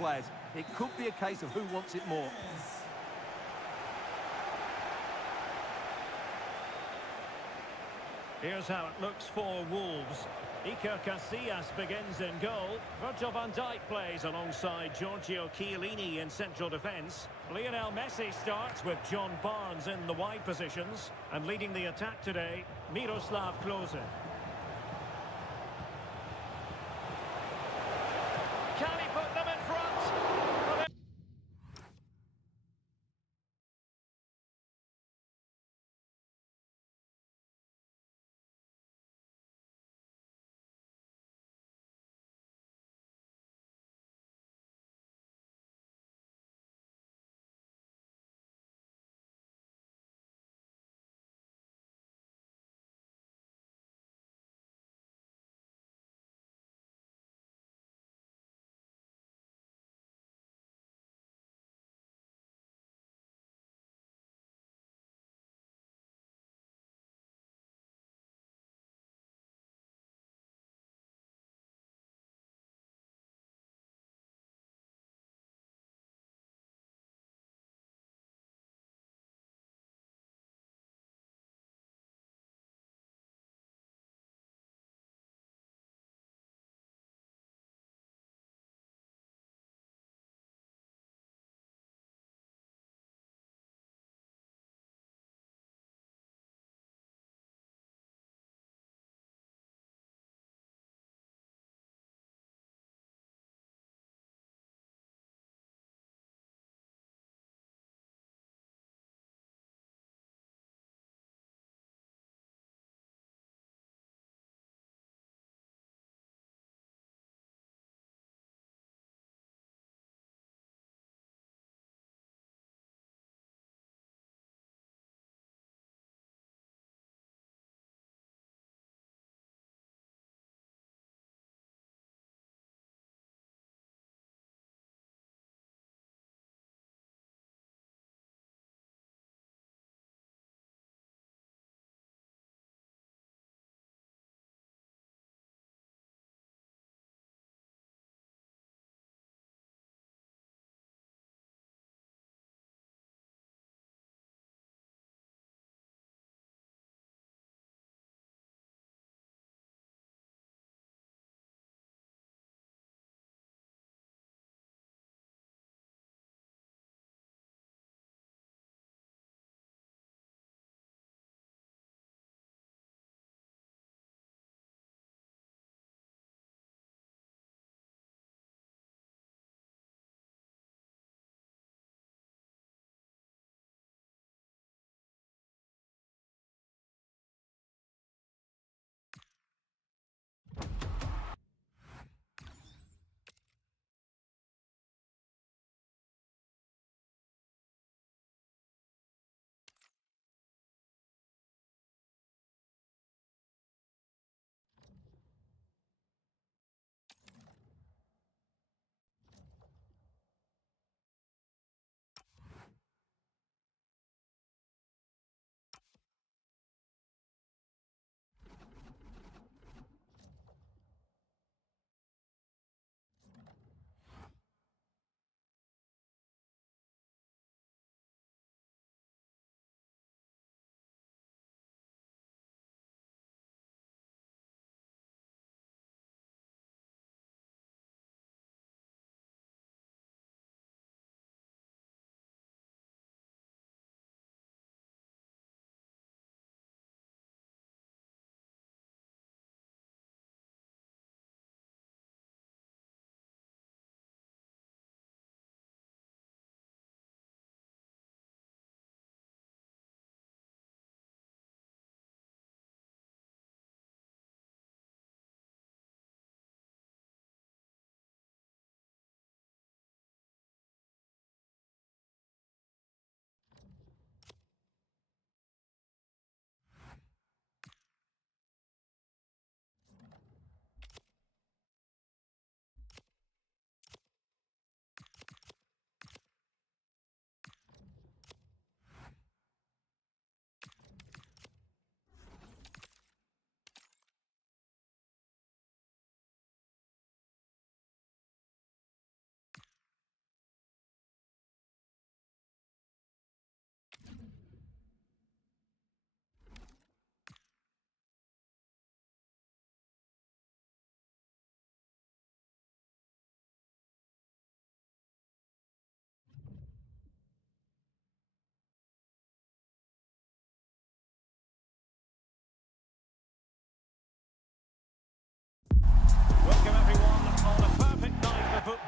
players. It could be a case of who wants it more. Here's how it looks for Wolves. Iker Casillas begins in goal. Virgil van Dijk plays alongside Giorgio Chiellini in central defence. Lionel Messi starts with John Barnes in the wide positions. And leading the attack today, Miroslav Klose.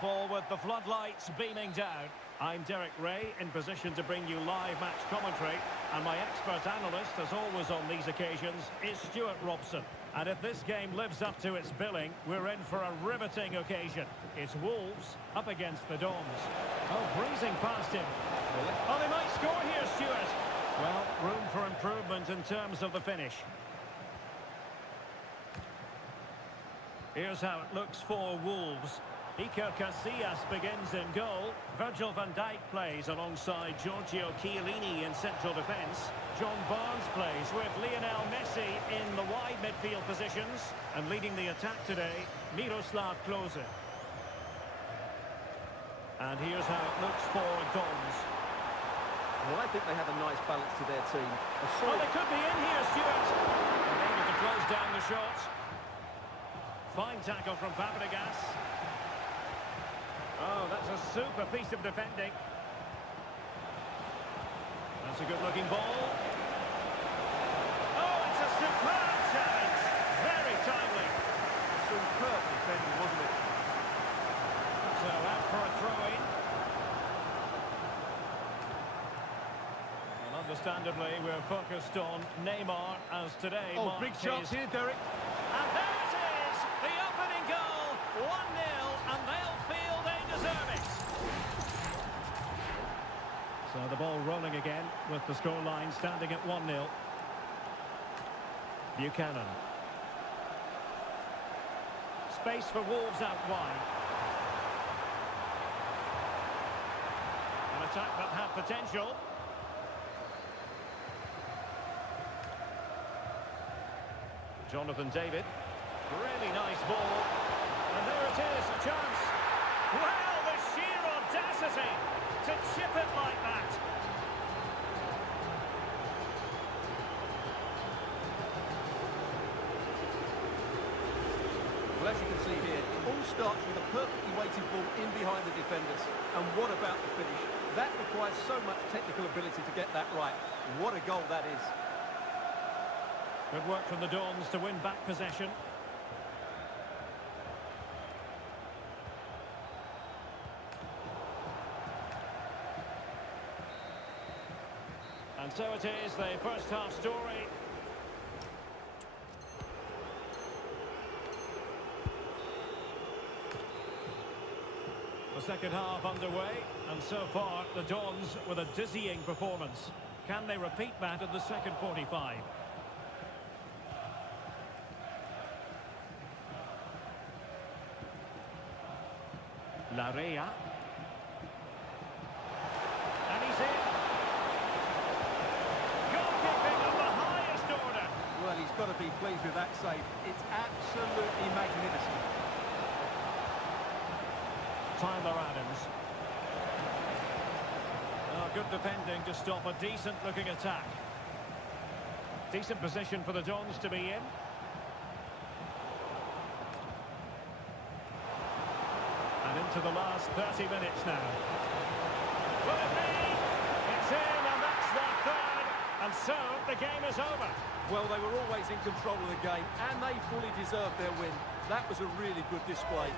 football with the floodlights beaming down. I'm Derek Ray, in position to bring you live match commentary, and my expert analyst, as always on these occasions, is Stuart Robson. And if this game lives up to its billing, we're in for a riveting occasion. It's Wolves up against the Dons. Oh, breezing past him. Oh, they might score here, Stuart. Well, room for improvement in terms of the finish. Here's how it looks for Wolves. Iker Casillas begins in goal. Virgil van Dijk plays alongside Giorgio Chiellini in central defence. John Barnes plays with Lionel Messi in the wide midfield positions. And leading the attack today, Miroslav Klose. And here's how it looks for Dons. Well, I think they have a nice balance to their team. Oh, they could be in here, Stuart. They're able to close down the shot. Fine tackle from Fabregas. Oh, that's a super piece of defending. That's a good-looking ball. Oh, it's a superb challenge. Very timely. Superb defending, wasn't it? So out for a throw-in. Well, understandably, we're focused on Neymar as today. Oh, big chance here, Derek. And there it is, the opening goal, 1-0, and they'll feel they deserve it. So the ball rolling again with the scoreline standing at 1-0. Buchanan. Space for Wolves out wide. An attack that had potential. Jonathan David. Really nice ball. And there it is, a chance. Well, the sheer audacity to chip it like that. Well, as you can see here, it all starts with a perfectly weighted ball in behind the defenders. And what about the finish? That requires so much technical ability to get that right. What a goal that is. Good work from the Dons to win back possession. And so it is, the first half story. The second half underway, and so far the Dons with a dizzying performance. Can they repeat that in the second 45? Larea. And he's in. Goalkeeping of the highest order. Well, he's got to be pleased with that save. It's absolutely magnificent. Tyler Adams. Oh, good defending to stop a decent-looking attack. Decent position for the Dons to be in. And into the last 30 minutes now. Will it be? It's in, and that's their third. And so, the game is over. Well, they were always in control of the game, and they fully deserved their win. That was a really good display.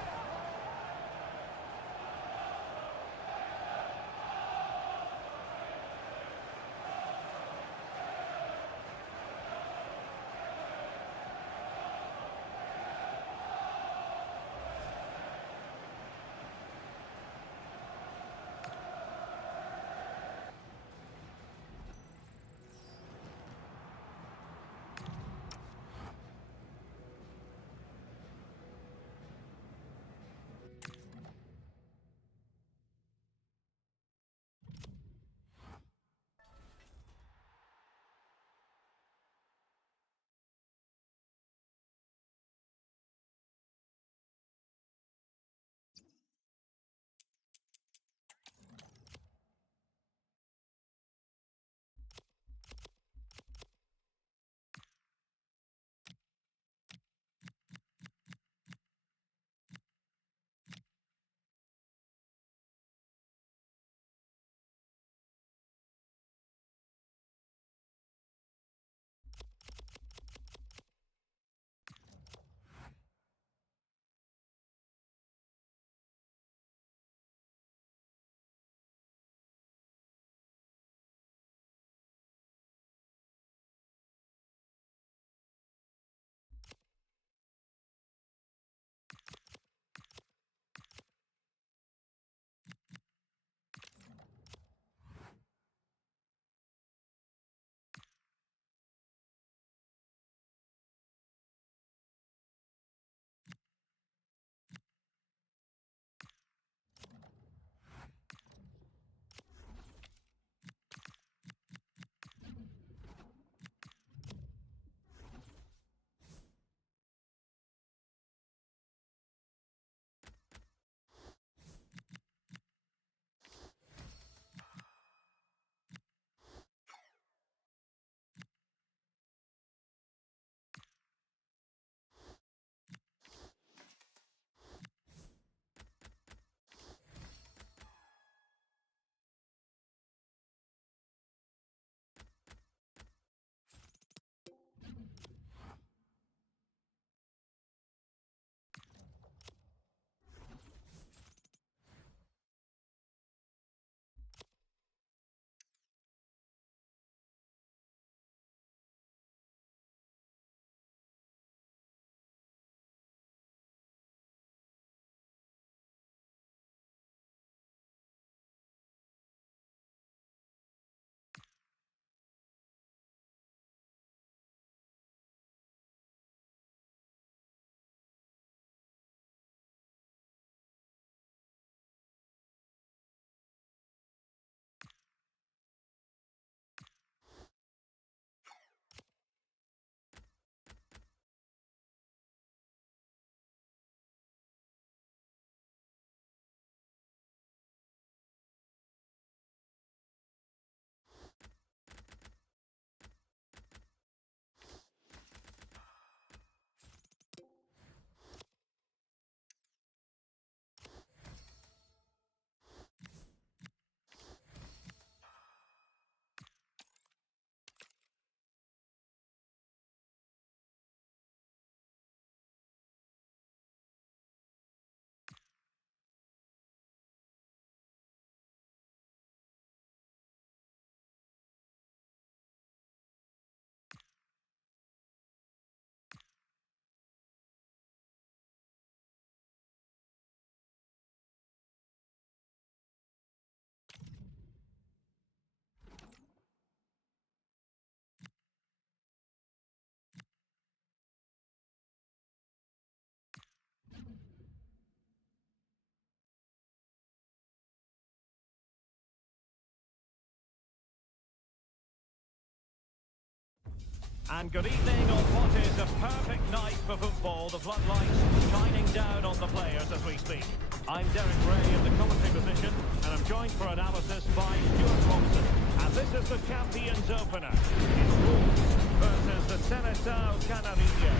And good evening on what is a perfect night for football. The floodlights shining down on the players as we speak. I'm Derek Ray in the commentary position, and I'm joined for analysis by Stuart Robson. And this is the Champions Opener. It's Wolves versus the Seleção Canarinho.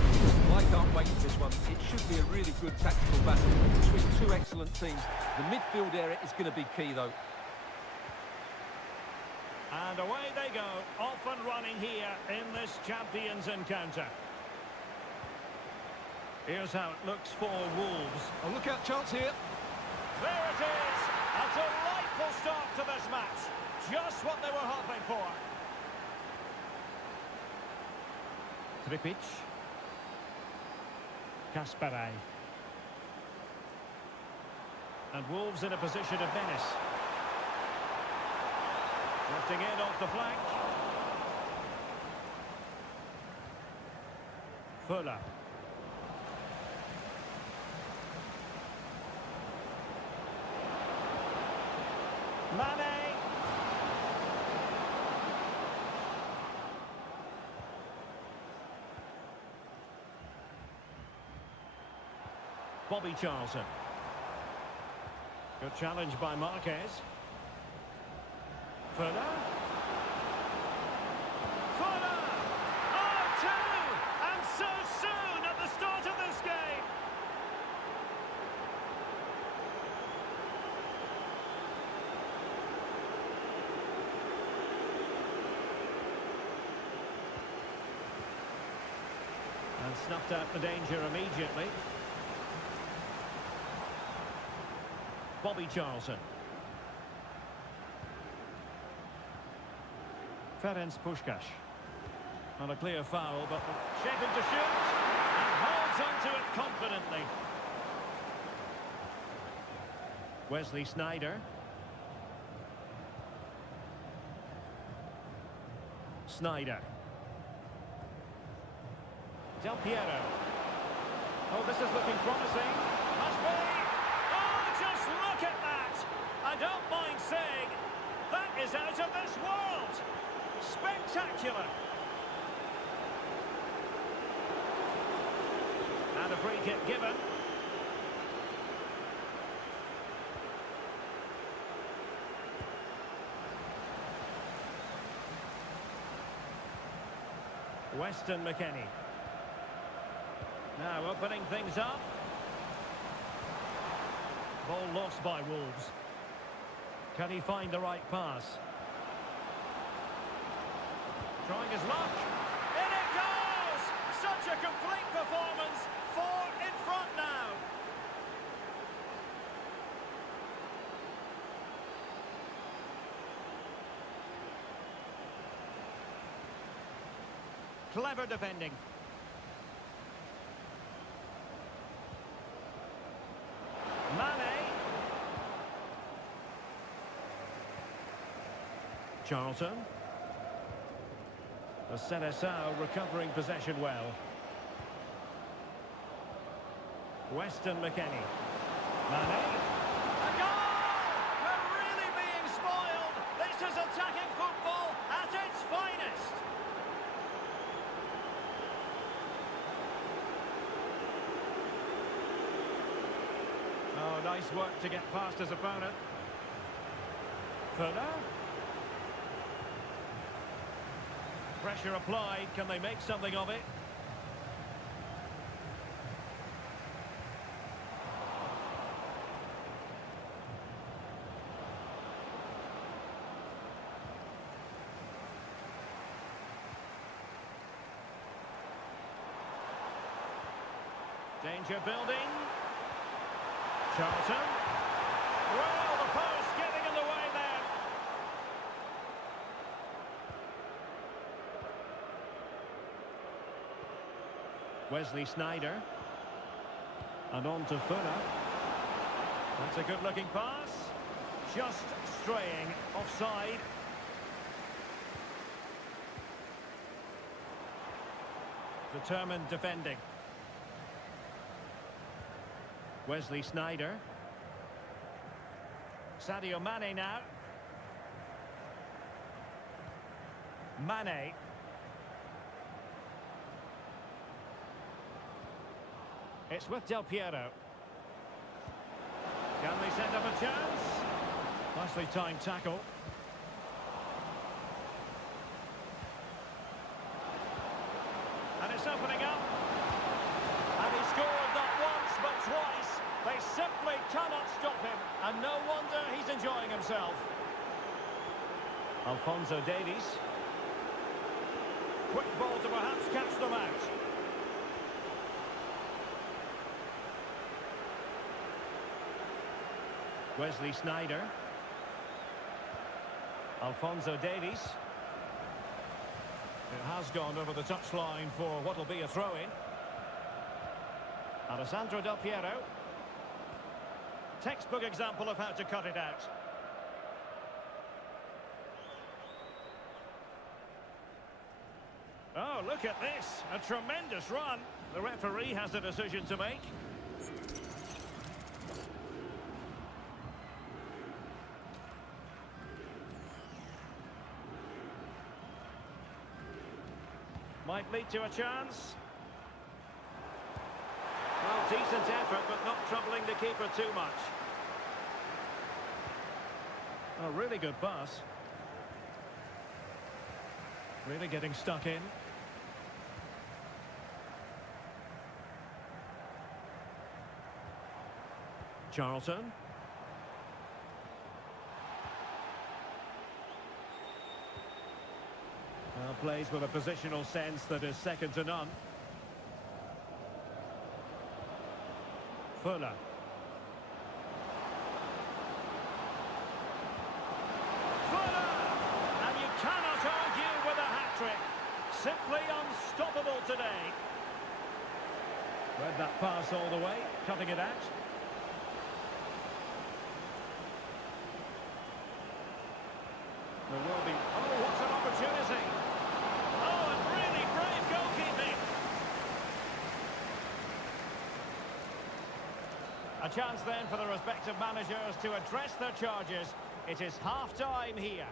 Well, I can't wait for this one. It should be a really good tactical battle between two excellent teams. The midfield area is going to be key, though. And away they go, off and running here in this Champions encounter. Here's how it looks for Wolves. A look-out chance here. There it is! A delightful start to this match. Just what they were hoping for. Tripic. Kasparay. And Wolves in a position of menace. Drifting in off the flank. Fuller. Mane. Bobby Charlton. Good challenge by Marquez. Fuller. Fuller! Oh, two! And so soon at the start of this game! And snuffed out the danger immediately. Bobby Charlton. Ferenc Puskás. On a clear foul, but shaping to shoot. And holds onto it confidently. Wesley Sneijder. Sneijder. Del Piero. Oh, this is looking promising. Must be. Oh, just look at that. I don't mind saying, that is out of this world. Spectacular. And a free kick given. Weston McKennie. Now opening things up. Ball lost by Wolves. Can he find the right pass? Trying his luck. In it goes! Such a complete performance. 4 in front now. Clever defending. Mane. Charlton. The Seleção recovering possession well. Weston McKennie. Mane. A goal! We're really being spoiled. This is attacking football at its finest. Oh, nice work to get past his opponent. Fuller. Pressure applied. Can they make something of it? Danger building. Charlton. Well, the post getting in the way there. Wesley Sneijder. And on to Fuller. That's a good-looking pass. Just straying offside. Determined defending. Wesley Sneijder. Sadio Mane now. Mane. It's with Del Piero. Can they set up a chance? Nicely timed tackle. And it's opening up. And he scored not once but twice. They simply cannot stop him. And no wonder he's enjoying himself. Alphonso Davies. Quick ball to perhaps catch them out. Wesley Sneijder. Alphonso Davies. It has gone over the touchline for what will be a throw-in. Alessandro Del Piero. Textbook example of how to cut it out. Oh, look at this. A tremendous run. The referee has a decision to make. Might lead to a chance. Well, decent effort, but not troubling the keeper too much. A really good pass. Really getting stuck in. Charlton. Plays with a positional sense that is second to none. Fuller. Fuller! And you cannot argue with a hat-trick. Simply unstoppable today. Read that pass all the way, cutting it out. There will be... Oh, what an opportunity! Oh, and really brave goalkeeping! A chance then for the respective managers to address their charges. It is half-time here.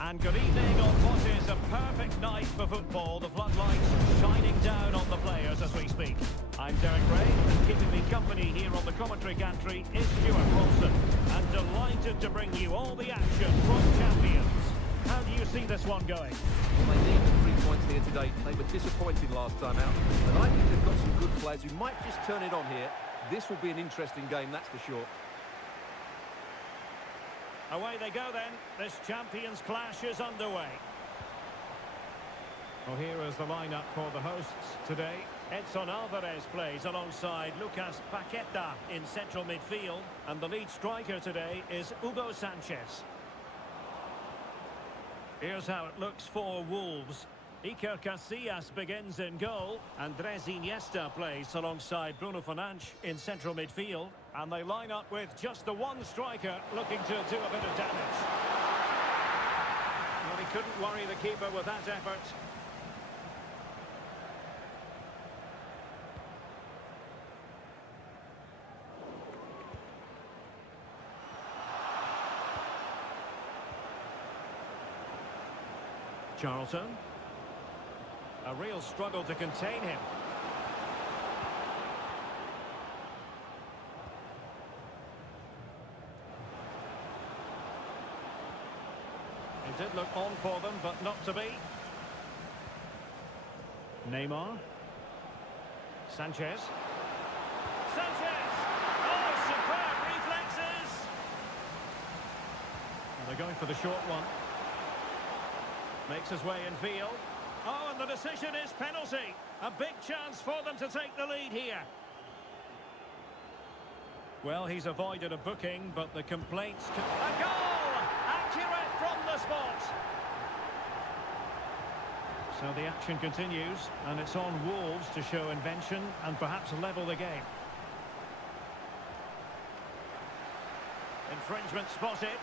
And good evening on what is a perfect night for football. The floodlights shining down on the players as we speak. I'm Derek Ray, and keeping providing me company here on the commentary gantry is Stuart Robson. And delighted to bring you all the action from champions. How do you see this one going? Well, they need the 3 points here today. They were disappointed last time out. And I think they've got some good players who might just turn it on here. This will be an interesting game, that's for sure. Away they go then. This champions clash is underway. Well, here is the lineup for the hosts today. Edson Alvarez plays alongside Lucas Paqueta in central midfield. And the lead striker today is Hugo Sanchez. Here's how it looks for Wolves. Iker Casillas begins in goal. Andres Iniesta plays alongside Bruno Fernandes in central midfield. And they line up with just the one striker looking to do a bit of damage. Well, he couldn't worry the keeper with that effort. Charlton. A real struggle to contain him. It did look on for them, but not to be. Neymar. Sanchez. Sanchez! Oh, superb reflexes! And they're going for the short one. Makes his way in field. Oh, and the decision is penalty. A big chance for them to take the lead here. Well, he's avoided a booking, but the complaints... A goal! Accurate from the spot. So the action continues, and it's on Wolves to show invention and perhaps level the game. Infringement spotted.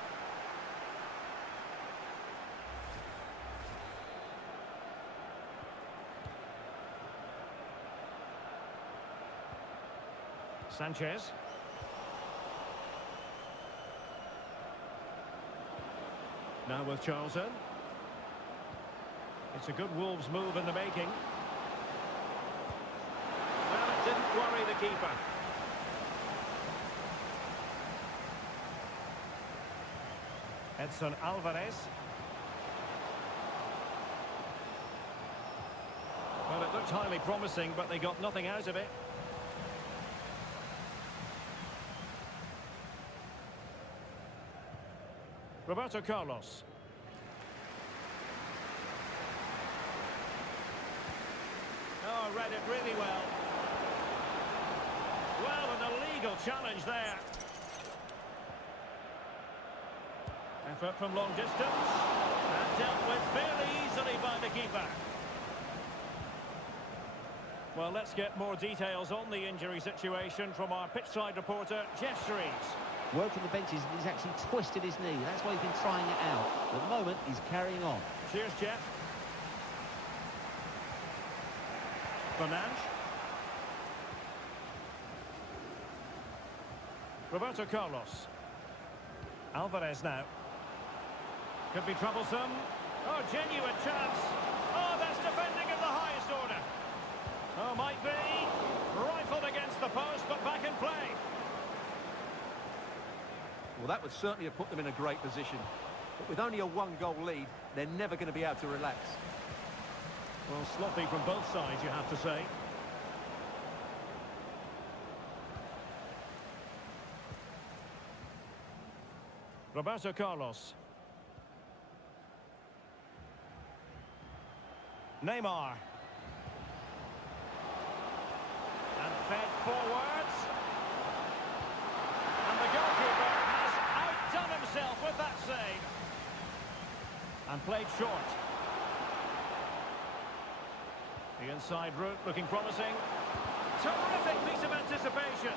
Sanchez. Now with Charlton. It's a good Wolves move in the making. Well, it didn't worry the keeper. Edson Alvarez. Well, it looked highly promising, but they got nothing out of it. Roberto Carlos. Oh, read it really well. Well, an illegal challenge there. Effort from long distance. And dealt with fairly easily by the keeper. Well, let's get more details on the injury situation from our pitchside reporter, Jeff Streets. Word from the benches, he's actually twisted his knee. That's why he's been trying it out. At the moment, he's carrying on. Cheers, Jeff. Fernandes. Roberto Carlos. Alvarez now. Could be troublesome. Oh, genuine chance. Oh, that's defending of the highest order. Oh, might be. Rifled against the post, but back in play. Well, that would certainly have put them in a great position. But with only a one-goal lead, they're never going to be able to relax. Well, sloppy from both sides, you have to say. Roberto Carlos. Neymar. And fed forwards. And the goalkeeper has outdone himself with that save. And played short. The inside route looking promising. Terrific piece of anticipation.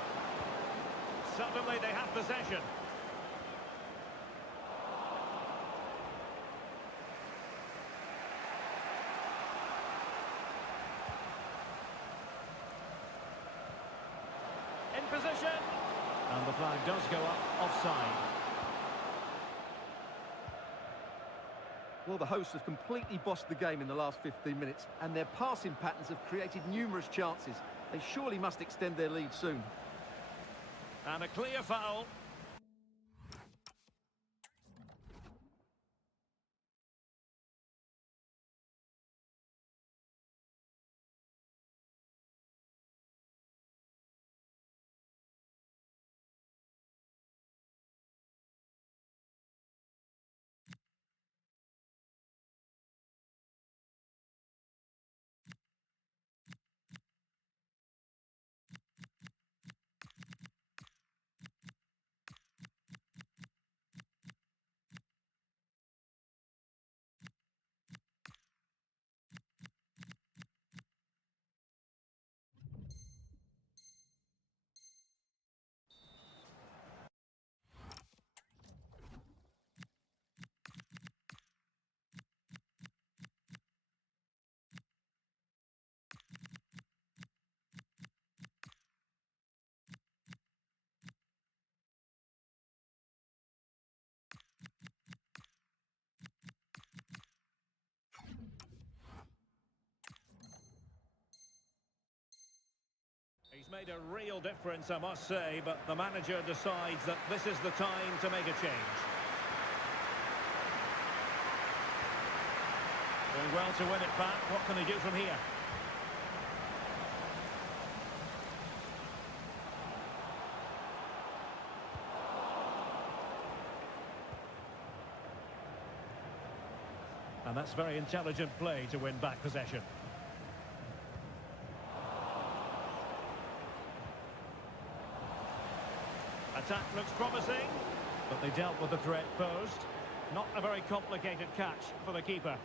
Suddenly they have possession. In position. And the flag does go up offside. Well, the hosts have completely bossed the game in the last 15 minutes, and their passing patterns have created numerous chances. They surely must extend their lead soon. And a clear foul. He's made a real difference, I must say, but the manager decides that this is the time to make a change. Doing well to win it back. What can they do from here? And that's very intelligent play to win back possession. Attack looks promising, but they dealt with the threat posed. Not a very complicated catch for the keeper.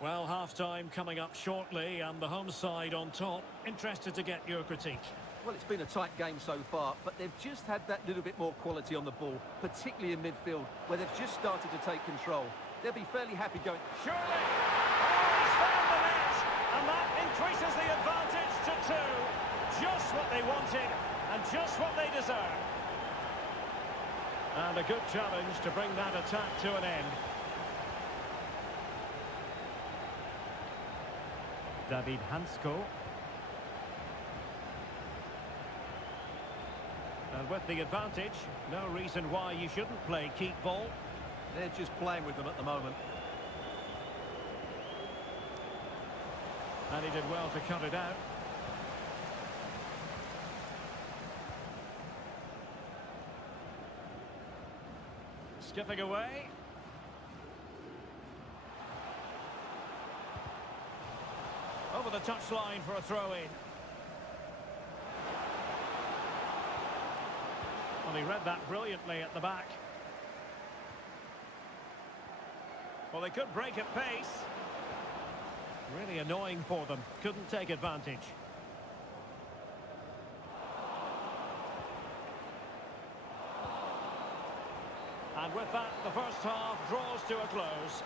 Well, half-time coming up shortly, and the home side on top. Interested to get your critique. Well, it's been a tight game so far, but they've just had that little bit more quality on the ball, particularly in midfield, where they've just started to take control. They'll be fairly happy going... Surely! Oh, he's found the net! And that increases the advantage to 2. Just what they wanted, and just what they deserve. And a good challenge to bring that attack to an end. David Hansko. And with the advantage, no reason why you shouldn't play keep ball. They're just playing with them at the moment. And he did well to cut it out. Skipping away. Over the touchline for a throw-in. Well, he read that brilliantly at the back. Well, they could break at pace. Really annoying for them. Couldn't take advantage. And with that, the first half draws to a close.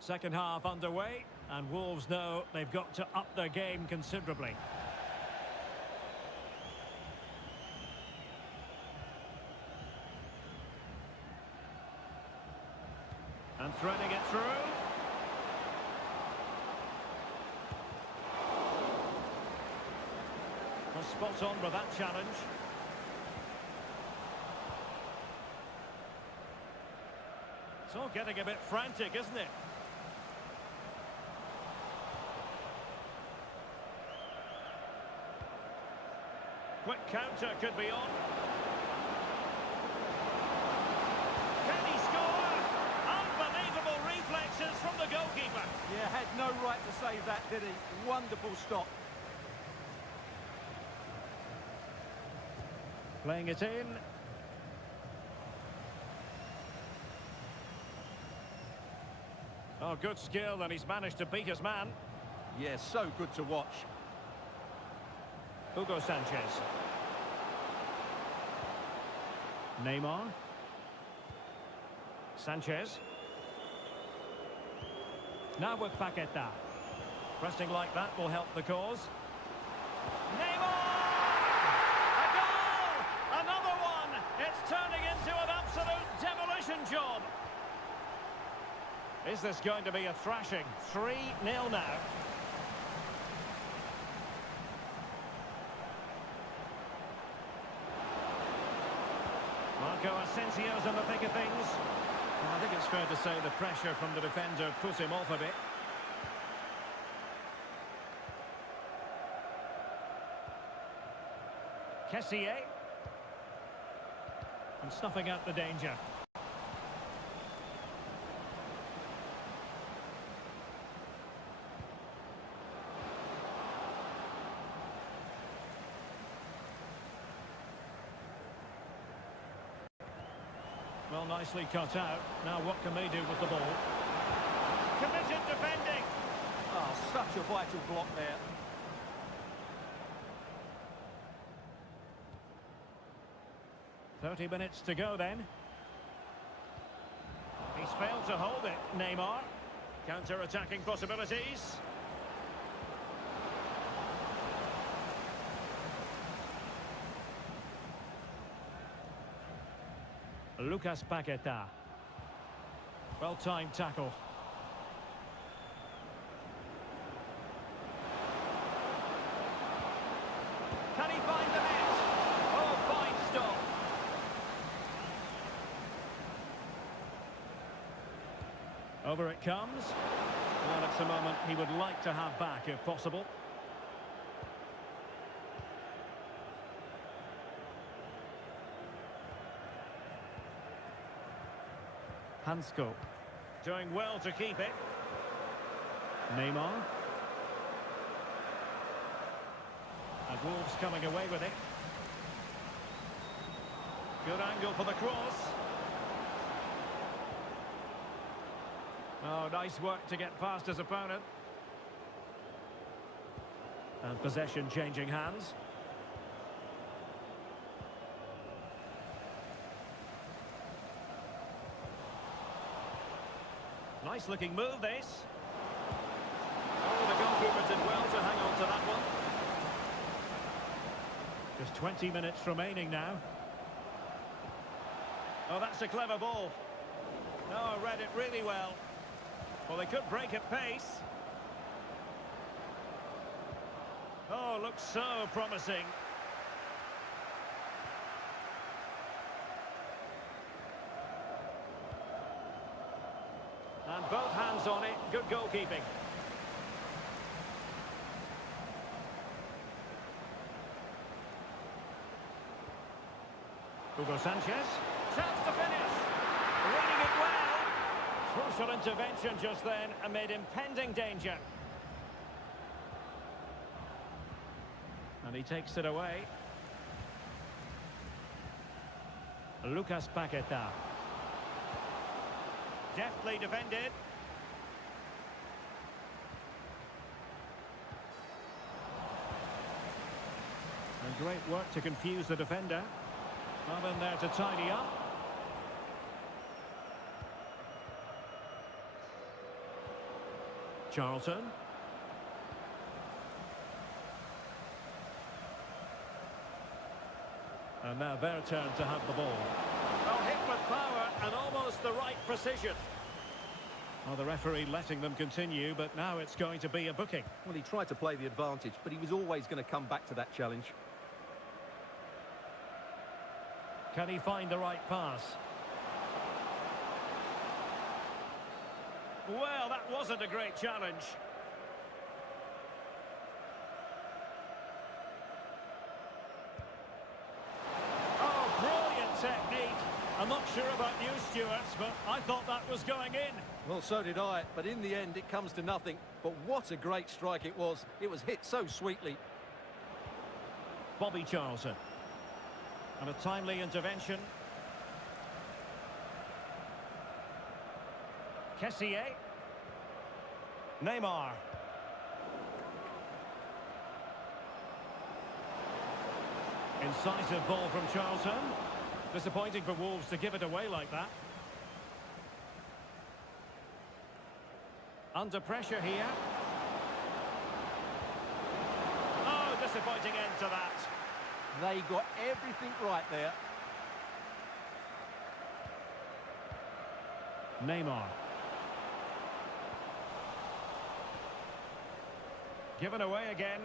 Second half underway, and Wolves know they've got to up their game considerably. And threading it through. Well, spot on with that challenge. It's all getting a bit frantic, isn't it? Quick counter could be on. Can he score? Unbelievable reflexes from the goalkeeper. Yeah, had no right to save that, did he? Wonderful stop. Playing it in. Oh, good skill, and he's managed to beat his man. Yeah, so good to watch. Hugo Sanchez. Neymar. Sanchez. Now with Paqueta. Pressing like that will help the cause. Neymar! A goal! Another one! It's turning into an absolute demolition job. Is this going to be a thrashing? 3-0 now. Marco Asensio's in the thick of things. Well, I think it's fair to say the pressure from the defender put him off a bit. Kessié. And snuffing out the danger. Well, nicely cut out. Now what can they do with the ball? Committed defending. Oh, such a vital block there. "30 minutes to go then. He's failed to hold it, Neymar. Counter-attacking possibilities. Lucas Paqueta. Well-timed tackle. Can he find the net? Oh, fine stop. Over it comes. Well, it's a moment he would like to have back if possible. Hansko. Doing well to keep it. Neymar. And Wolves coming away with it. Good angle for the cross. Oh, nice work to get past his opponent. And possession changing hands. Nice looking move, this. Oh, the goalkeeper did well to hang on to that one. Just 20 minutes remaining now. Oh, that's a clever ball. No, I read it really well. Well, they could break at pace. Oh, looks so promising. And both hands on it. Good goalkeeping. Hugo Sanchez. Chance to finish. Reading it well. Crucial intervention just then amid impending danger. And he takes it away. Lucas Paqueta. Deftly defended. And great work to confuse the defender. Well in there to tidy up. Charlton. And now their turn to have the ball. Well, hit with power and almost the right precision. Well, the referee letting them continue, but now it's going to be a booking. Well, he tried to play the advantage, but he was always going to come back to that challenge. Can he find the right pass? Well, that wasn't a great challenge. Oh, brilliant technique. I'm not sure about you, Stuart, but I thought that was going in. Well, so did I, but in the end it comes to nothing. But what a great strike it was. It was hit so sweetly. Bobby Charlton. And a timely intervention. Kessié. Neymar. Incisive ball from Charlton. Disappointing for Wolves to give it away like that. Under pressure here. Oh, disappointing end to that. They got everything right there. Neymar. Given away again.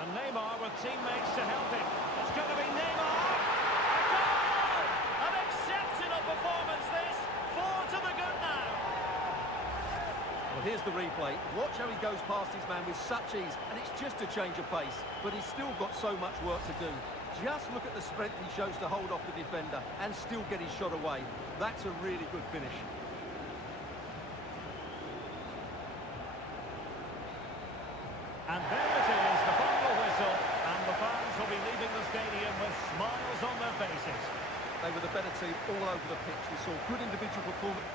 And Neymar with teammates to help him. It's going to be Neymar. A goal! An exceptional performance this. 4 to the good now. Well, here's the replay. Watch how he goes past his man with such ease, and it's just a change of pace. But he's still got so much work to do. Just look at the strength he shows to hold off the defender and still get his shot away. That's a really good finish. And there it is, the final whistle, and the fans will be leaving the stadium with smiles on their faces. They were the better team all over the pitch. We saw good individual performance.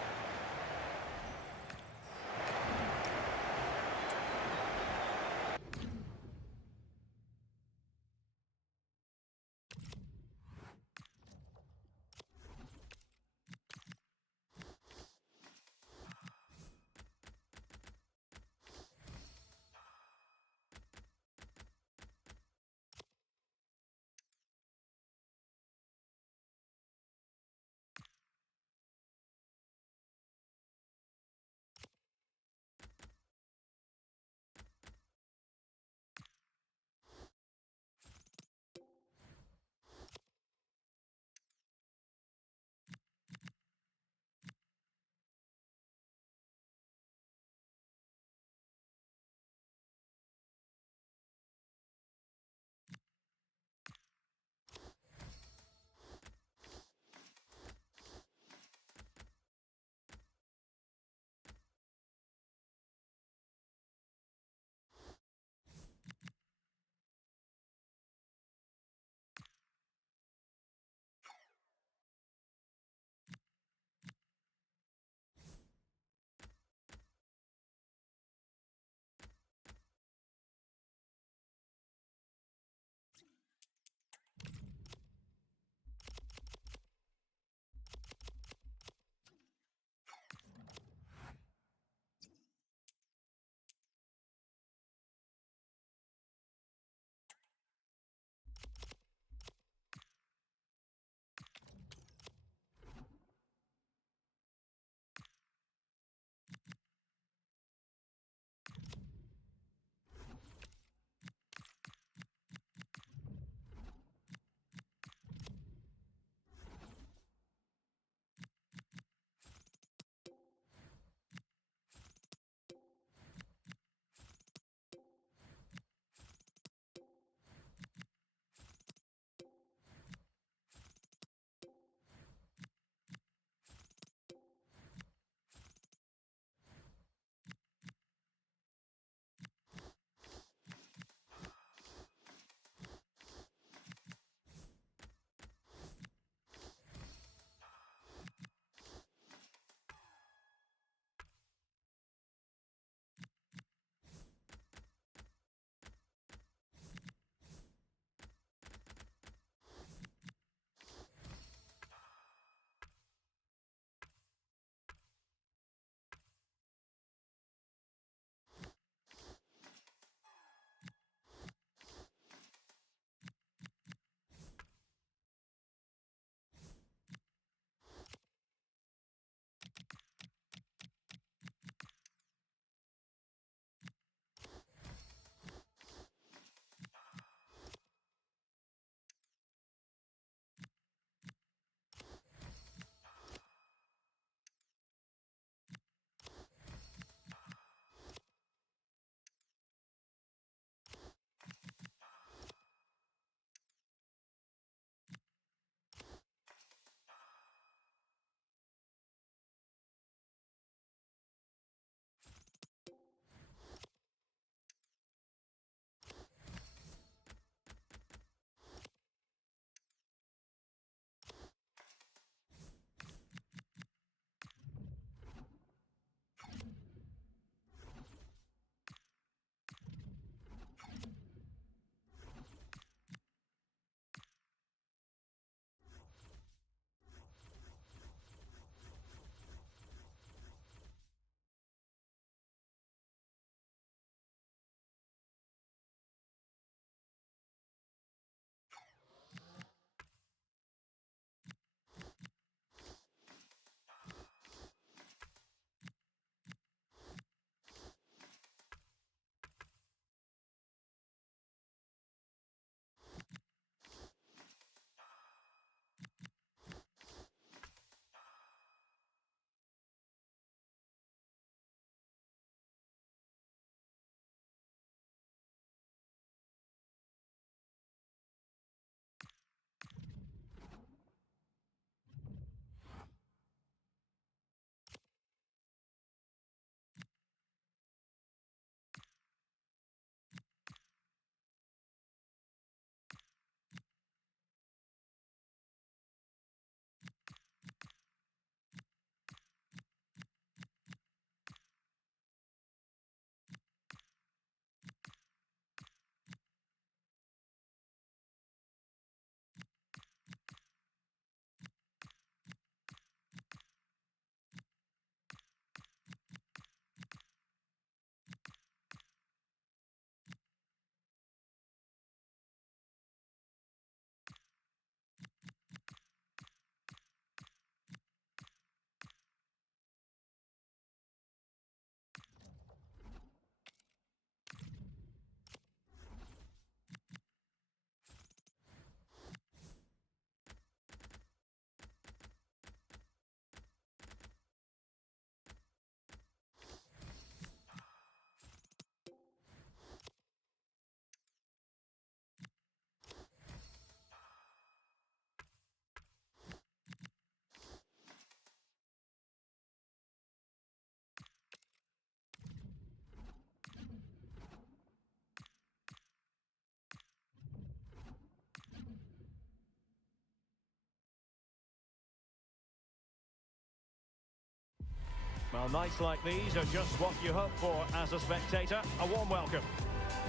Well, nights like these are just what you hope for as a spectator. A warm welcome.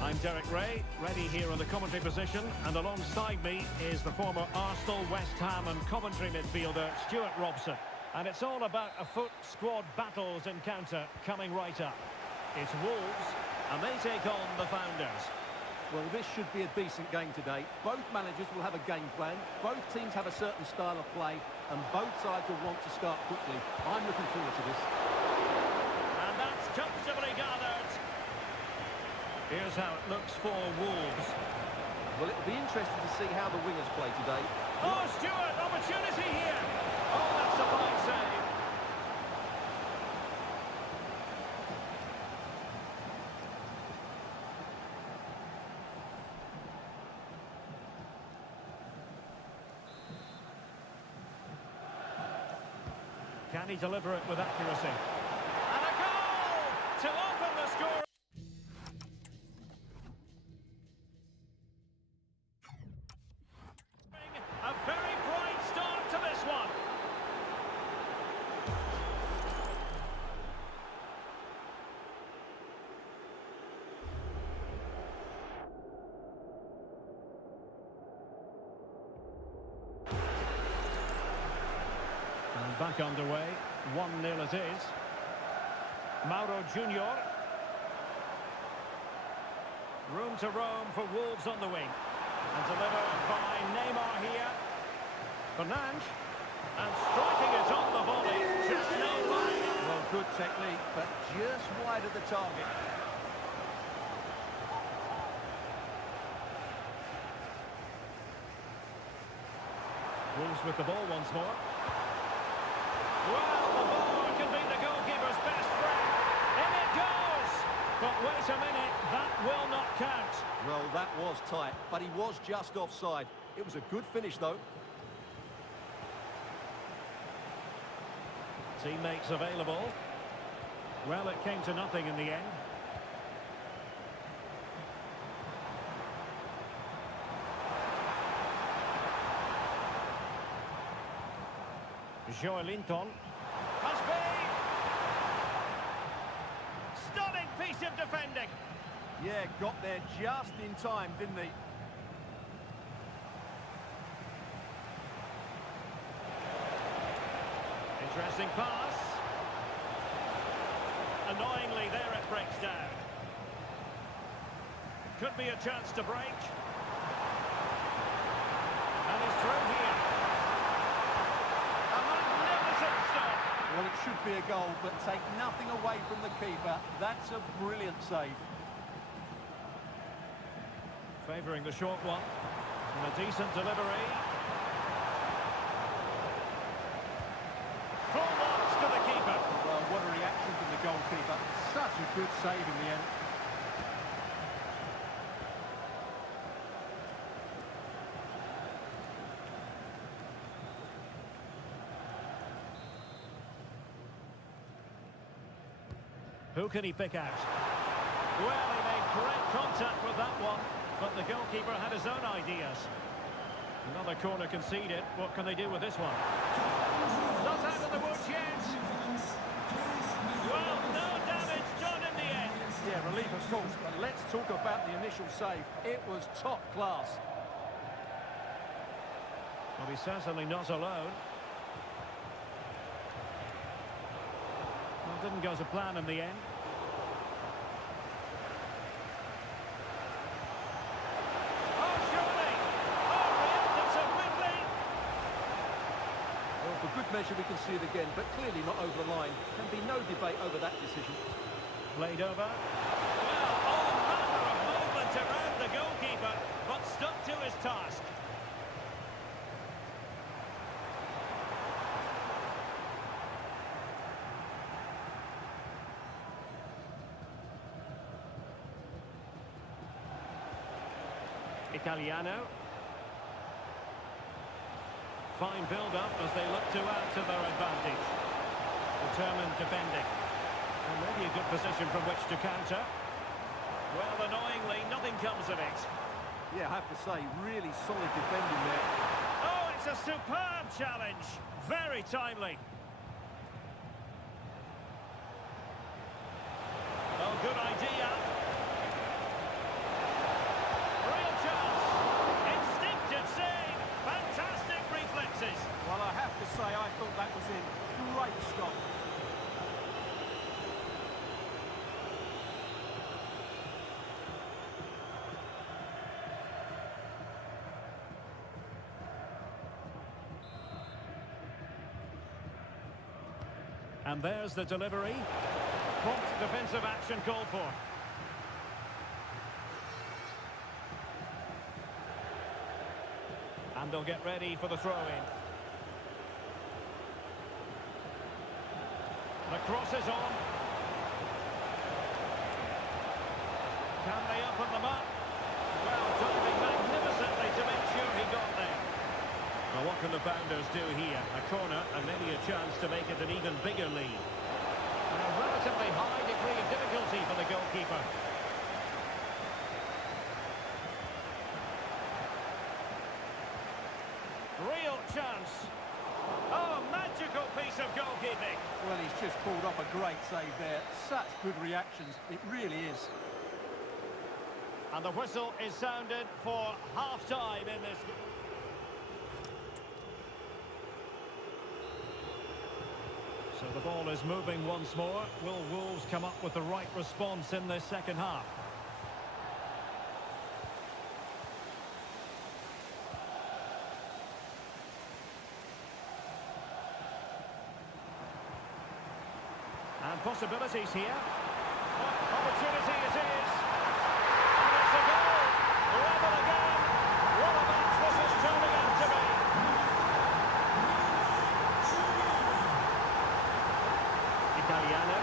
I'm Derek Ray, ready here on the commentary position, and alongside me is the former Arsenal, West Ham and Coventry midfielder Stuart Robson. And it's all about a foot squad battles encounter coming right up. It's Wolves, and they take on the Founders. Well, this should be a decent game today. Both managers will have a game plan. Both teams have a certain style of play, and both sides will want to start quickly. I'm looking forward to this. And that's comfortably gathered. Here's how it looks for Wolves. Well, it'll be interesting to see how the wingers play today. Oh, Stuart, opportunity here. Oh, that's a fine save. Can he deliver it with accuracy? And a goal to open the score. A very bright start to this one. And back underway, 1-0 it is. Mauro Junior. Room to roam for Wolves on the wing. And delivered by Neymar here. Fernandes. And striking it on the volley. Just nailed line. Well, good technique, but just wide of the target. Wolves with the ball once more. Well, the ball can be the goalkeeper's best friend. In it goes! But wait a minute, that will not count. Well, that was tight, but he was just offside. It was a good finish, though. Teammates available. Well, it came to nothing in the end. Joelinton. Must be! Stunning piece of defending. Yeah, got there just in time, didn't he? Interesting pass. Annoyingly, there it breaks down. Could be a chance to break. And he's through here. A magnificent stop. Well, it should be a goal, but take nothing away from the keeper. That's a brilliant save. Favouring the short one. And a decent delivery. Full marks to the keeper. Well, what a reaction from the goalkeeper. Such a good save in the end. Who can he pick out? Well, he made great contact with that one, but the goalkeeper had his own ideas. Another corner conceded. What can they do with this one? Not out of the woods yet. Well, no damage done in the end. Yeah, relief of course, but let's talk about the initial save. It was top class. Well, he's certainly not alone. Well, didn't go to plan in the end. Oh, surely! Oh, reacted so quickly! Well, for good measure, we can see it again, but clearly not over the line. Can be no debate over that decision. Played over. Well, all manner of movement around the goalkeeper, but stuck to his task. Italiano. Fine build-up as they look to add to their advantage. Determined defending. And maybe a good position from which to counter. Well, annoyingly, nothing comes of it. Yeah, I have to say, really solid defending there. Oh, it's a superb challenge. Very timely. Oh, good idea. Real chance. Instinctive save. Fantastic reflexes. Well, I have to say, I thought that was in. Great stop. And there's the delivery. Prompt defensive action called for. And they'll get ready for the throw-in. The cross is on. Can they open them up? Well, diving magnificently to make sure he got there. Well, what can the Founders do here? A corner and maybe a chance to make it an even bigger lead. And a relatively high degree of difficulty for the goalkeeper. Real chance. Oh, magical piece of goalkeeping. Well, he's just pulled off a great save there. Such good reactions. It really is. And the whistle is sounded for half-time in this. So the ball is moving once more. Will Wolves come up with the right response in this second half? And possibilities here. Opportunity it is. And it's a goal. Level again. What a match this is turning out to be. Italiano.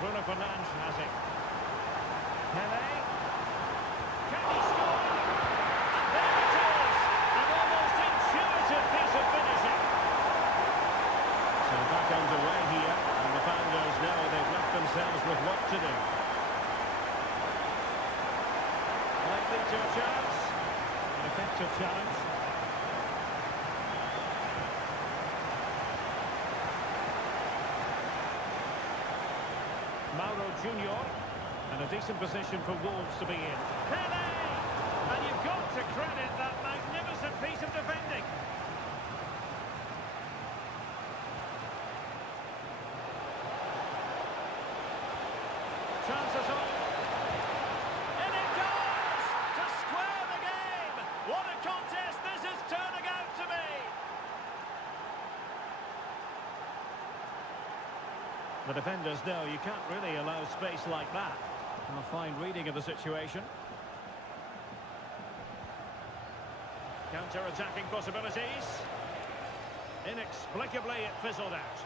Bruno Fernandes has it. Pele. Can he score? And there it is. An almost intuitive piece of finishing. So back underway here, and the Founders know they've left themselves with work to do. Likely to a chance. An effective challenge. Mauro Junior, and a decent position for Wolves to be in. Pele! And you've got to credit that magnificent piece of defending. Chances on. And it goes! To square the game! What a contest this is turning out to be! The defenders know you can't really allow space like that. A fine reading of the situation. Counter-attacking possibilities. Inexplicably, it fizzled out.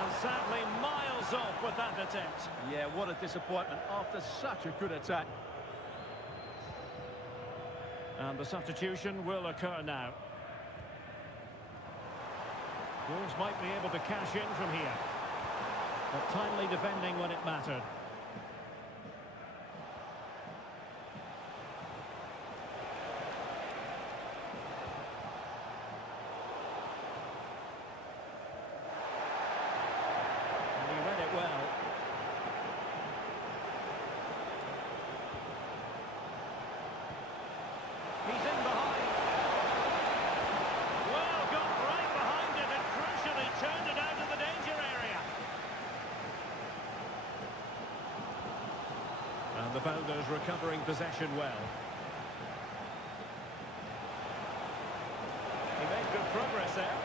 And sadly, miles off with that attempt. Yeah, what a disappointment after such a good attack. And the substitution will occur now. Wolves might be able to cash in from here. But timely defending when it mattered. And he read it well. He's in behind. Well, got right behind it and crucially turned it out of the danger area. And the Founders recovering possession well. He made good progress there.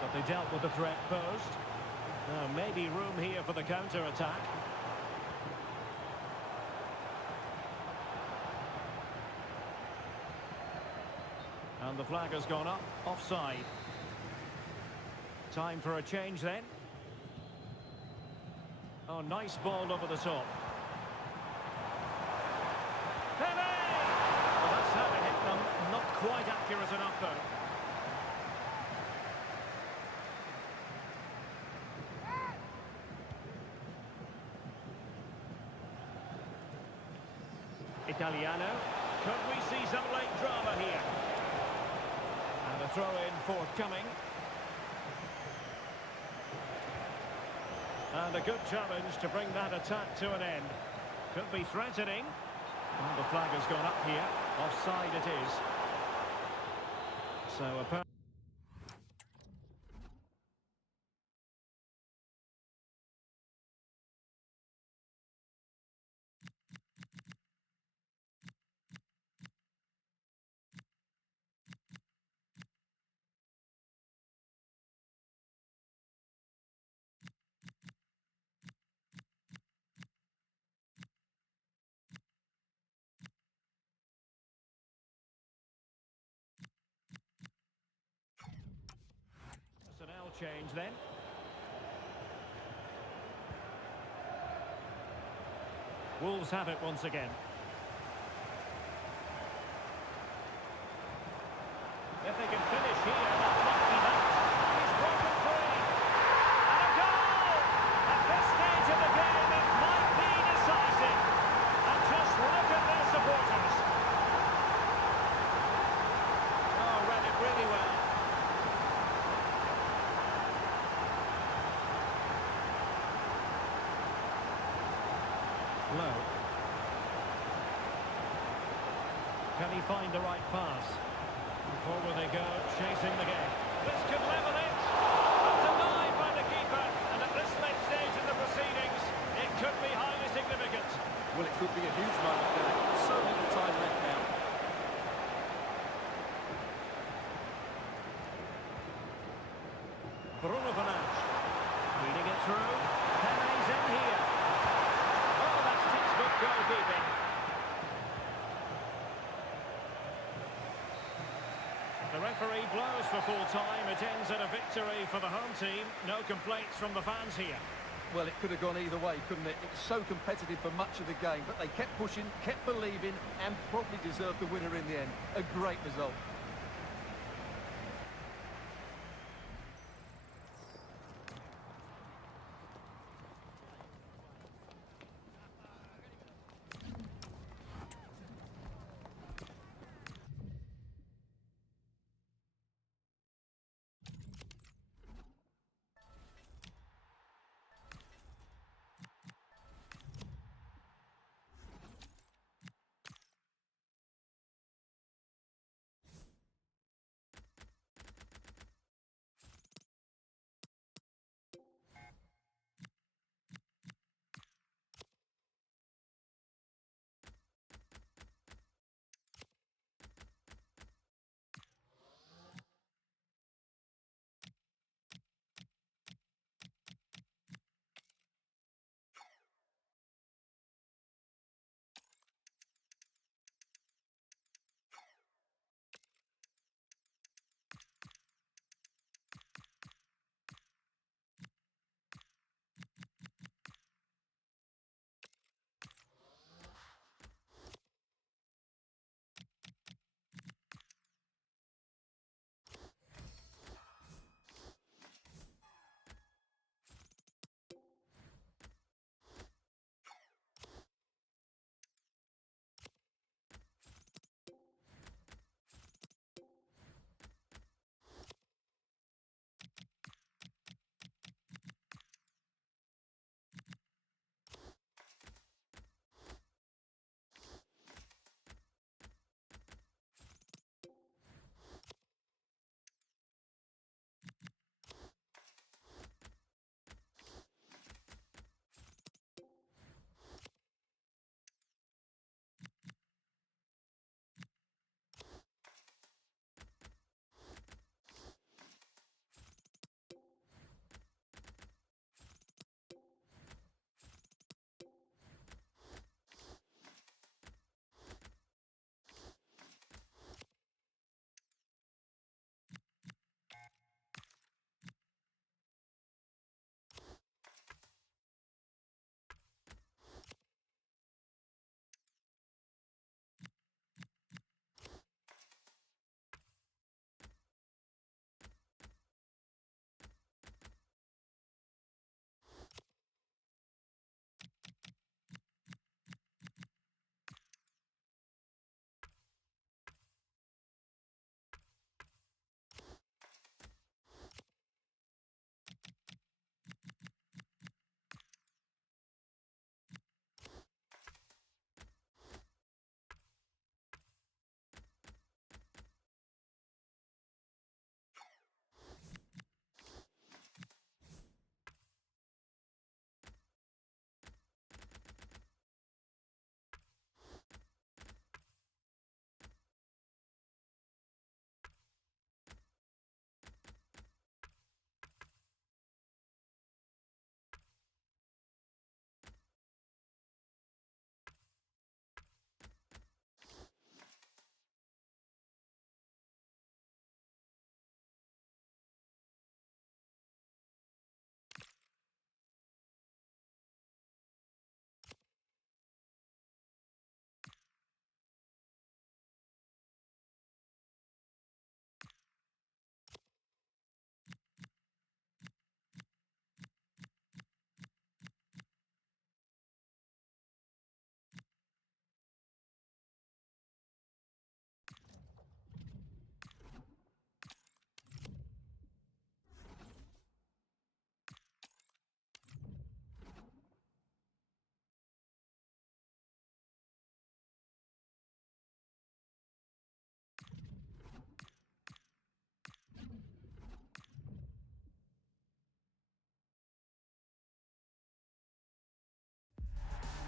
But they dealt with the threat posed. Now, maybe room here for the counter-attack. And the flag has gone up, offside. Time for a change then. Oh, nice ball over the top. Pele! Well, that's how it hit them. Not quite accurate enough, though. Italiano. Could we see some late drama here? And a throw-in forthcoming. And a good challenge to bring that attack to an end. Could be threatening. Well, the flag has gone up here. Offside it is. So apparently... Personnel change then. Wolves have it once again. If they can finish here, that might be that. He's broken free. And a goal! At this stage of the game, it might be decisive. And just look at their supporters. Oh, read it really well. Low. Can he find the right pass? Forward they go, chasing the game. This could level it. But denied by the keeper. And at this late stage in the proceedings, it could be highly significant. Well, it could be a huge moment there. So little time left now. Bruno Fernandes. Feeding it through. Pere's in here. Oh, that's textbook goalkeeping. The referee blows for full time. It ends in a victory for the home team. No complaints from the fans here. Well, it could have gone either way, couldn't it? It was so competitive for much of the game, but they kept pushing, kept believing, and probably deserved the winner in the end. A great result.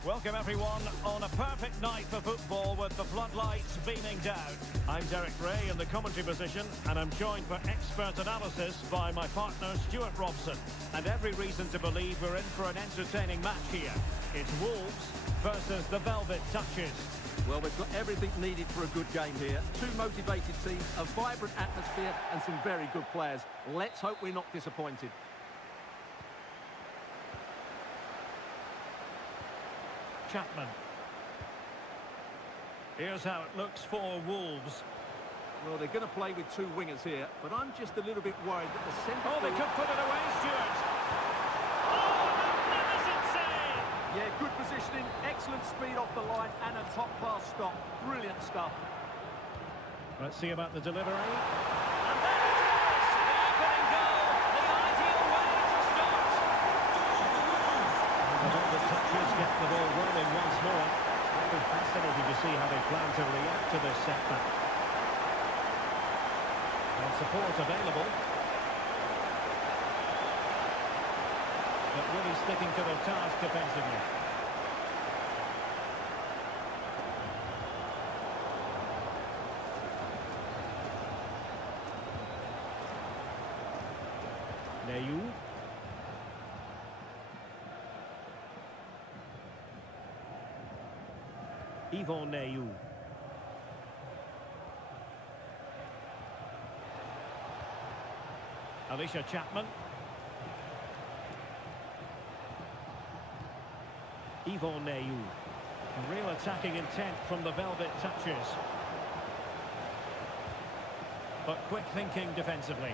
Welcome everyone on a perfect night for football with the floodlights beaming down. I'm Derek Ray in the commentary position and I'm joined for expert analysis by my partner Stuart Robson. And every reason to believe we're in for an entertaining match here. It's Wolves versus the Velvet Touches. Well, we've got everything needed for a good game here. Two motivated teams, a vibrant atmosphere and some very good players. Let's hope we're not disappointed. Chapman. Here's how it looks for Wolves. Well, they're going to play with two wingers here, but I'm just a little bit worried that the centre... Oh, they could put it away, Stuart. Oh, magnificent save! Yeah, good positioning, excellent speed off the line, and a top-class stop. Brilliant stuff. Let's see about the delivery. And there it is! The opening goal! The ideal way to start! And the Velvet Touches get the ball rolling once more. It'll be fascinating to see how they plan to react to this setback. And support available. But really sticking to their task defensively. Neyu. Yvon Neyu. Alicia Chapman. Yvon Neyu. A real attacking intent from the Velvet Touches. But quick thinking defensively.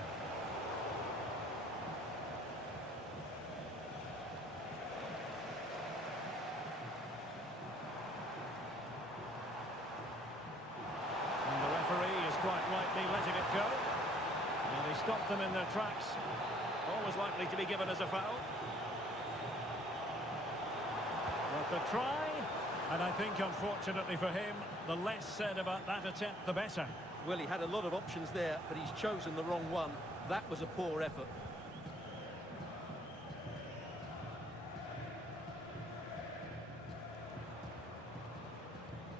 Quite rightly letting it go. And they stopped them in their tracks. Always likely to be given as a foul. But the try, and I think unfortunately for him, the less said about that attempt the better. Well, he had a lot of options there, but he's chosen the wrong one. That was a poor effort.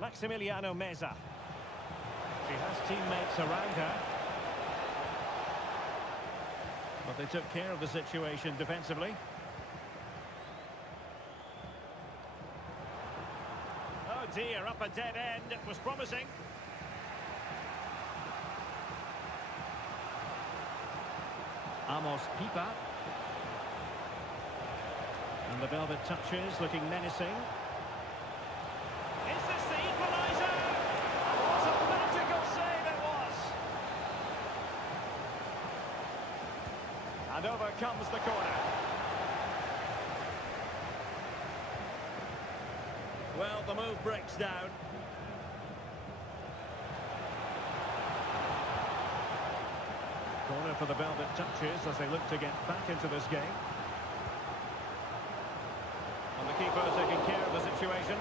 Maximiliano Meza. She has teammates around her. But they took care of the situation defensively. Oh dear, up a dead end. It was promising. Amos Pipa. And the Velvet Touches looking menacing. Is this the equaliser? What a magical save it was! And over comes the corner. Well, the move breaks down. Corner for the Velvet Touches as they look to get back into this game. And the keeper taking care of the situation.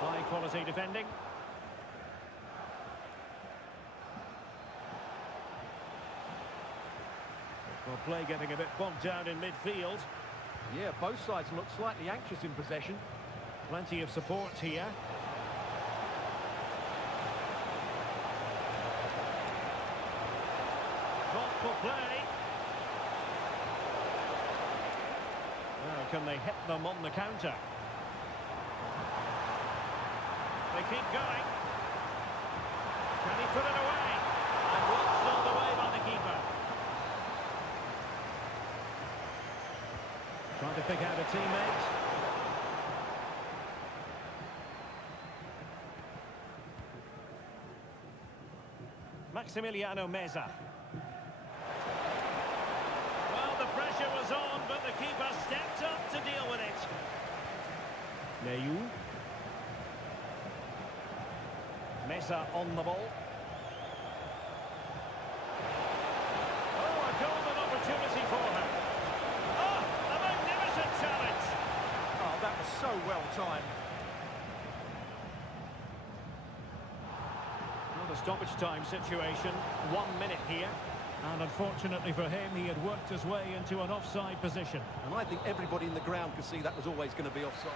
High quality defending. Well, play getting a bit bogged down in midfield. Yeah, both sides look slightly anxious in possession. Plenty of support here. Thoughtful play. Now, can they hit them on the counter? They keep going. Can he put it away? And watched all the way by the keeper. Trying to pick out a teammate. Maximiliano Meza. Well, the pressure was on, but the keeper stepped up to deal with it. Neyu. Meza on the ball. Oh, a golden opportunity for her. Oh, a magnificent challenge. Oh, that was so well timed. The stoppage time situation, 1 minute here. And unfortunately for him, he had worked his way into an offside position. And I think everybody in the ground could see that was always going to be offside.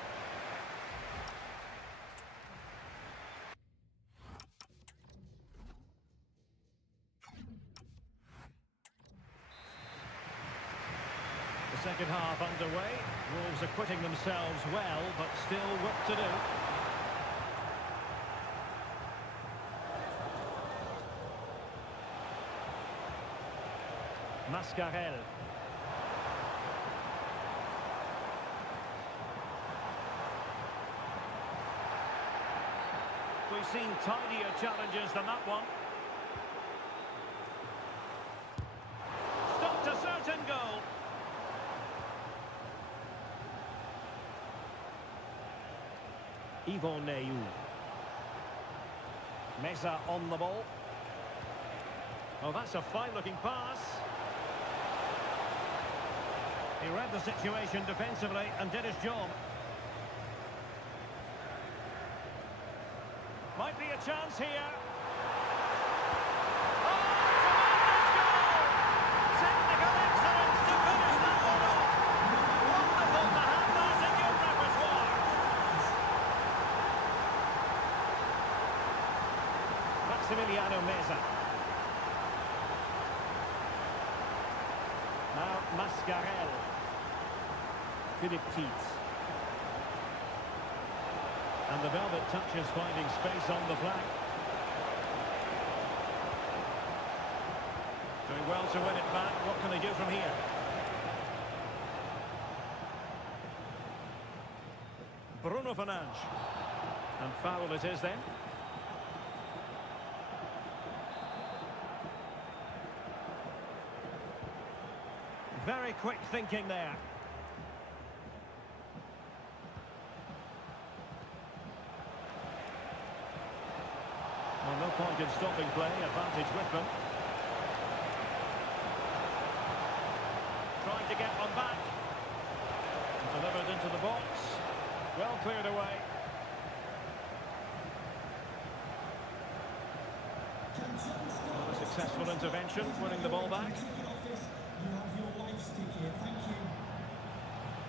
The second half underway. Wolves acquitting themselves well, but still work to do. Mascarell. We've seen tidier challenges than that one. Stopped a certain goal. Yvon Neyou. Meza on the ball. Oh, that's a fine-looking pass. He read the situation defensively and did his job. Might be a chance here. Oh, tremendous goal! Technical excellence to finish that one off. Wonderful to have that in your repertoire. Maximiliano Meza. Now Mascarell. Philippe Tietz. And the velvet touches finding space on the flank. Doing well to win it back. What can they do from here? Bruno Fernandes. And foul it is then. Very quick thinking there. Well, no point in stopping play, advantage with them. Trying to get one back. Delivered into the box. Well cleared away. Well, a successful intervention, winning the ball back.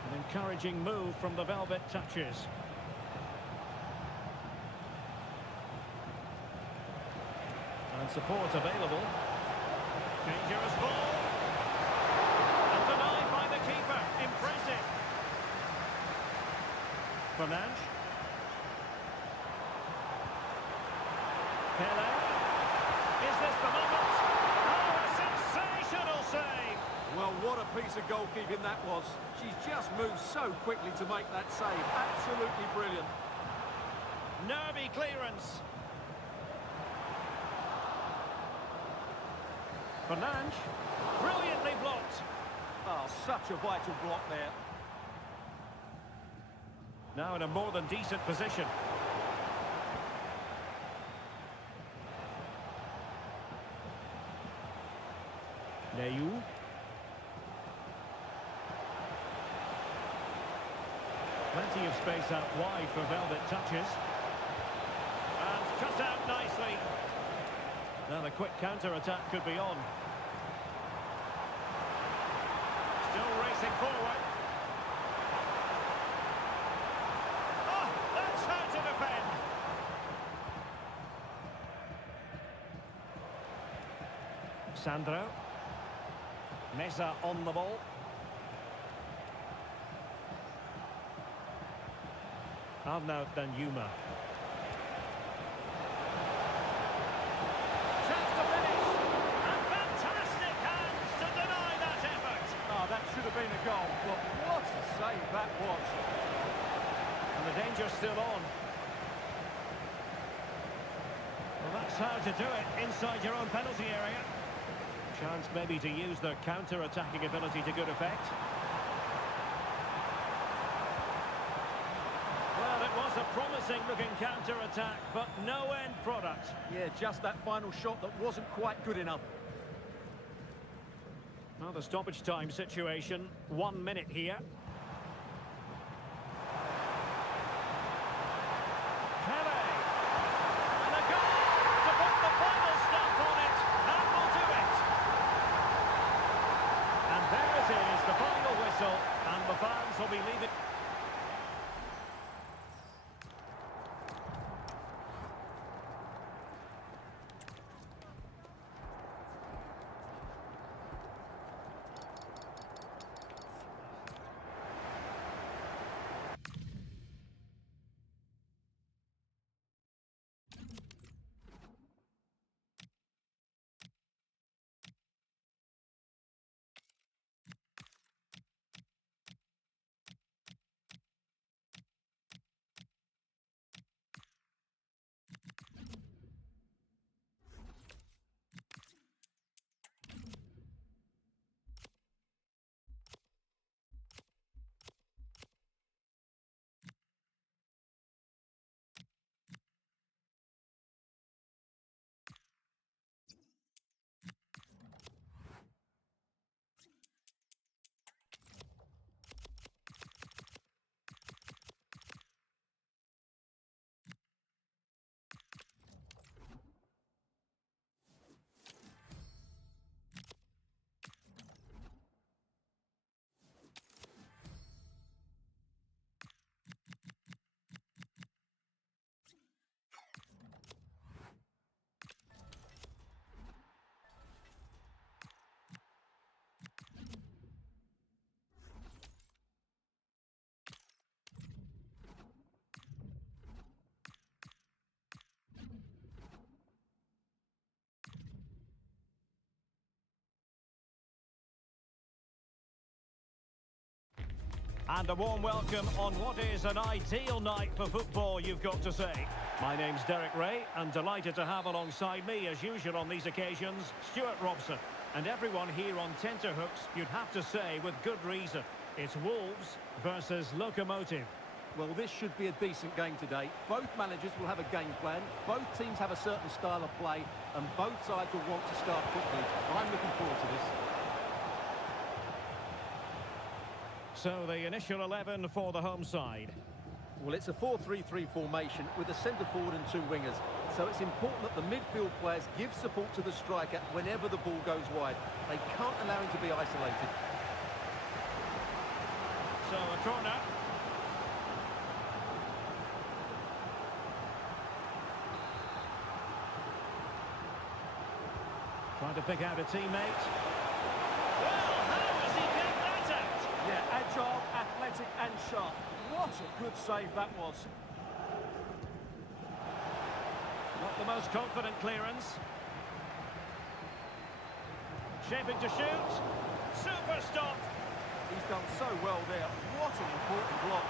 An encouraging move from the velvet touches. And support available. Dangerous ball. And denied by the keeper. Impressive. Fernandes. Pele. Is this the moment? Oh, a sensational save. Well, what a piece of goalkeeping that was. She's just moved so quickly to make that save. Absolutely brilliant. Nervy clearance. Fernandes, brilliantly blocked. Oh, such a vital block there. Now in a more than decent position. Neyou. Plenty of space out wide for velvet touches. And cut out nicely. Now the quick counter-attack could be on. Still racing forward. Oh, that's how to defend. Sandro. Meza on the ball. Arnaud Danjuma. Chance to finish. And fantastic hands to deny that effort. Oh, that should have been a goal. But what a save that was. And the danger's still on. Well, that's how to do it inside your own penalty area. Chance maybe to use their counter-attacking ability to good effect. Well, it was a promising-looking counter-attack, but no end product. Yeah, just that final shot that wasn't quite good enough. Well, the stoppage time situation, 1 minute here. Pele! And a goal to put the And a warm welcome on what is an ideal night for football, you've got to say. My name's Derek Ray, and delighted to have alongside me, as usual on these occasions, Stuart Robson. And everyone here on tenterhooks, you'd have to say, with good reason. It's Wolves versus Lokomotiv. Well, this should be a decent game today. Both managers will have a game plan, both teams have a certain style of play, and both sides will want to start quickly. I'm looking forward to this. So the initial 11 for the home side. Well, it's a 4-3-3 formation with a centre forward and two wingers. So it's important that the midfield players give support to the striker whenever the ball goes wide. They can't allow him to be isolated. So a corner. Trying to pick out a teammate. Well, how has he kept that out? Yeah, agile, athletic and sharp. What a good save that was. Not the most confident clearance. Shaping to shoot. Super stop. He's done so well there. What an important block.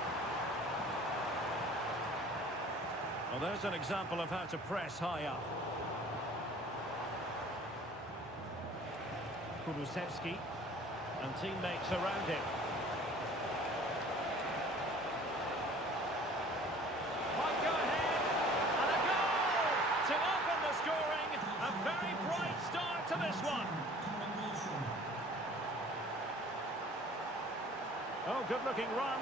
Well, there's an example of how to press high up. Kulusevski and teammates around him. Might go ahead, and a goal to open the scoring. A very bright start to this one. Oh, good-looking run.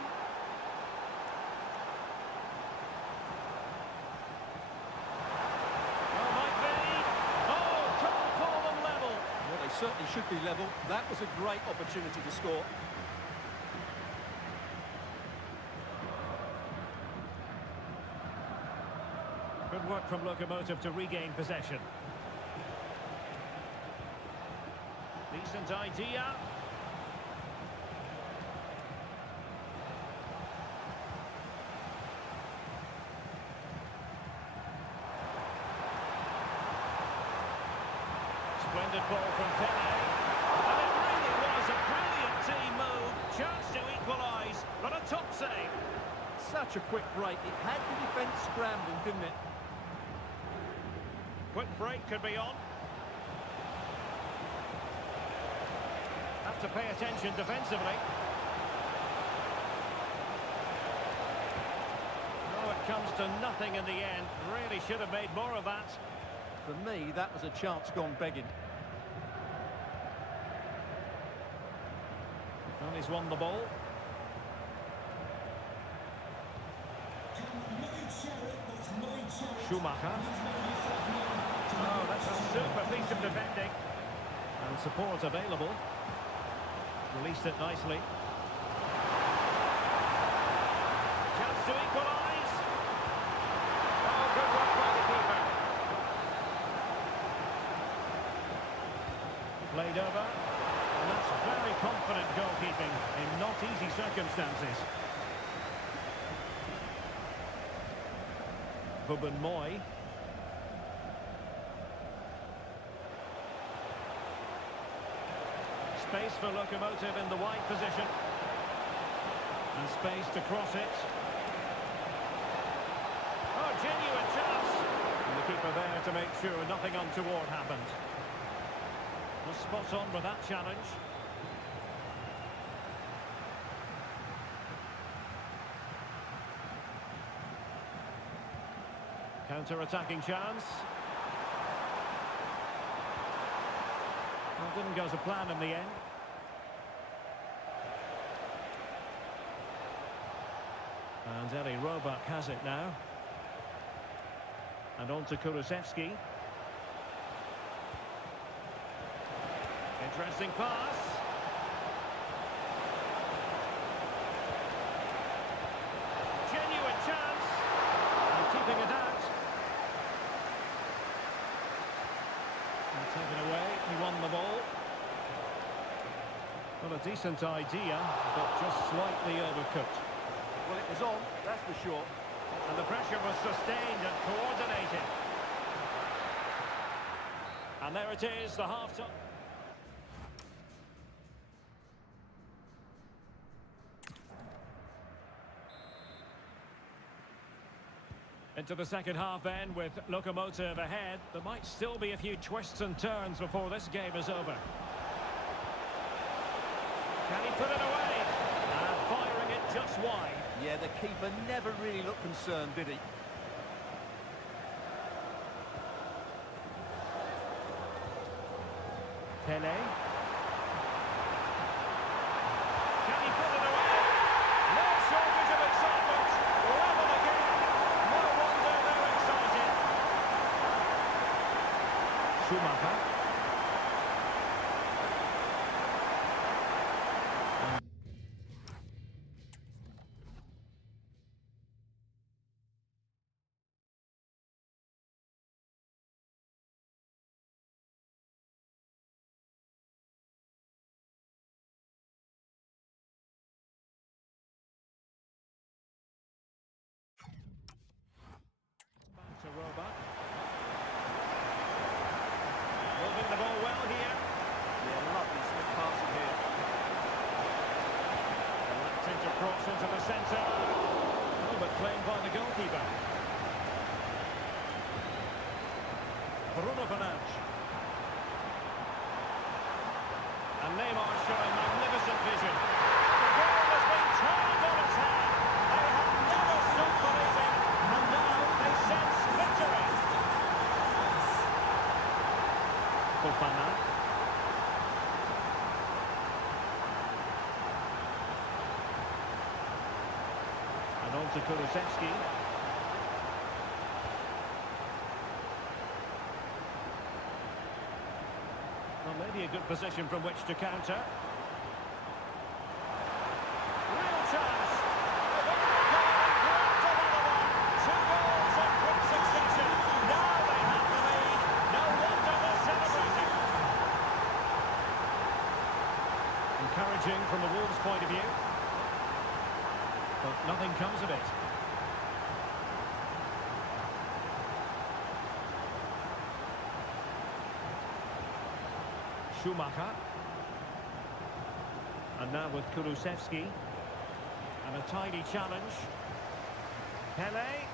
Oh, might be. Oh, couldn't call them level. Well, they certainly should be level. That was a great opportunity to score. Good work from Lokomotiv to regain possession. Decent idea. Splendid ball from Pele. And it really was a brilliant team move. Chance to equalise, but a top save. Such a quick break. It had the defence scrambling, didn't it? Quick break could be on. Have to pay attention defensively. Oh, it comes to nothing in the end. Really should have made more of that. For me, that was a chance gone begging. Well, he's won the ball. Schumacher. Oh, that's a super piece of defending. And support available. Released it nicely. Chance to equalise. Oh, good work by the keeper. Played over. And that's very confident goalkeeping in not easy circumstances. Ruben Moy. Space for Lokomotiv in the wide position. And space to cross it. Oh, genuine chance. And the keeper there to make sure nothing untoward happened. Was spot on with that challenge. Counter-attacking chance. Well, didn't go as a plan in the end. And Eli Roebuck has it now. And on to Kulusevski. Interesting pass. Genuine chance. And keeping it out. And taken away. He won the ball. Well, a decent idea, but just slightly overcooked. Well, it was on, that's for sure. And the pressure was sustained and coordinated. And there it is, the half-time. Into the second half then with Locomotive ahead. There might still be a few twists and turns before this game is over. Can he put it away? And firing it just wide. Yeah, the keeper never really looked concerned, did he? Pele. Can he put it away? No shortage of excitement. Level again. No wonder they're excited. Schumacher. Moving the ball well here. Yeah, lovely slip passing here. Left into cross into the centre. Oh, but claimed by the goalkeeper. Bruno Fernandes. And Neymar showing magnificent vision. The goal has been turned on its head. They have never stopped believing, and now they sense victory. Fofana. And on to Kulusevski. Well, maybe a good position from which to counter. Real chance. The one grabbed another one. 2 goals in quick succession. Now they have the lead. No wonder they're celebrating. Encouraging from the Wolves' point of view. But nothing comes of it. Schumacher. And now with Kulusevski. And a tidy challenge. Pele.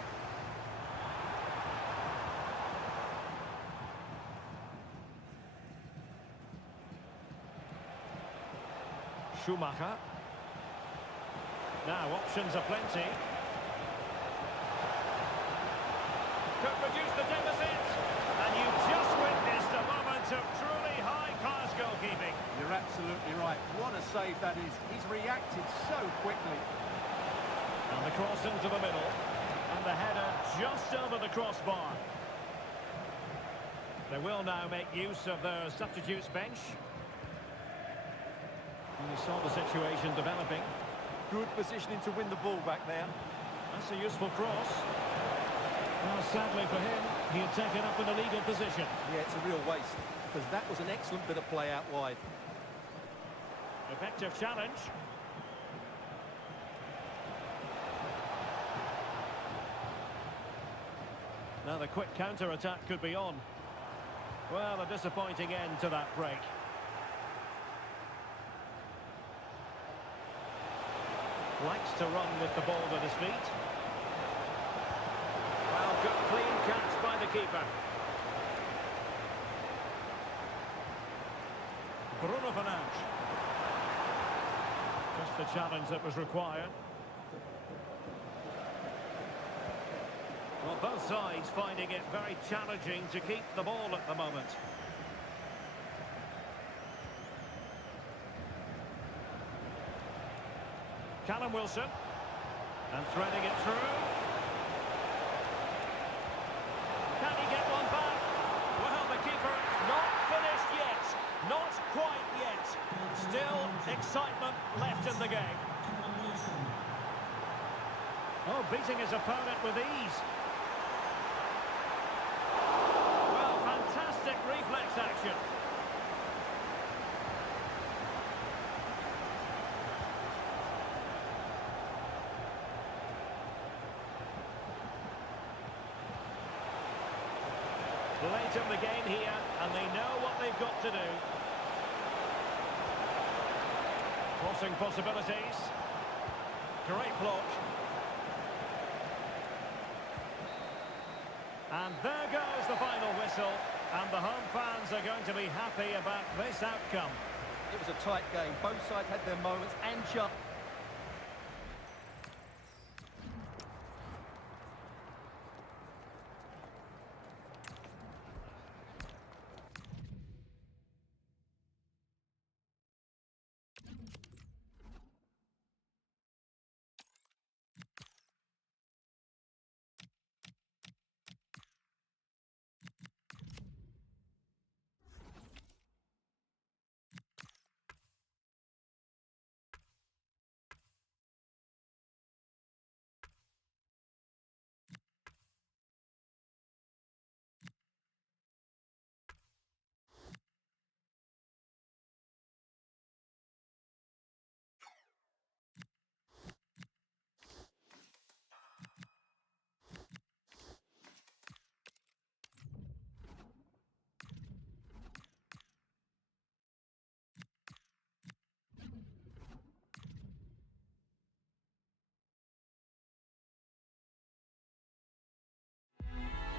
Schumacher. Now options aplenty. Could reduce the deficit. And you've just witnessed a moment of truly high-class goalkeeping. You're absolutely right. What a save that is. He's reacted so quickly. And the cross into the middle. And the header just over the crossbar. They will now make use of their substitutes bench. And we saw the situation developing. Good positioning to win the ball back there. That's a useful cross. Well, sadly for him, he had taken up an illegal position. Yeah, it's a real waste, because that was an excellent bit of play out wide. Effective challenge. Now the quick counter-attack could be on. Well, a disappointing end to that break. Likes to run with the ball at his feet. Well, good clean catch by the keeper. Bruno Fernandes. Just the challenge that was required. Well, both sides finding it very challenging to keep the ball at the moment. Callum Wilson. And threading it through. Can he get one back? Well, the keeper not finished yet. Not quite yet. Still excitement left in the game. Oh, beating his opponent with ease. Well, fantastic reflex action. Late in the game here, and they know what they've got to do. Crossing possibilities. Great block. And there goes the final whistle. And the home fans are going to be happy about this outcome. It was a tight game. Both sides had their moments and chances.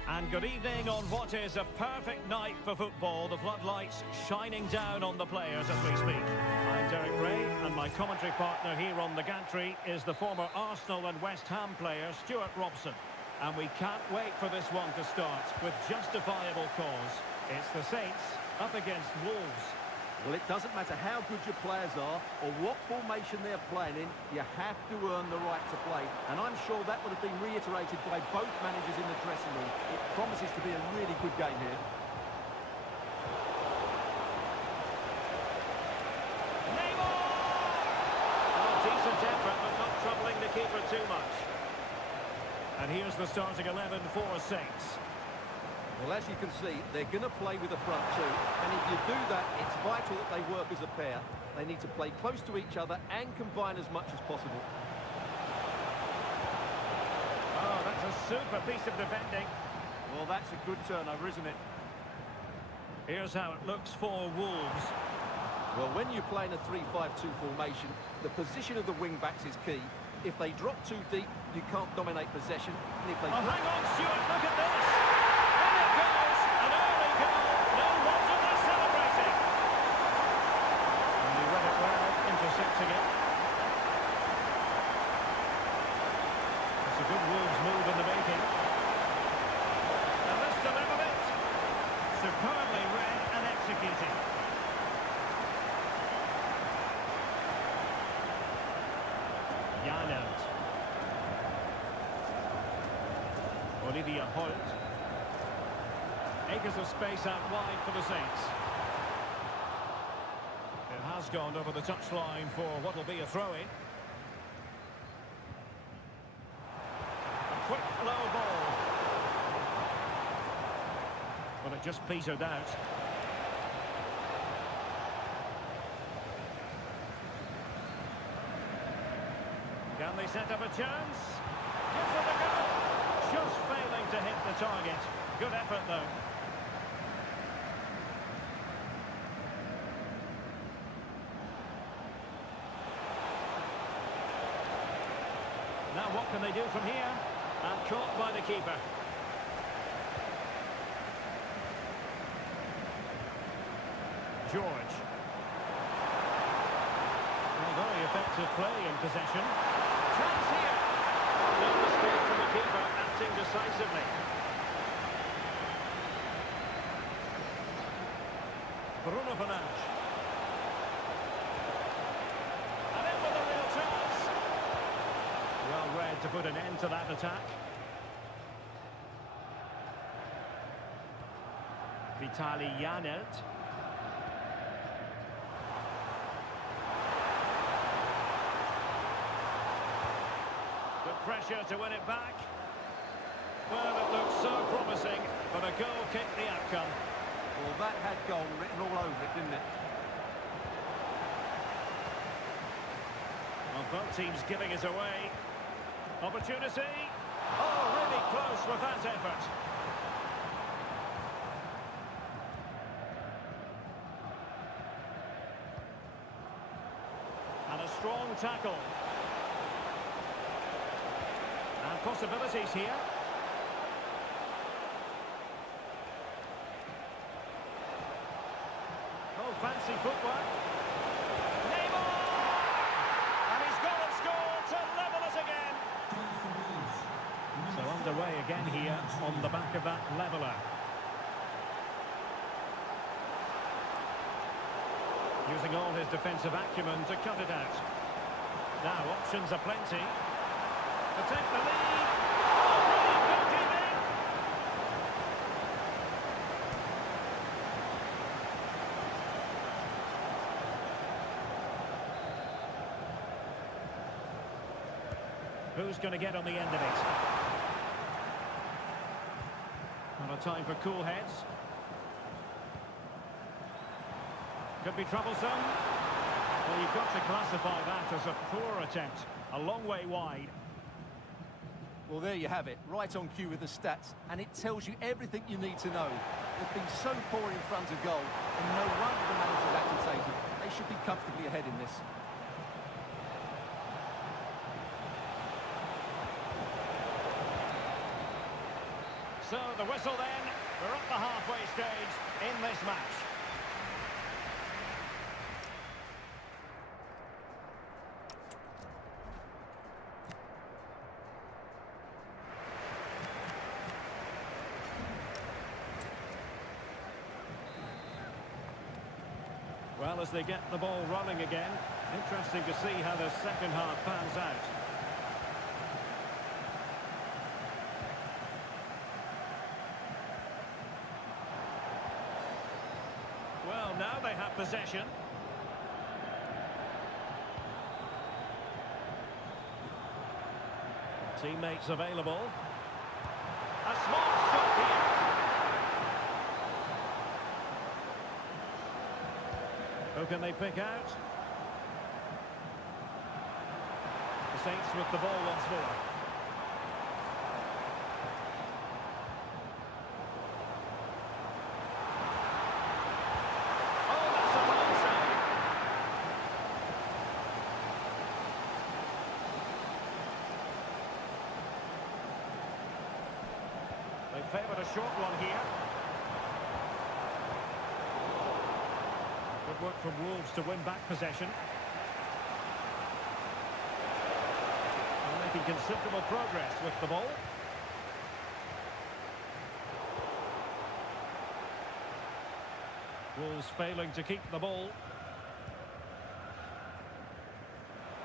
And good evening on what is a perfect night for football. The floodlights shining down on the players as we speak. I'm Derek Ray, and my commentary partner here on the gantry is the former Arsenal and West Ham player, Stuart Robson. And we can't wait for this one to start with justifiable cause. It's the Saints up against Wolves. Well, it doesn't matter how good your players are or what formation they're playing in, you have to earn the right to play. And I'm sure that would have been reiterated by both managers in the dressing room. It promises to be a really good game here. Neymar! Oh, decent effort, but not troubling the keeper too much. And here's the starting 11 for Saints. Well, as you can see, they're going to play with the front two. And if you do that, it's vital that they work as a pair. They need to play close to each other and combine as much as possible. Oh, that's a super piece of defending. Well, that's a good turnover, isn't it? Here's how it looks for Wolves. Well, when you play in a 3-5-2 formation, the position of the wing-backs is key. If they drop too deep, you can't dominate possession. And if they hang on, Stuart, look at this! Goes, an early goal, no wonder they're celebrating. And he read it well, intercepting it. It's a good Wolves move in the making. And this delivered it. Superbly read and executed. Janert. Olivia Holt. Acres of space out wide for the Saints. It has gone over the touchline for what will be a throw-in. A quick low ball. But it just petered out. Can they set up a chance? Gives it a go. Just failing to hit the target. Good effort though. Now what can they do from here? And caught by the keeper. George. Well, very effective play in possession. Chance here. No mistake from the keeper, acting decisively. Bruno Fernandes. And in with a real chance. Well read to put an end to that attack. Vitaly Janert. Good pressure to win it back. Well, it looked so promising, but a goal kicked the outcome. Well, that had goal written all over it, didn't it? Well, both teams giving it away. Opportunity. Oh, really close with that effort. And a strong tackle. And possibilities here. fancy footwork. Neymar! And he's gone and scored to level us again. So underway again here on the back of that leveller. Using all his defensive acumen to cut it out. Now options are plenty. To take the lead. Oh, brilliant goalkeeping! Who's going to get on the end of it? Not a time for cool heads. Could be troublesome. Well, you've got to classify that as a poor attempt. A long way wide. Well, there you have it, right on cue with the stats, and it tells you everything you need to know. They've been so poor in front of goal, and no wonder the manager's agitated. They should be comfortably ahead in this. So the whistle then, we're at the halfway stage in this match. Well, as they get the ball rolling again, interesting to see how the second half pans out. Well, now they have possession. Teammates available. A small stop here. Who can they pick out? The Saints with the ball once more. Oh, that's a fine save. They favoured a short one here. Good work from Wolves to win back possession. They're making considerable progress with the ball. Wolves failing to keep the ball.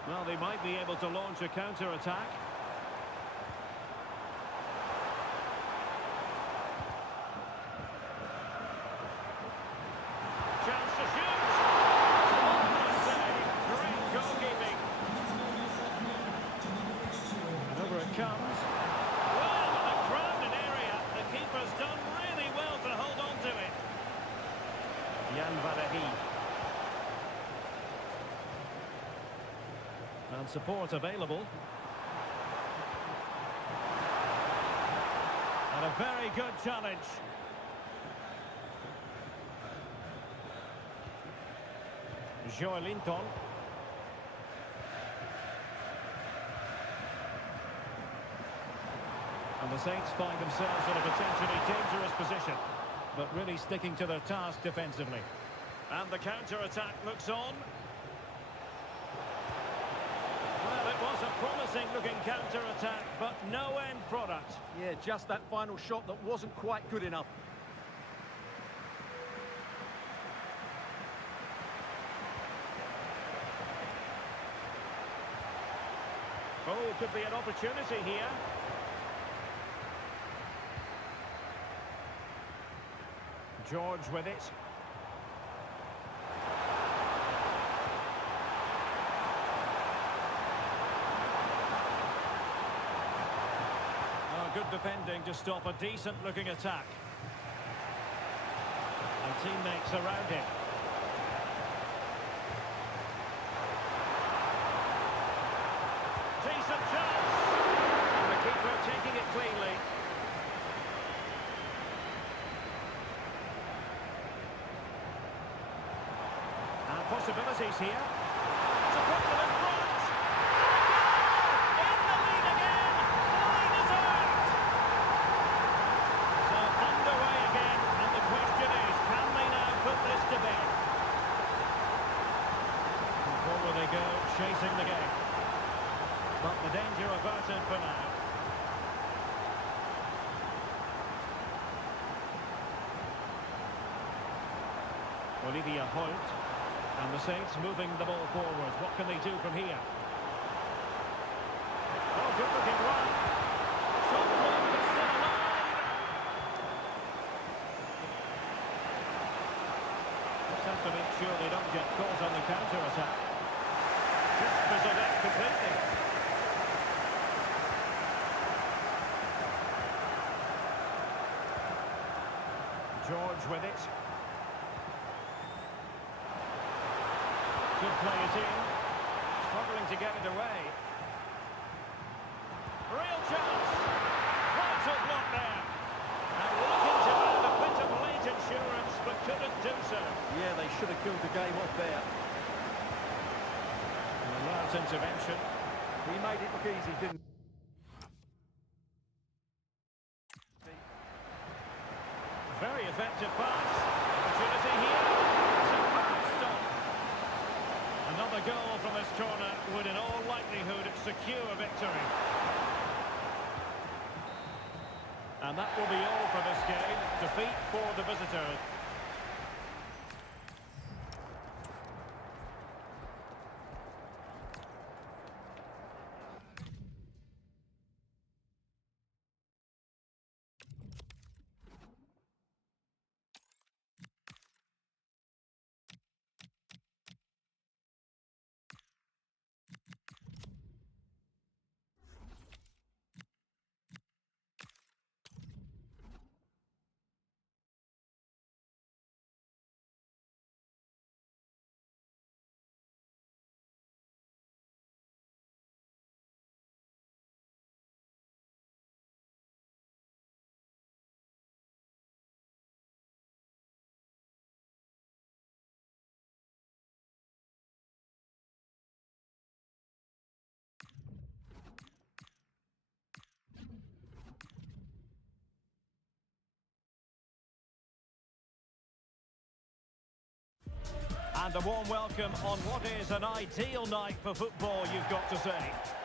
Well, they might be able to launch a counter-attack. Chance to shoot! Comes. Well, in a crowded area, the keeper's done really well to hold on to it. Jan Vadahi. And support available. And a very good challenge. Joelinton. And the Saints find themselves in a potentially dangerous position, but really sticking to their task defensively. And the counter-attack looks on. Well, it was a promising-looking counter-attack, but no end product. Yeah, just that final shot that wasn't quite good enough. Oh, could be an opportunity here. George with it. Oh, good defending to stop a decent-looking attack. And teammates around him. Decent chance. And the keeper taking it cleanly. Possibilities here to put them in front. In the lead again, fully deserved. So underway again, and the question is, can they now put this to bed? Olivia Holt. And the Saints moving the ball forward. What can they do from here? Oh, good looking run. Someone is still alive. Just have to make sure they don't get caught on the counter-attack. Just fizzled out completely. George with it. Could play it in. Struggling to get it away. Real chance. Vital block there. And looking to add a bit of late insurance, but couldn't do so. Yeah, they should have killed the game off there. An alert intervention. He made it look easy, didn't he? Very effective pass. Opportunity here. Superb stop. Another goal from this corner would in all likelihood secure victory. And that will be all for this game. Defeat for the visitors. And a warm welcome on what is an ideal night for football, you've got to say.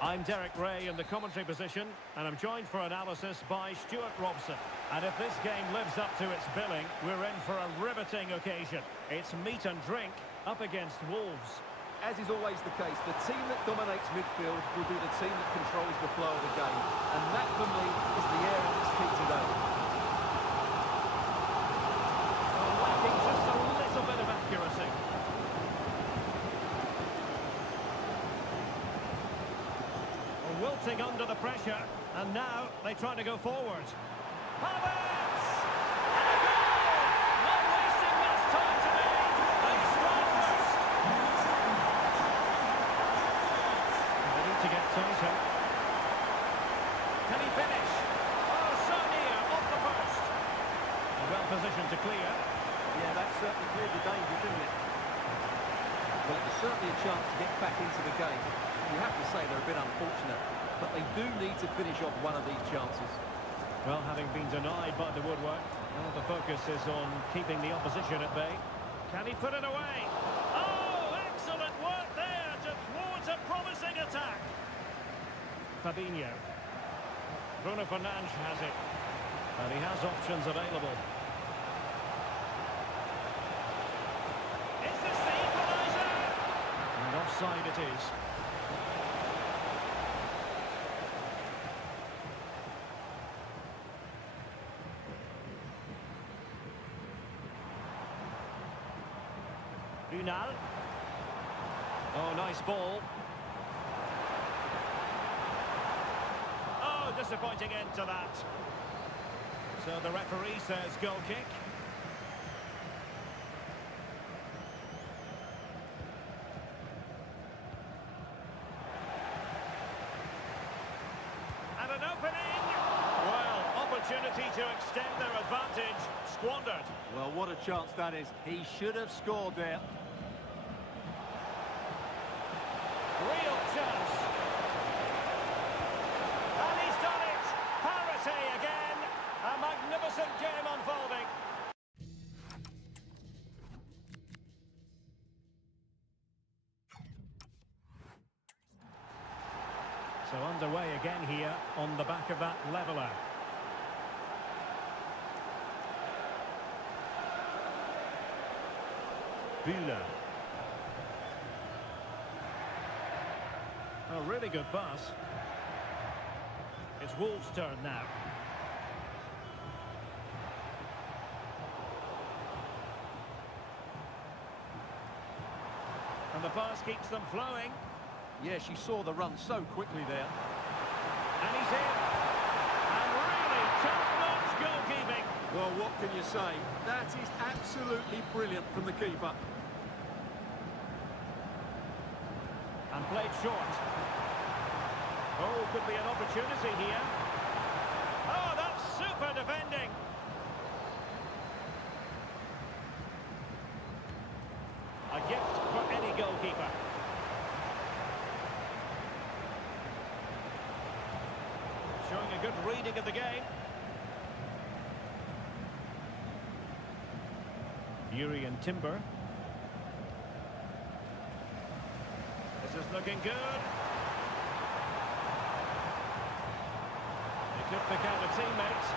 I'm Derek Ray in the commentary position, and I'm joined for analysis by Stuart Robson. And if this game lives up to its billing, we're in for a riveting occasion. It's meat and drink up against Wolves. As is always the case, the team that dominates midfield will be the team that controls the flow of the game. And that, for me, is the area that's key today. Lacking just a little bit of accuracy. Wilting under the pressure, and now they try to go forward. Havertz! And a goal! Not wasting much time today. They strike first. They need to get tighter. Can he finish? Oh, so near, off the post. Well positioned to clear. Yeah, that certainly cleared the danger, didn't it? Well, it was certainly a chance to get back into the game. You have to say they're a bit unfortunate, but they do need to finish off one of these chances. Well, having been denied by the woodwork, well, the focus is on keeping the opposition at bay. Can he put it away? Oh, excellent work there to thwart a promising attack. Fabinho. Bruno Fernandes has it, and he has options available. Is this the equaliser? And offside it is. Ronaldo. Oh, nice ball. Oh, disappointing end to that. So the referee says goal kick. And an opening. Well, opportunity to extend their advantage. Squandered. Well, what a chance that is. He should have scored there. Real chance. And he's done it. Parity again. A magnificent game unfolding. So underway again here on the back of that leveller. Bühler. A really good pass. It's Wolves' turn now. And the pass keeps them flowing. Yeah, she saw the run so quickly there. And he's in. And really top-notch goalkeeping. Well, what can you say? That is absolutely brilliant from the keeper. And played short. Oh, could be an opportunity here. Oh, that's super defending. A gift for any goalkeeper. Showing a good reading of the game. Urian Timber. This is looking good. They could pick out a teammate.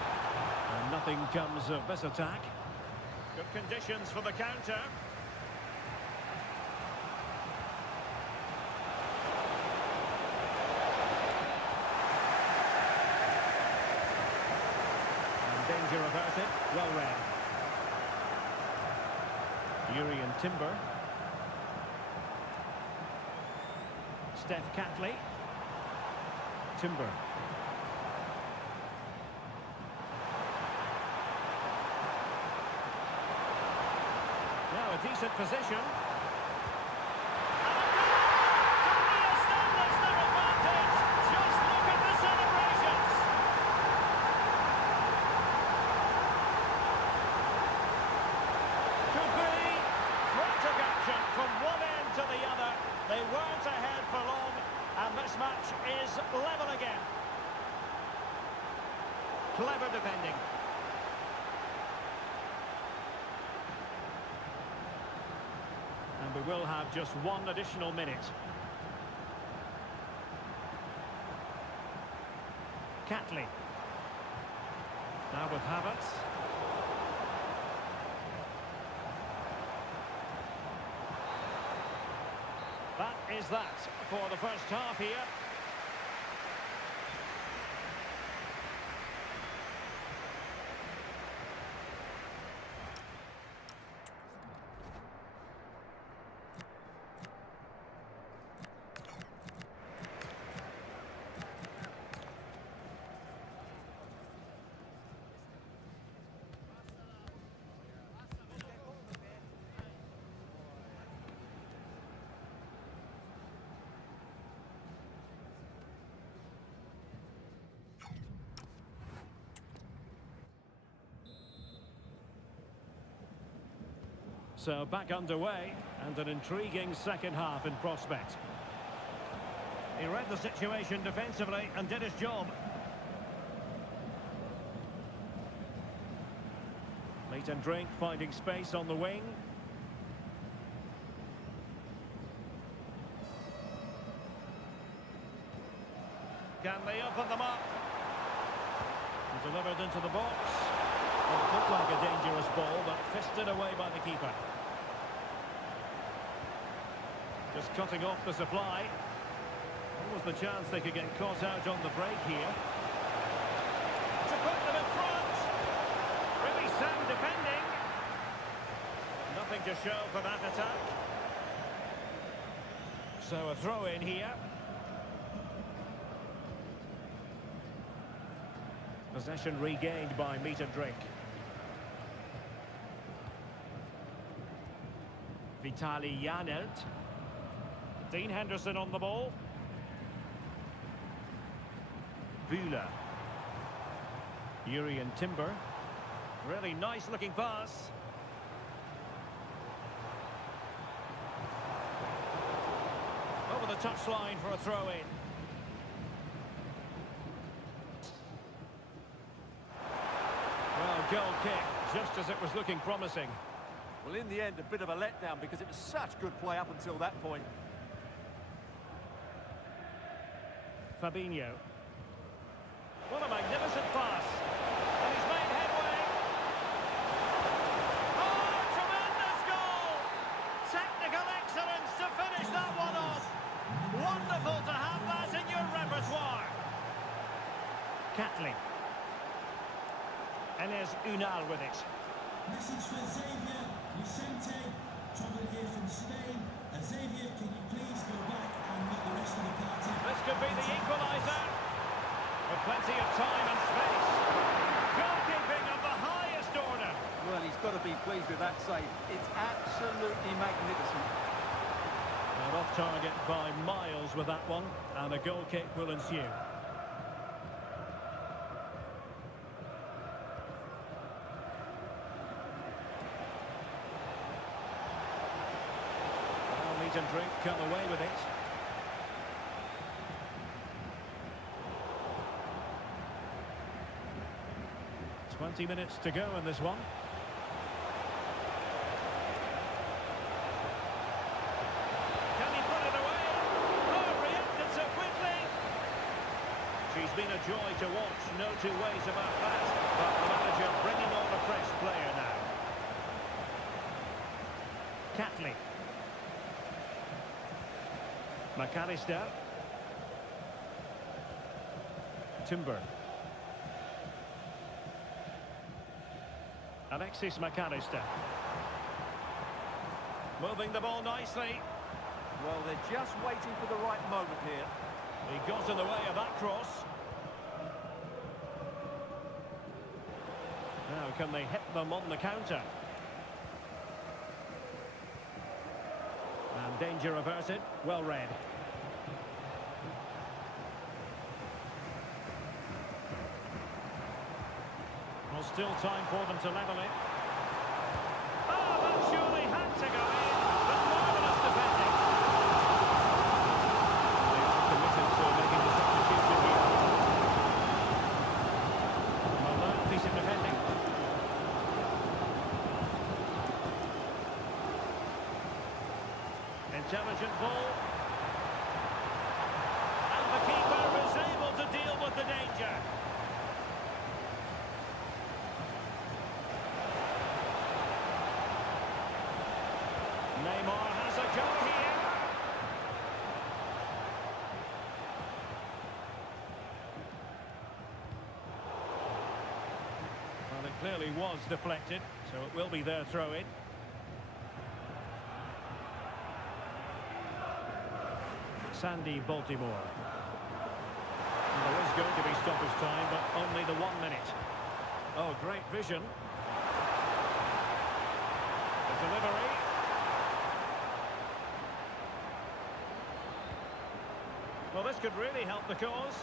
And nothing comes of this attack. Good conditions for the counter. Danger averted, well read. Urian Timber. Steph Catley. Timber. Now a decent position. They weren't ahead for long, and this match is level again. Clever defending. And we will have just one additional minute. Catley. Now with Havertz. That is that for the first half here. So back underway, and an intriguing second half in prospect. He read the situation defensively and did his job. Meat and drink finding space on the wing. Can they open them up? And delivered into the box. Well, it looked like a dangerous ball, but fisted away by the keeper. Just cutting off the supply. What was the chance they could get caught out on the break here? To put them in front. Really sound defending. Nothing to show for that attack. So a throw in here. Possession regained by Meat and Drink. Vitaly Janelt. Dean Henderson on the ball. Bühler. Urian Timber. Really nice looking pass. Over the touchline for a throw in. Well, goal kick, just as it was looking promising. Well, in the end, a bit of a letdown because it was such good play up until that point. Fabinho. What a magnificent pass. And he's made headway. Oh, tremendous goal! Wonderful to have that in your repertoire. Catley. Enes Unal with it. Message for Xavier Vicente, travelling here from Spain. Xavier, can you please go back and meet the rest of the party? This could be the equaliser. With plenty of time and space. Goalkeeping of the highest order. Well, he's got to be pleased with that save. It's absolutely magnificent. And off target by miles with that one, and a goal kick will ensue. Well, meat and drink come away with it. Twenty minutes to go in this one. Can he put it away? Oh, reacted so quickly. She's been a joy to watch, no two ways about that. But the manager bringing on a fresh player now. Catley. McAllister. Timber. Alexis McAllister. Moving the ball nicely. Well, they're just waiting for the right moment here. He got in the way of that cross. Now, can they hit them on the counter? And danger averted. Well read. Well, still time for them to level it. Oh, that surely had to go in. But marvellous defending. They are committed to making the substitution here. Well, that piece of defending. Intelligent ball. And the keeper is able to deal with the danger. Neymar has a go here. Well, it clearly was deflected, so it will be their throw-in. Sandy Baltimore. And there is going to be stoppage time, but only the 1 minute. Oh, great vision. The delivery. Well, this could really help the cause.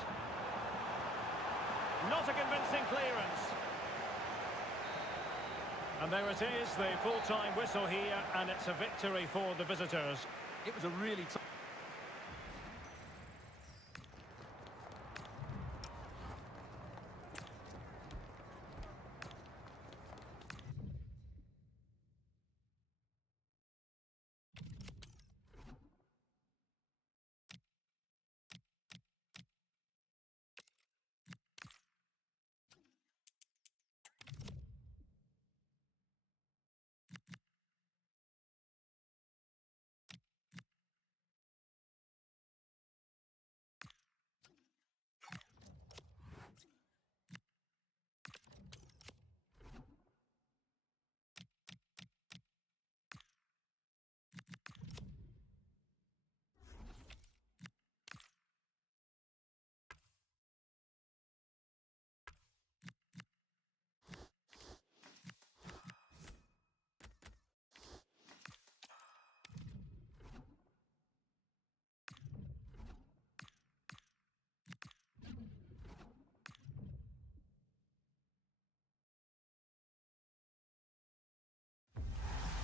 Not a convincing clearance. And there it is, the full-time whistle here, and it's a victory for the visitors. It was a really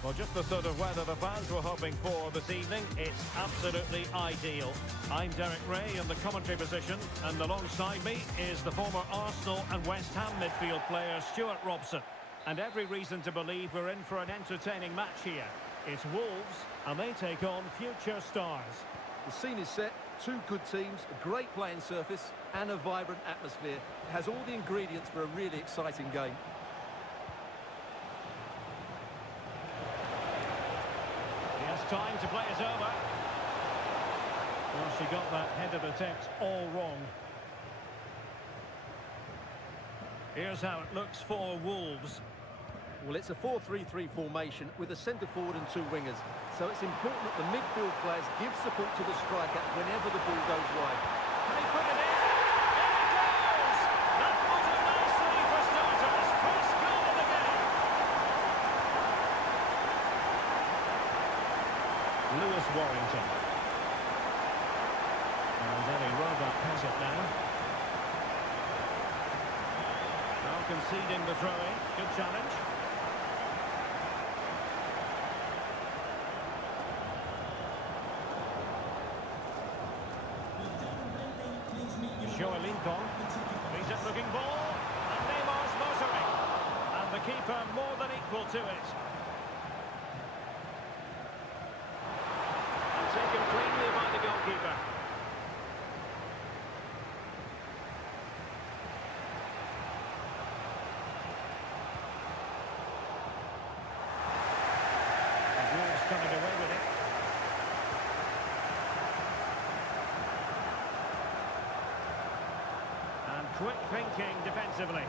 Well, just the sort of weather the fans were hoping for this evening. It's absolutely ideal. I'm Derek Ray in the commentary position, and alongside me is the former Arsenal and West Ham midfield player Stuart Robson. And every reason to believe we're in for an entertaining match here. It's Wolves, and they take on future stars. The scene is set, two good teams, a great playing surface and a vibrant atmosphere. It has all the ingredients for a really exciting game. He has time to play it over. Well, she got that headed attempt all wrong. Here's how it looks for Wolves. Well, it's a 4-3-3 formation with a centre forward and two wingers. So it's important that the midfield players give support to the striker whenever the ball goes wide. Can he put it in? In it goes! That will do nicely for starters. First goal of the game. Lewis Warrington. And Ellie Roebuck has it now. Now conceding the throw-in. Good challenge. Joelinton. He's it looking ball. And Neymar's motoring. And the keeper more than equal to it. And taken cleanly by the goalkeeper. The Wolves coming away with it. Quick thinking defensively.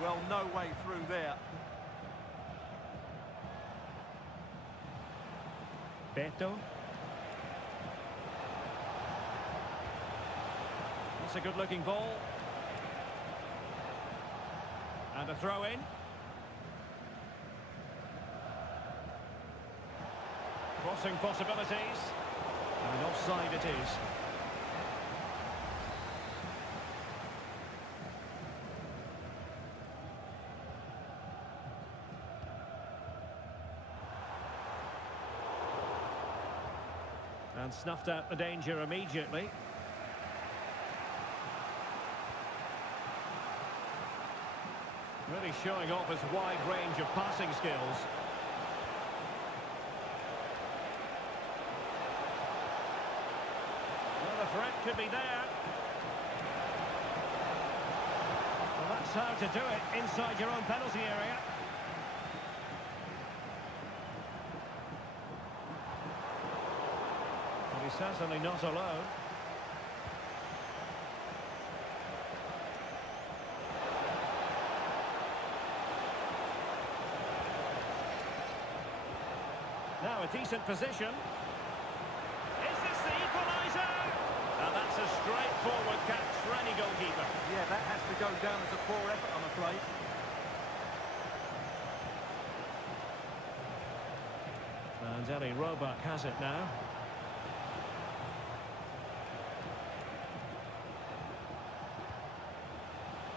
Well, no way through there. Beto. That's a good-looking ball. And a throw-in. Crossing possibilities. And offside it is. And snuffed out the danger immediately. Really showing off his wide range of passing skills. Well, the threat could be there. Well, that's how to do it inside your own penalty area. He's certainly not alone. Now a decent position. Is this the equaliser? And that's a straightforward catch for any goalkeeper. Yeah, that has to go down as a poor effort, I'm afraid. And Ellie Roebuck has it now.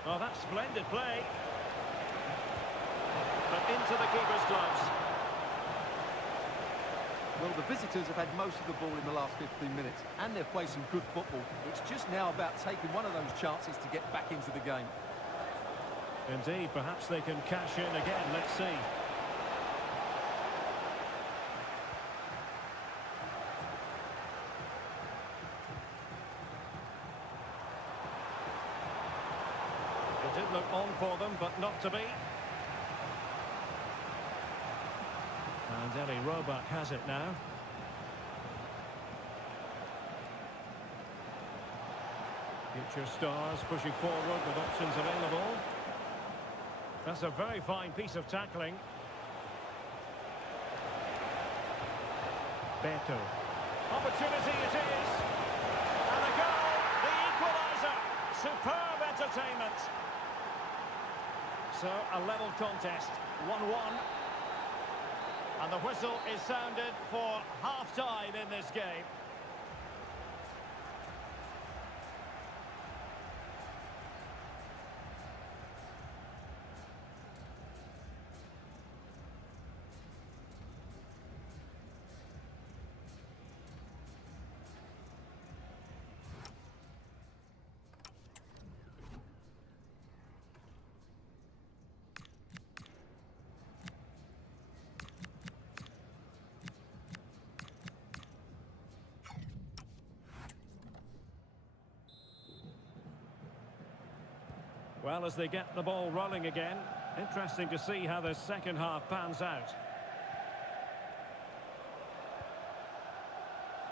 Oh, that's splendid play. But into the keeper's gloves. Well, the visitors have had most of the ball in the last 15 minutes, and they've played some good football. It's just now about taking one of those chances to get back into the game. Indeed, perhaps they can cash in again. Let's see. It did look on for them, but not to be. And Ellie Roebuck has it now. Future stars pushing forward with options available. That's a very fine piece of tackling. Beto. Opportunity it is. And a goal, the equaliser. Superb entertainment. So, a level contest, 1-1. And the whistle is sounded for half-time in this game. Well, as they get the ball rolling again, interesting to see how the second half pans out.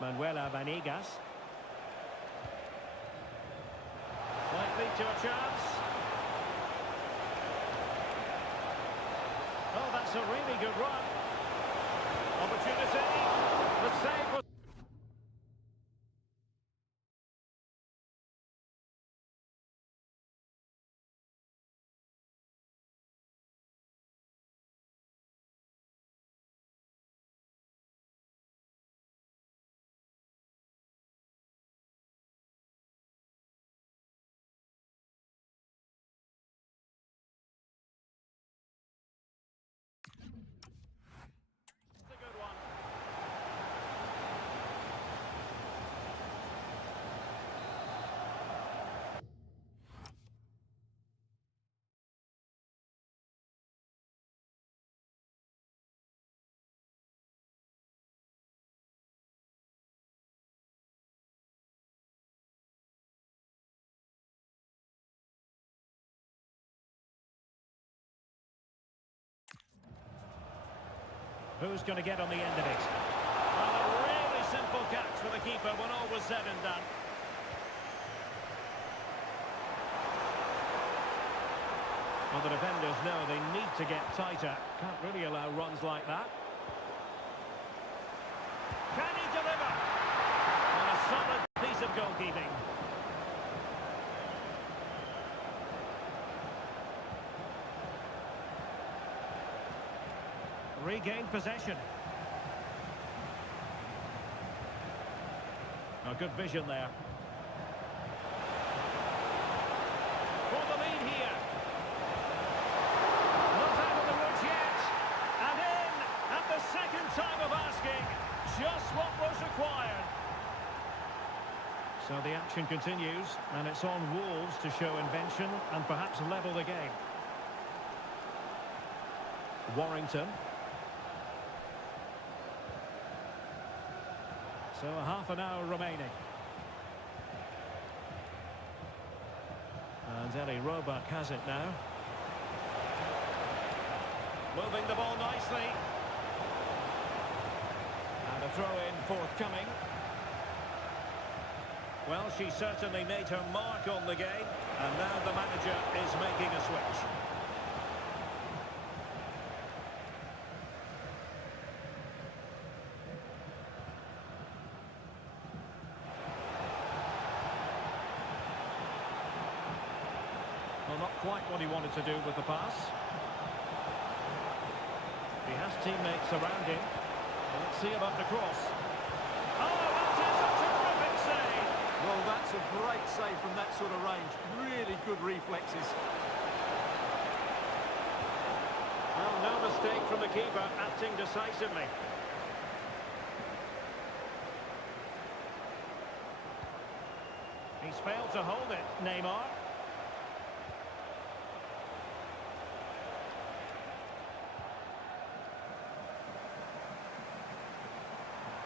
Manuela Vanegas. Might lead to a chance. Oh, that's a really good run. Opportunity. The save was... Who's going to get on the end of it? Well, a really simple catch for the keeper when all was said and done. Well, the defenders know they need to get tighter. Can't really allow runs like that. Can he deliver? And a solid piece of goalkeeping. Regained possession. A good vision there. For the lead here. Not out of the woods yet. And in at the second time of asking. Just what was required. So the action continues, and it's on Wolves to show invention and perhaps level the game. Warrington. So a half an hour remaining. And Eli Roebuck has it now. Moving the ball nicely. And a throw-in forthcoming. Well, she certainly made her mark on the game. And now the manager is making a switch. Well, not quite what he wanted to do with the pass. He has teammates around him. Let's see about the cross. Oh, that is a terrific save! Well, that's a great save from that sort of range. Really good reflexes. Well, no mistake from the keeper, acting decisively. He's failed to hold it, Neymar.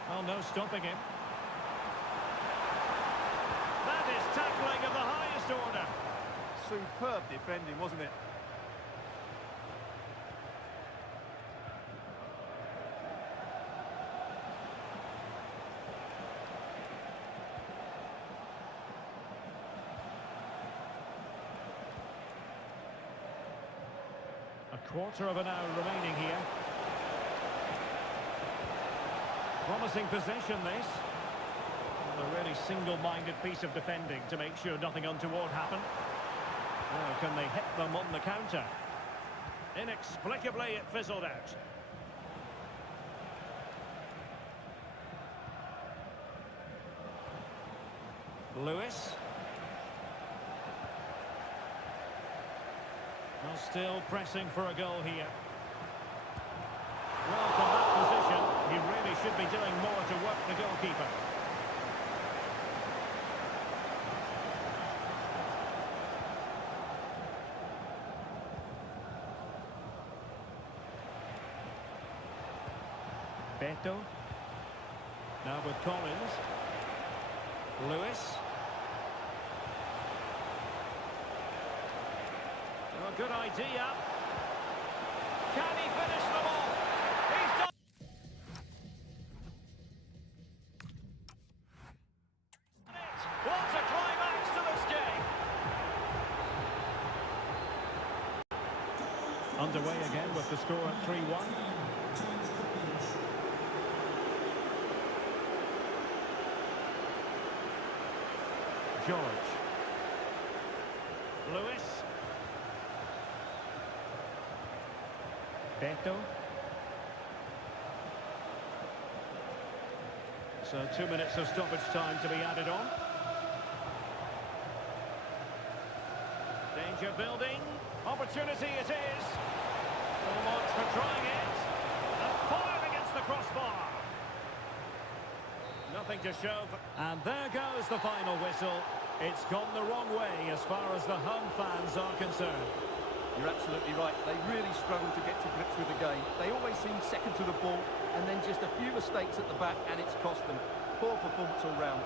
Well, no stopping him. That is tackling of the highest order. Superb defending, wasn't it? A quarter of an hour remaining here. Promising possession, this. A really single-minded piece of defending to make sure nothing untoward happened. Oh, can they hit them on the counter? Inexplicably, it fizzled out. Lewis. Well, still pressing for a goal here. Well, from that position, he really should be doing more to work the goalkeeper. Beto. Now with Collins. Lewis. Oh, good idea. Can he finish them off? He's done. What a climax to this game. the score at 3-1. George. Lewis. Beto. So 2 minutes of stoppage time to be added on. Danger building. Opportunity it is. Almost for trying it. And fired against the crossbar. Nothing to show. And there goes the final whistle. It's gone the wrong way as far as the home fans are concerned. You're absolutely right. They really struggle to get to grips with the game. They always seem second to the ball, and then just a few mistakes at the back, and it's cost them. Poor performance all round.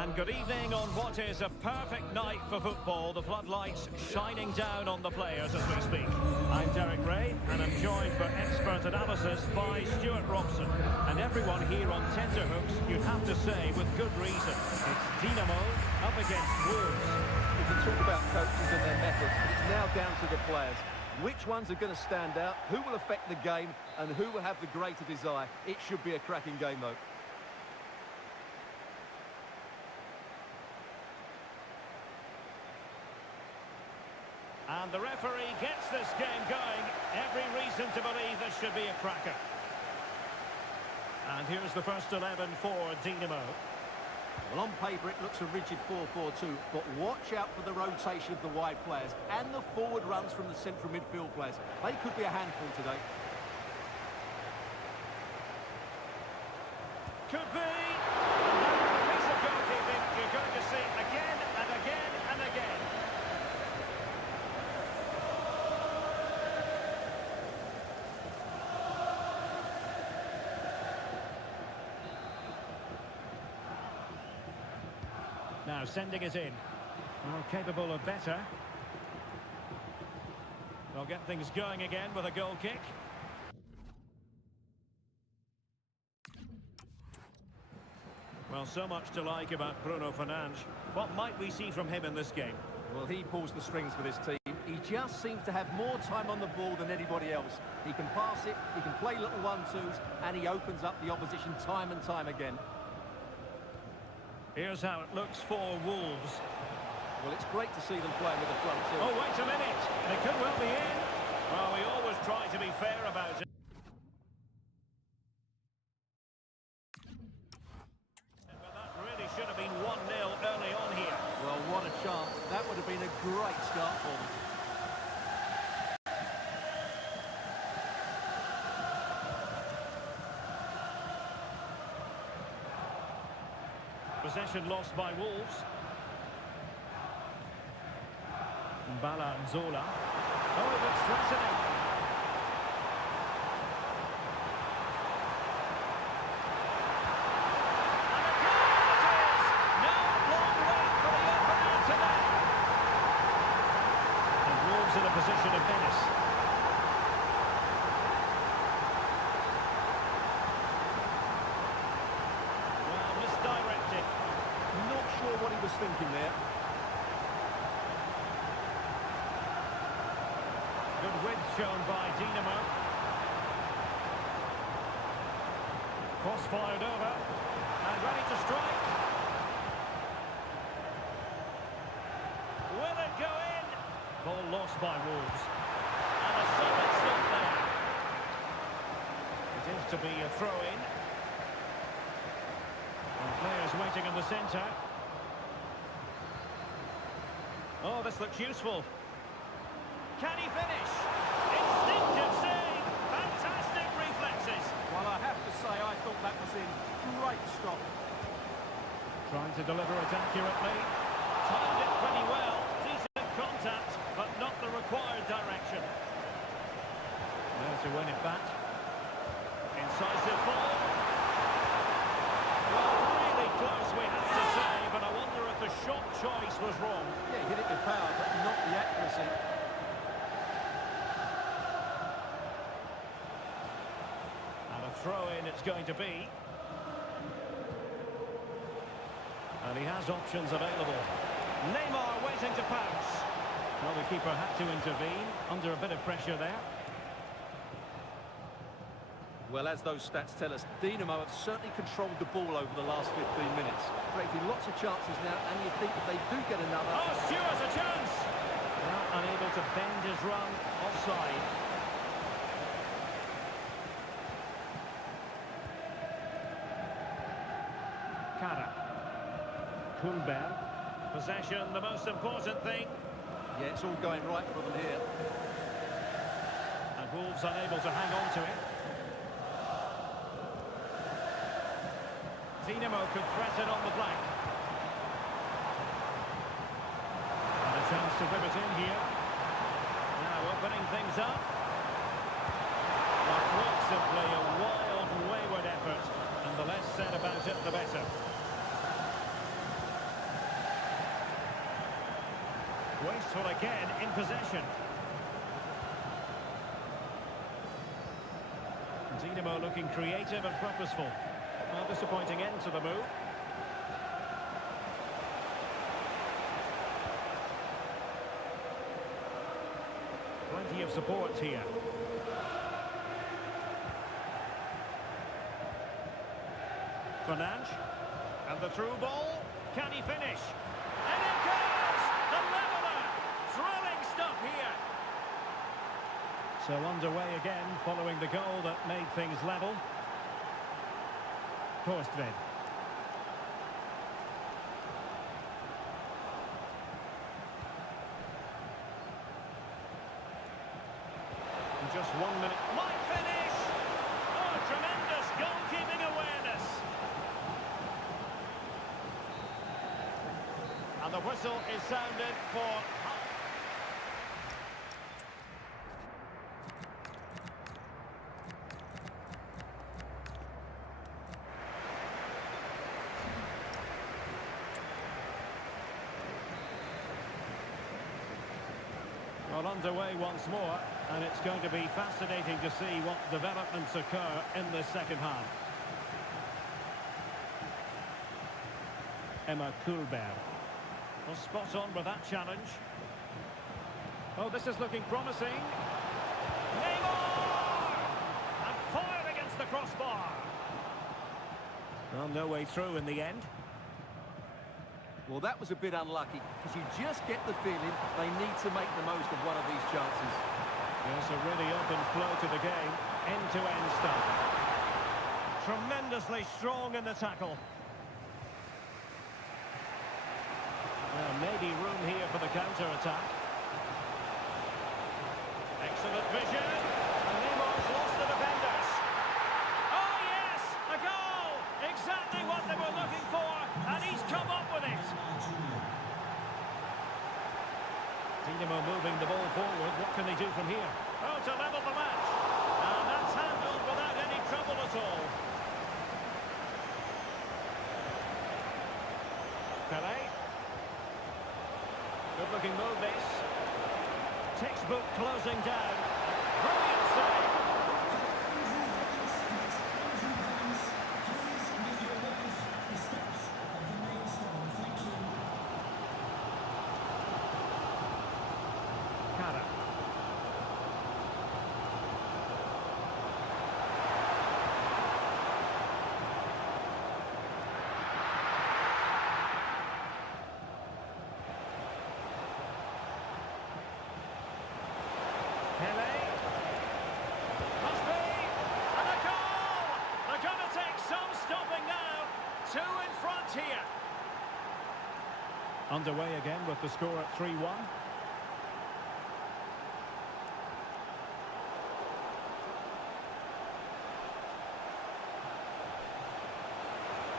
And good evening on what is a perfect night for football. The floodlights shining down on the players as we speak. I'm Derek Ray, and I'm joined for expert analysis by Stuart Robson. And everyone here on tenterhooks, you'd have to say, with good reason. It's Dinamo up against Wolves. We can talk about coaches and their methods, but it's now down to the players. Which ones are going to stand out, who will affect the game, and who will have the greater desire. It should be a cracking game, though. And the referee gets this game going. Every reason to believe this should be a cracker. And here's the first 11 for Dinamo. Well, on paper, it looks a rigid 4-4-2, but watch out for the rotation of the wide players and the forward runs from the central midfield players. They could be a handful today. Could be. And that piece of goalkeeping you're going to see again and again and again. Now sending it in. Well, capable of better. They'll get things going again with a goal kick. Well, so much to like about Bruno Fernandes. What might we see from him in this game? Well, he pulls the strings for this team. He just seems to have more time on the ball than anybody else. He can pass it, he can play little 1-2s, and he opens up the opposition time and time again. Here's how it looks for Wolves. Well, it's great to see them playing with the front two. Oh, wait a minute. They could well be in. Well, we always try to be fair about it. But that really should have been 1-0 early on here. Well, what a chance. That would have been a great start for them. Possession lost by Wolves. Mbala and Zola. Oh, it looks threatening. And a goal it is! No long wait for the opener today. And Wolves in a position of menace. Well, misdirected. Not sure what he was thinking there. Good width shown by Dinamo. Cross fired over. And ready to strike. Will it go in? Ball lost by Wolves. And a solid stop there. It is to be a throw-in. And players waiting in the centre. Oh, this looks useful. Can he finish? Instinctive save. Fantastic reflexes. Well, I have to say, I thought that was in. Great stop. Trying to deliver it accurately. Timed it pretty well. Decent contact, but not the required direction. There to win it back. Incisive ball. Well, really close, we have to say, but I wonder if the shot choice was wrong. Yeah, he hit it with power, but not the accuracy. Throw-in it's going to be. And he has options available. Neymar waiting to pounce. Well, the keeper had to intervene under a bit of pressure there. Well, as those stats tell us, Dinamo have certainly controlled the ball over the last 15 minutes. Creating lots of chances now, and you think if they do get another... Oh, Stewart's a chance! Well, unable to bend his run, offside. Kulber. Possession, the most important thing. Yeah, it's all going right for them here. And Wolves unable to hang on to it. Dinamo could threaten on the flank. And a chance to whip it in here. Now opening things up. But quite simply a wild, wayward effort. And the less said about it, the better. successful again in possession. Dinamo looking creative and purposeful. Well, disappointing end to the move. Plenty of support here. Fernandes. And the through ball. Can he finish? And it goes! The leveller! Thrilling stuff here. So underway again following the goal that made things level. Torstvedt. Just 1 minute. Might finish! Oh, tremendous goalkeeping awareness. And the whistle is sounded for... Well, underway once more, and it's going to be fascinating to see what developments occur in the second half. Emma Kuhlberg. Well, spot on with that challenge. Oh, this is looking promising. Neymar! And fired against the crossbar. Well, no way through in the end. Well, that was a bit unlucky, because you just get the feeling they need to make the most of one of these chances. Yes, a really open flow to the game. End-to-end stuff. Tremendously strong in the tackle. Well, maybe room here for the counter-attack. Excellent vision. And Neymar's lost the defenders. Oh, yes! A goal! Exactly what they were looking for, and he's come up with it. Dinamo moving the ball forward. What can they do from here? Oh, to level the match. And that's handled without any trouble at all. Pelé. Good-looking move, this. Textbook closing down. Brilliant save. Pelé. Must be. And a goal! They're going to take some stopping now. 2 in front here. Underway again with the score at 3-1.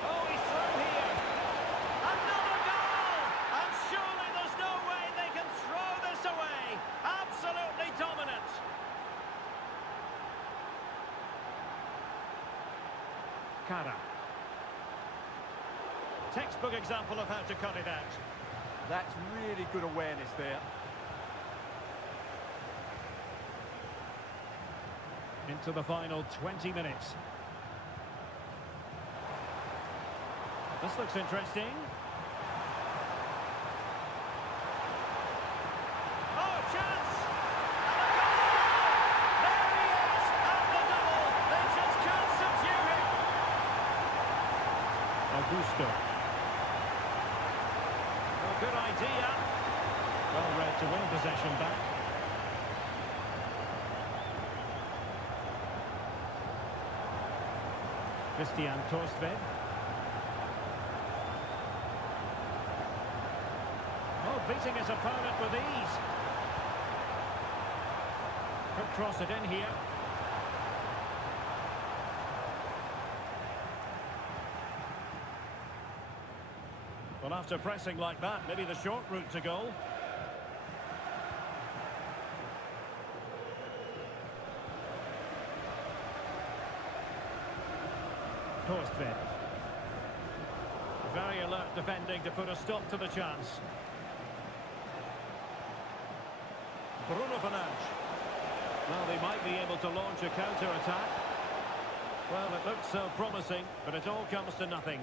Oh, he's through here. Another goal! And surely there's no way they can throw this away. Absolutely dominant. Cara. Textbook example of how to cut it out. That's really good awareness there. Into the final 20 minutes. This looks interesting. Oh, chance! And a goal! There he is! And the double! They just can't subdue him! Augusto. Well, good idea. Well read to win possession back. Christian Torstvedt. Oh, beating his opponent with ease. Could cross it in here. Well, after pressing like that, maybe the short route to goal. Torstvedt. Very alert defending to put a stop to the chance. Bruno Fernandes. Well, they might be able to launch a counter-attack. Well, it looks so promising, but it all comes to nothing.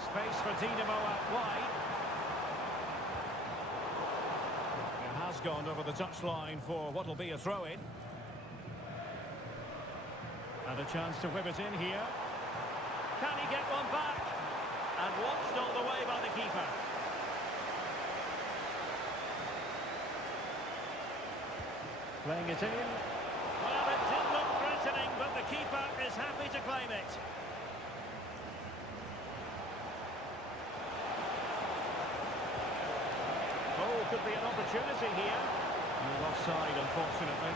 Space for Dinamo out wide. It has gone over the touchline for what will be a throw-in. And a chance to whip it in here. Can he get one back? And watched all the way by the keeper. Playing it in. Well, it did look threatening, but the keeper is happy to claim it. Oh, could be an opportunity here. Well, offside, unfortunately.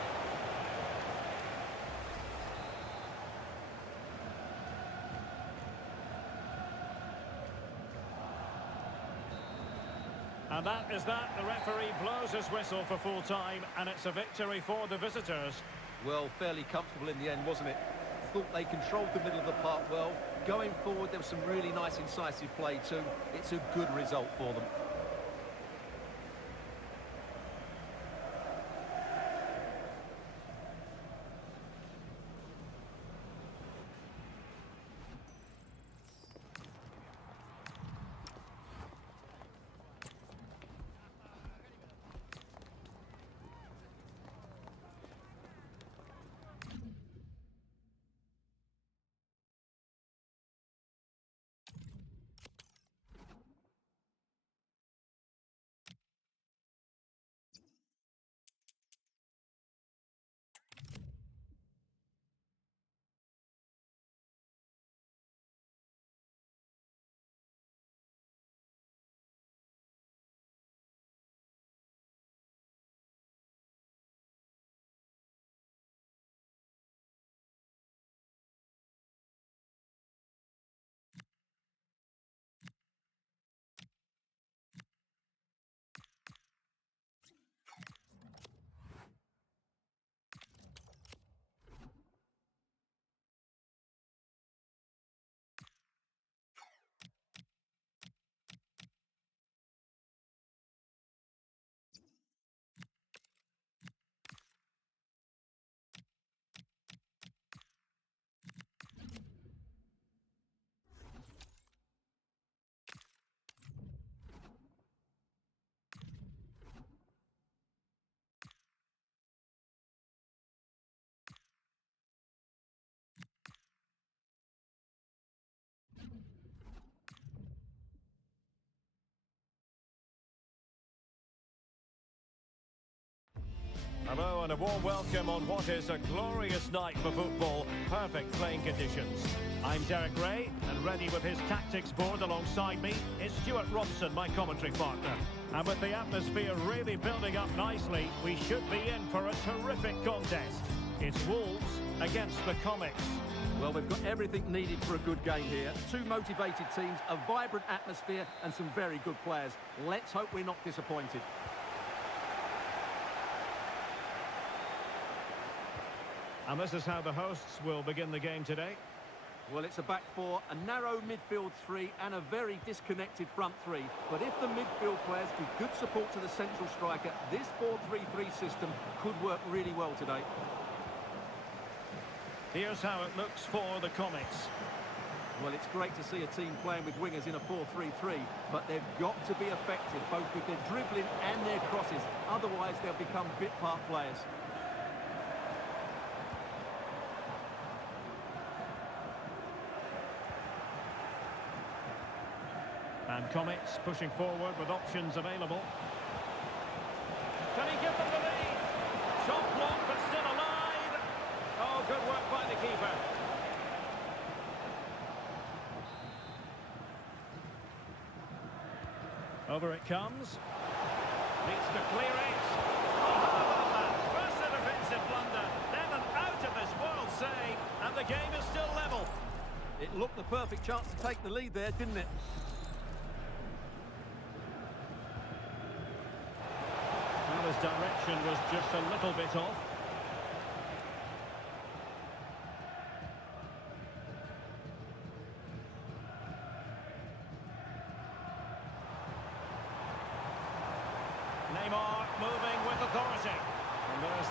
And that is that. The referee blows his whistle for full time, and it's a victory for the visitors. Well, fairly comfortable in the end, wasn't it? Thought they controlled the middle of the park well. Going forward, there was some really nice incisive play too. It's a good result for them. Hello and a warm welcome on what is a glorious night for football. Perfect playing conditions. I'm Derek Ray, and ready with his tactics board alongside me is Stuart Robson, my commentary partner. And with the atmosphere really building up nicely, we should be in for a terrific contest. It's Wolves against the Comets. Well, we've got everything needed for a good game here. Two motivated teams, a vibrant atmosphere, and some very good players. Let's hope we're not disappointed. And this is how the hosts will begin the game today. Well, it's a back four, a narrow midfield three, and a very disconnected front three. But if the midfield players give good support to the central striker, this 4-3-3 system could work really well today. Here's how it looks for the Comets. Well, it's great to see a team playing with wingers in a 4-3-3, but they've got to be effective, both with their dribbling and their crosses. Otherwise, they'll become bit-part players. And Comets pushing forward with options available. Can he give them the lead? Shot blocked, but still alive. Oh, good work by the keeper. Over it comes. Needs to clear it. Oh, how about that? First a defensive blunder, then an out-of-this-world save, and the game is still level. It looked the perfect chance to take the lead there, didn't it? His direction was just a little bit off.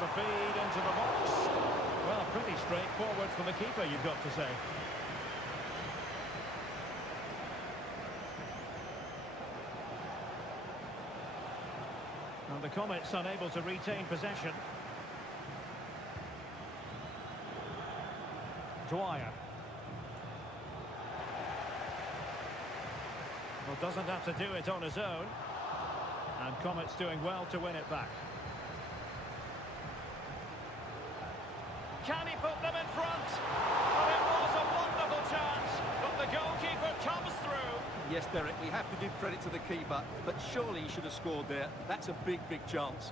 the feed into the box. Well, pretty straightforward for the keeper, you've got to say. And the Comets unable to retain possession. Dwyer. Well, doesn't have to do it on his own. And Comets doing well to win it back. Can he put them in front? Well, it was a wonderful chance, but the goalkeeper comes through. Yes, Derek, we have to give credit to the keeper, but surely he should have scored there. That's a big, big chance.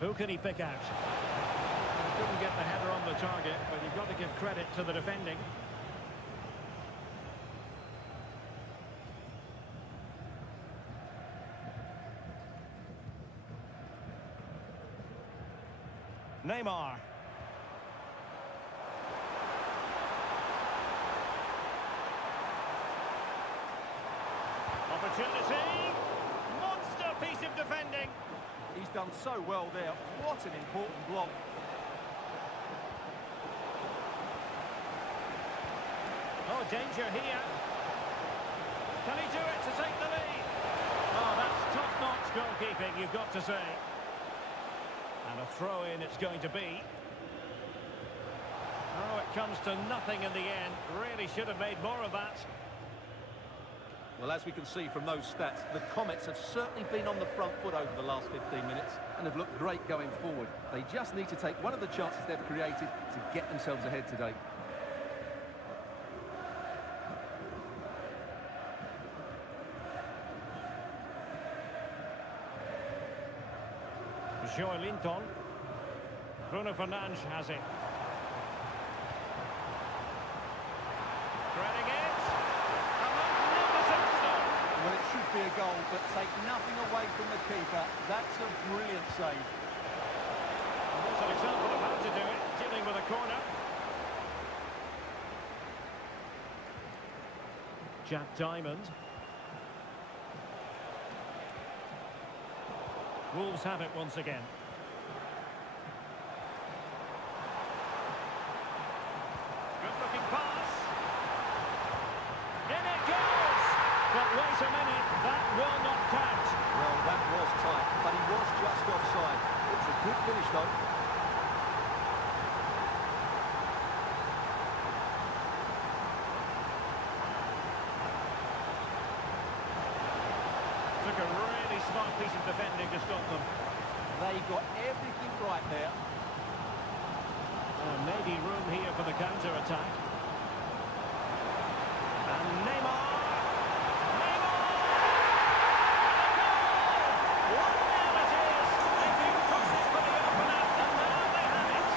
Who can he pick out? He couldn't get the header on the target, but you've got to give credit to the defending. Neymar. Opportunity. Monster piece of defending. He's done so well there. What an important block. Oh, danger here. Can he do it to take the lead? Oh, that's top-notch goalkeeping, you've got to say. And a throw-in it's going to be. Oh, it comes to nothing in the end. Really should have made more of that. Well, as we can see from those stats, the Comets have certainly been on the front foot over the last 15 minutes and have looked great going forward. They just need to take one of the chances they've created to get themselves ahead today. Linton. Bruno Fernandes has it. Threading it. A magnificent stop. Well, it should be a goal, but take nothing away from the keeper. That's a brilliant save. And there's an example of how to do it, dealing with a corner. Jack Diamond. Wolves have it once again. Good-looking pass. In it goes! But wait a minute, that will not count. Well, that was tight, but he was just offside. It's a good finish, though. Took a really smart piece of defending to stop them. They got everything right there. Maybe room here for the counter-attack. And Neymar! Neymar! And a goal! 1-0 it is! They do cross it for the opener, and now they have it!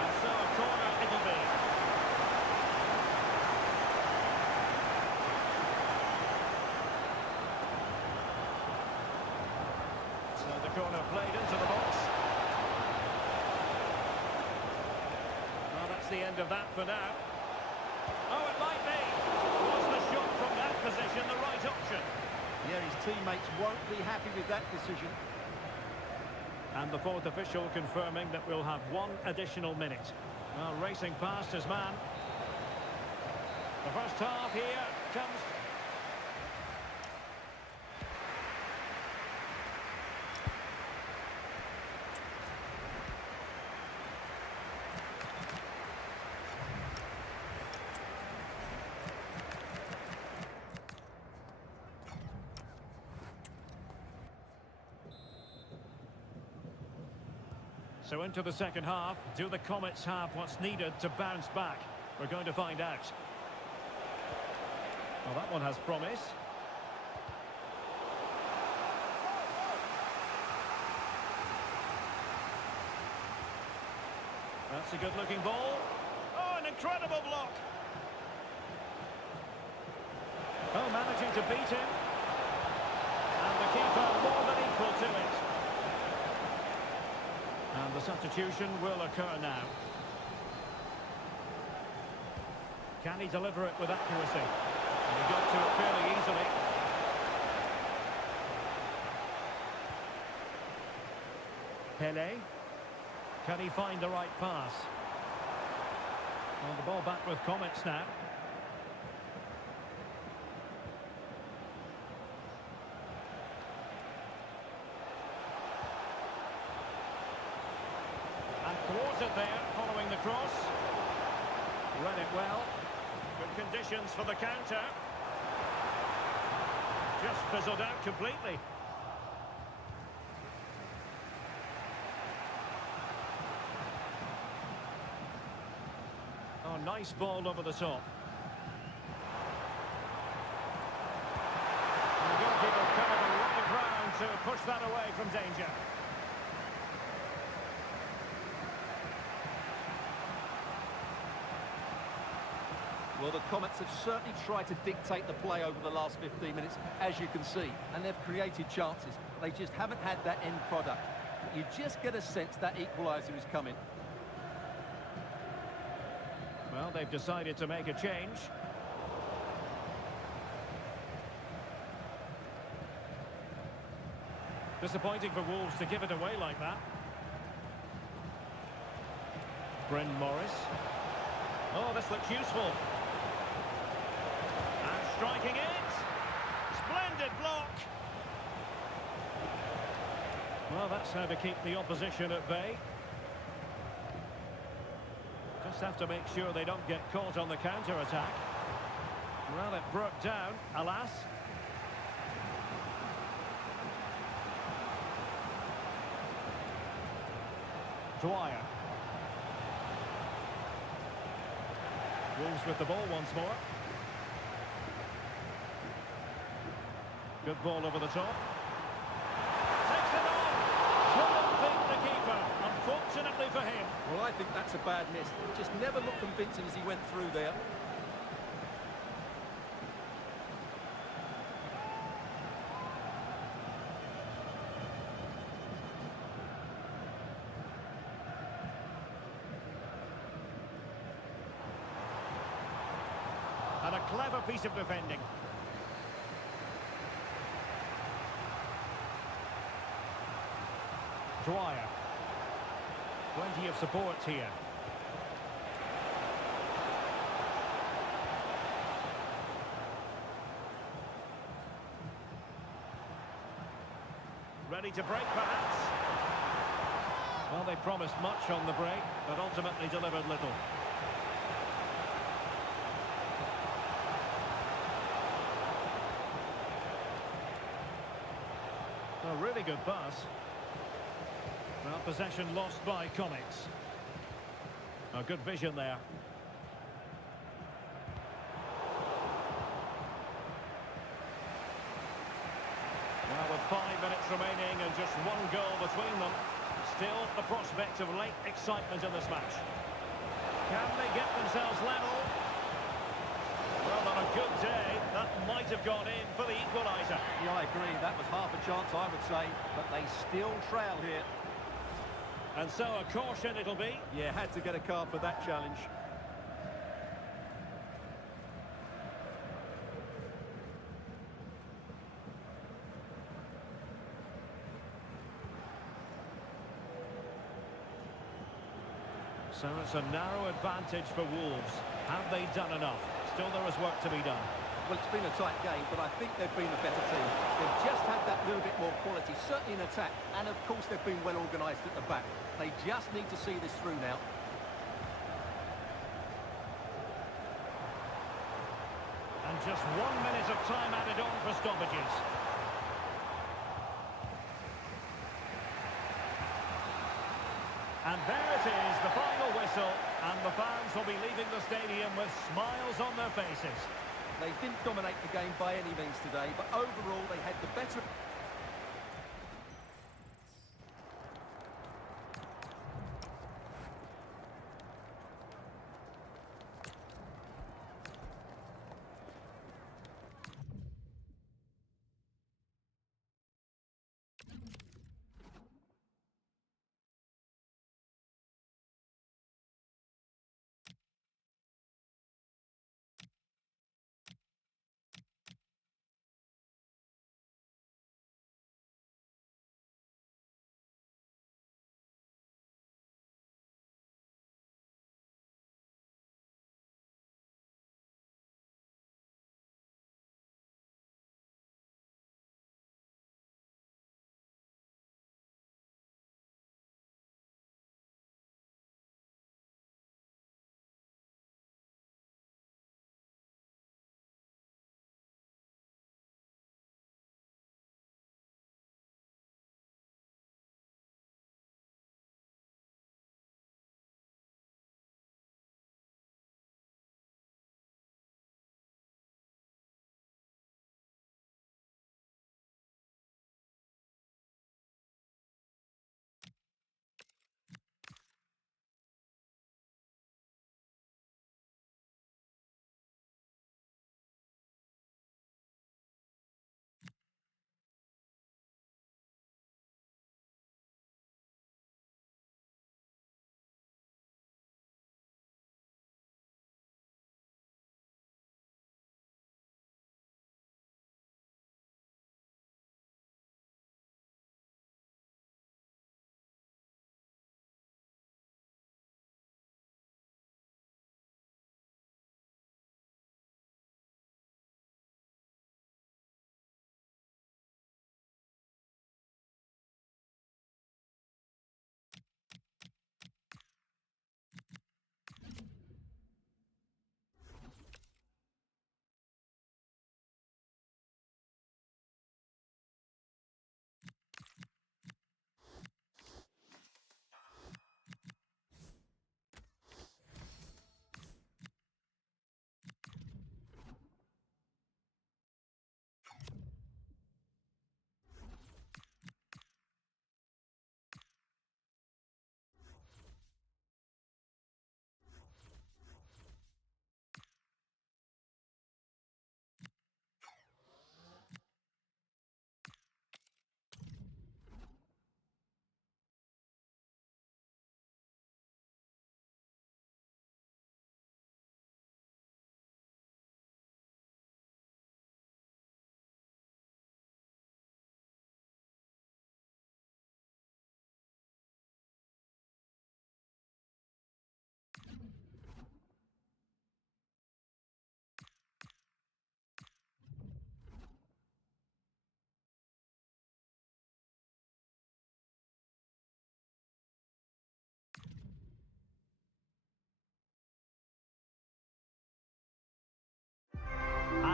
And so a corner it'll be. Corner played into the box. Well, that's the end of that for now. Oh, it might be. Was the shot from that position the right option? Yeah, his teammates won't be happy with that decision. And the fourth official confirming that we'll have one additional minute. Well, racing past his man. The first half here comes... So into the second half, do the Comets have what's needed to bounce back? We're going to find out. Well, that one has promise. That's a good-looking ball. Oh, an incredible block. Oh, managing to beat him. And the keeper more than equal to it. And the substitution will occur now. Can he deliver it with accuracy? And he got to it fairly easily. Pele. Can he find the right pass? Well, the ball back with comments now. And thwarted there, following the cross. Read it well. Good conditions for the counter. Just fizzled out completely. Oh, nice ball over the top. And the goalkeeper covered a lot of ground to push that away from danger. Well, the Comets have certainly tried to dictate the play over the last 15 minutes, as you can see, and they've created chances. They just haven't had that end product. But you just get a sense that equaliser is coming. Well, they've decided to make a change. Disappointing for Wolves to give it away like that. Bryn Morris. Oh, this looks useful. And striking it. Splendid block. Well, that's how to keep the opposition at bay. Just have to make sure they don't get caught on the counter-attack. Well, it broke down, alas. Dwyer. Wolves with the ball once more. Good ball over the top. Takes it on. Couldn't beat the keeper, unfortunately for him. Well, I think that's a bad miss. It just never looked convincing as he went through there. And a clever piece of defending. Dwyer. Plenty of support here. Ready to break, perhaps? Well, they promised much on the break, but ultimately delivered little. A really good pass. Well, possession lost by Comets. A good vision there. Well, with 5 minutes remaining and just one goal between them, still the prospect of late excitement in this match. Can they get themselves level? Well, on a good day, that might have gone in for the equaliser. Yeah, I agree. That was half a chance, I would say. But they still trail here. And so a caution it'll be. Yeah, had to get a card for that challenge. So it's a narrow advantage for Wolves. Have they done enough? Still there is work to be done. Well, it's been a tight game, but I think they've been a better team. They've just had that little bit more quality, certainly in attack, and of course they've been well organised at the back. They just need to see this through now. And just 1 minute of time added on for stoppages. And there it is, the final whistle, and the fans will be leaving the stadium with smiles on their faces. They didn't dominate the game by any means today, but overall they had the better...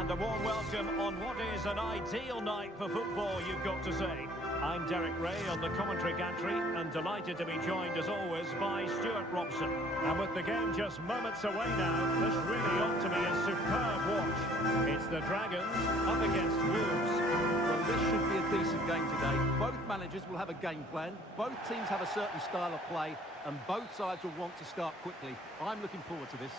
And a warm welcome on what is an ideal night for football, you've got to say. I'm Derek Ray on the commentary gantry and delighted to be joined as always by Stuart Robson. And with the game just moments away now, this really ought to be a superb watch. It's the Dragons up against Wolves. Well, this should be a decent game today. Both managers will have a game plan, both teams have a certain style of play, and both sides will want to start quickly. I'm looking forward to this.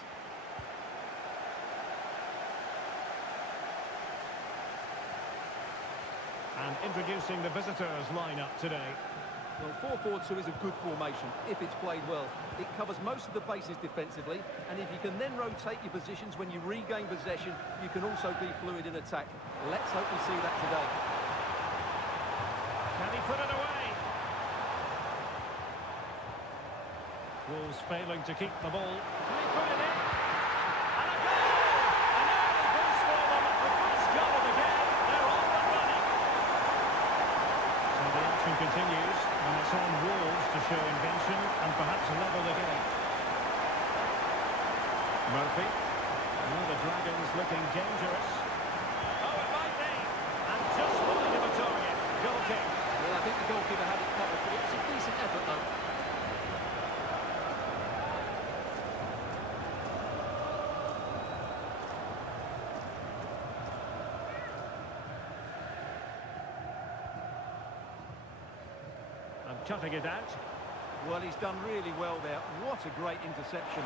And introducing the visitors lineup today. Well, 4-4-2 is a good formation if it's played well. It covers most of the bases defensively, and if you can then rotate your positions when you regain possession, you can also be fluid in attack. Let's hope we see that today. Can he put it away? Wolves failing to keep the ball. Can he put it in? And a goal! An early boost for them. The first goal of the game. They're off and running. So the action continues, and it's on Wolves to show invention and perhaps level the game. Murphy. Now the Dragons looking dangerous. Oh, it might be. And just wide of a target. Goal kick. Well, I think the goalkeeper had it covered, but it was a decent effort, though. And cutting it out. Well, he's done really well there. What a great interception.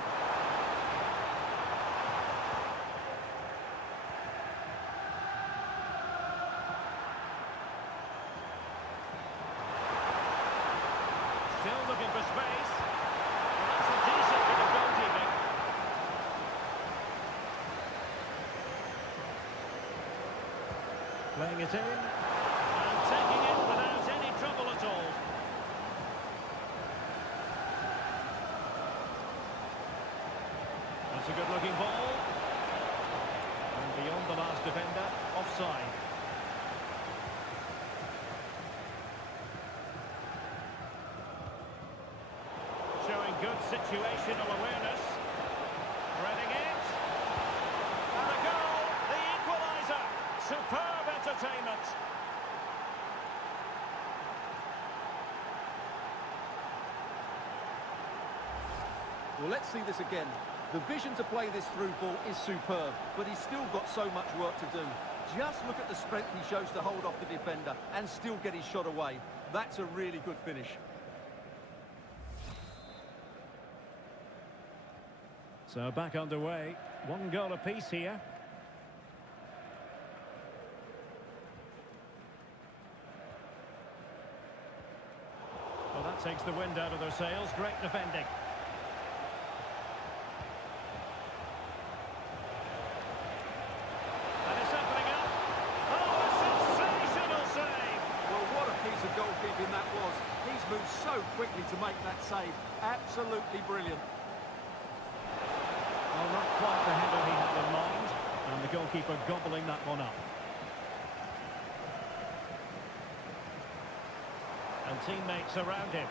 Still looking for space. Well, that's a decent bit of goalkeeping. Playing it in. And taking it without any trouble at all. That's a good-looking ball. And beyond the last defender, offside. Showing good situational awareness. Threading it. And a goal, the equaliser. Superb entertainment. Well, let's see this again. The vision to play this through ball is superb, but he's still got so much work to do. Just look at the strength he shows to hold off the defender and still get his shot away. That's a really good finish. So back underway. One goal apiece here. Well, that takes the wind out of their sails. Great defending. And it's opening up. Oh, a sensational save! Well, what a piece of goalkeeping that was. He's moved so quickly to make that save. Absolutely brilliant. Well, not quite the header he had in mind. And the goalkeeper gobbling that one up. And teammates around him.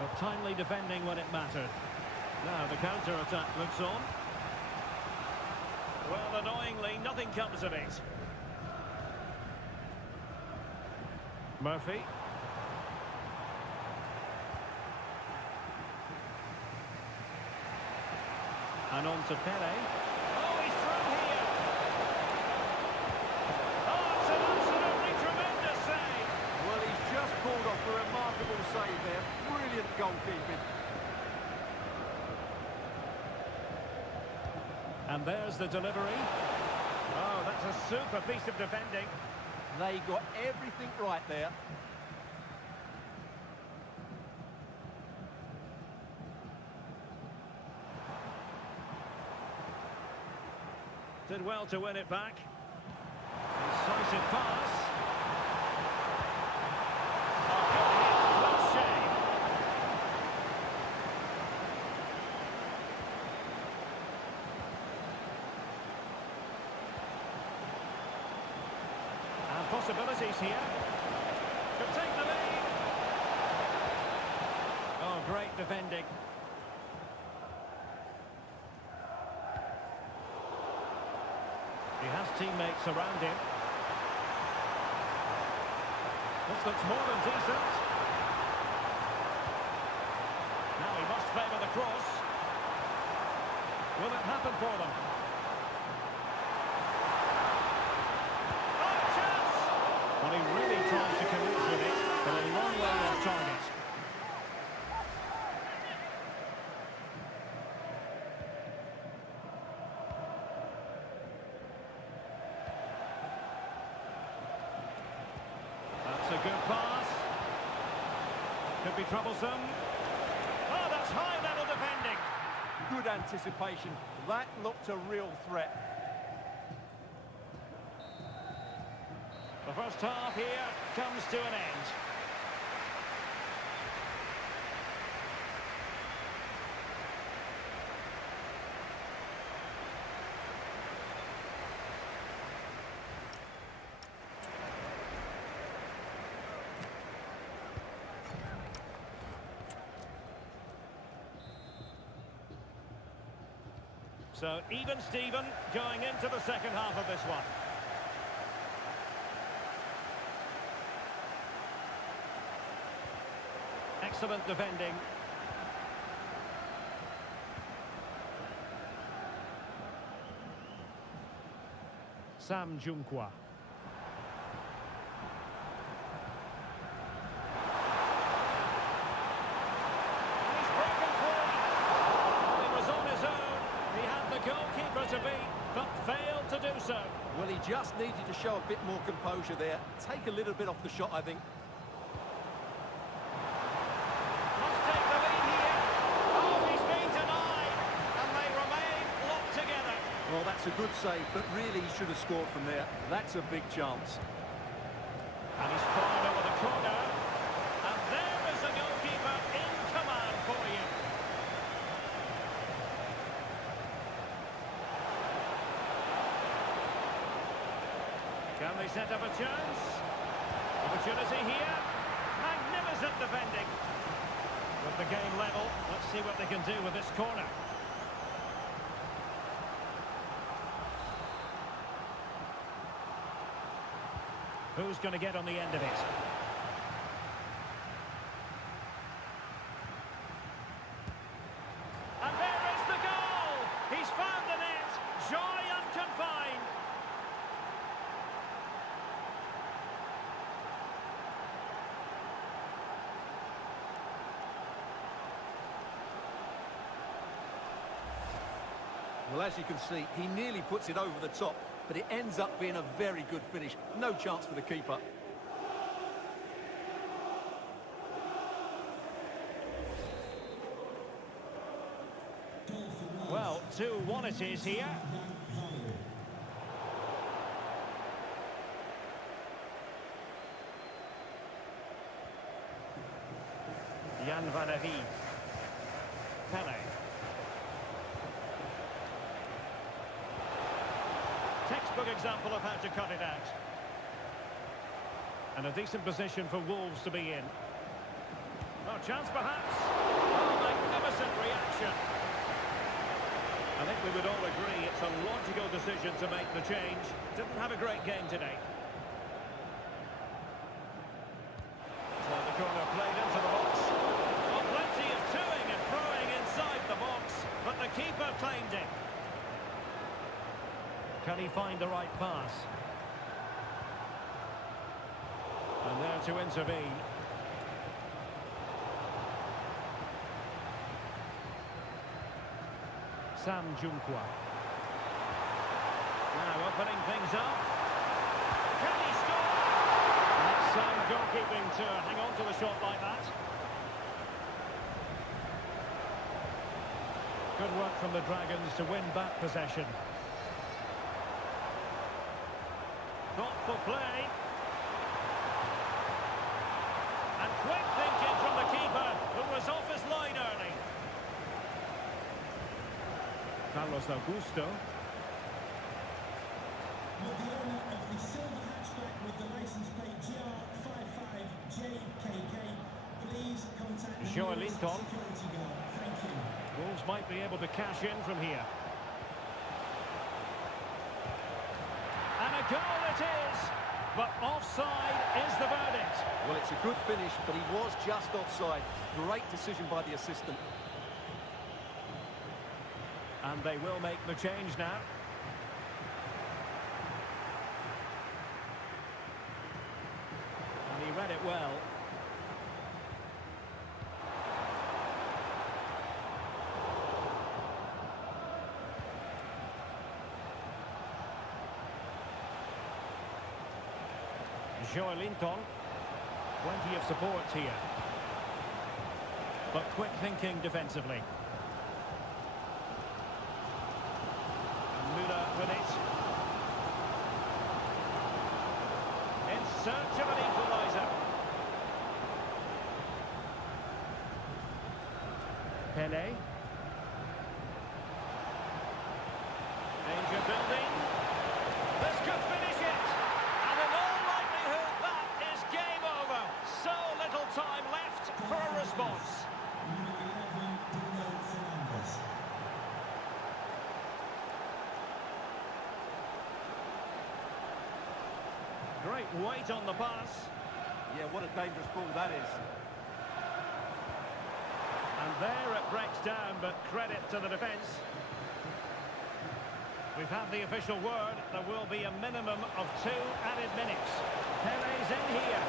But timely defending when it mattered. Now the counter-attack looks on. Well, annoyingly, nothing comes of it. Murphy. And on to Pele. Oh, he's through here. Oh, it's an absolutely tremendous save. Well, he's just pulled off a remarkable save there. Brilliant goalkeeping. And there's the delivery. Oh, that's a super piece of defending. They got everything right there. Did well to win it back. Decisive pass. Oh, good hit. Close shave. And possibilities here. Could take the lead. Oh, great defending. He has teammates around him. This looks more than decent. Now he must favour the cross. Will it happen for them? Oh, chance! Well, he really tries to connect with it, but a long way off target. That's a good pass. Could be troublesome. Oh, that's high-level defending. Good anticipation. That looked a real threat. The first half here comes to an end. So even Steven going into the second half of this one. Excellent defending. Sam Junkwa. Goalkeeper to beat, but failed to do so. Well, he just needed to show a bit more composure there. Take a little bit off the shot, I think. Must take the lead here. Oh, he's been denied, and they remain locked together. Well, that's a good save, but really he should have scored from there. That's a big chance. And he's fired over the corner. And there is the goalkeeper in command for you. Can they set up a chance? Opportunity here. Magnificent defending. With the game level, let's see what they can do with this corner. Who's going to get on the end of it? And there is the goal! He's found the net. Joy unconfined. Well, as you can see, he nearly puts it over the top, but it ends up being a very good finish. No chance for the keeper. Well, 2-1 it is here. Jan van der Heijden. Pele. Textbook example of how to cut it out. And a decent position for Wolves to be in. No chance perhaps. Oh, magnificent reaction. I think we would all agree it's a logical decision to make the change. Didn't have a great game today. So the corner played into the box. Well, plenty of toing and throwing inside the box, but the keeper claimed it. Can he find the right pass? And there to intervene. Sam Junkwa. Now opening things up. Can he score? That's sound goalkeeping to hang on to the shot like that. Good work from the Dragons to win back possession. Thoughtful play. And quick thinking from the keeper, who was off his line early. Carlos Augusto. Will the owner of the silver hatchback with the license plate GR55JKK please contact the Joelinton. security guard? Thank you. Wolves might be able to cash in from here. goal it is, but offside is the verdict. Well, it's a good finish, but he was just offside. Great decision by the assistant. And they will make the change now. And he read it well. Joelinton. Plenty of support here. But quick thinking defensively. Müller with it. In search of an equaliser. Pele. Danger building. This could finish it. And in all likelihood, that is game over. So little time left for a response. Number 11, Bruno Fernandes. Great weight on the pass. Yeah, what a dangerous ball that is. And there it breaks down, but credit to the defence. We've had the official word. There will be a minimum of 2 added minutes. Pele's in here.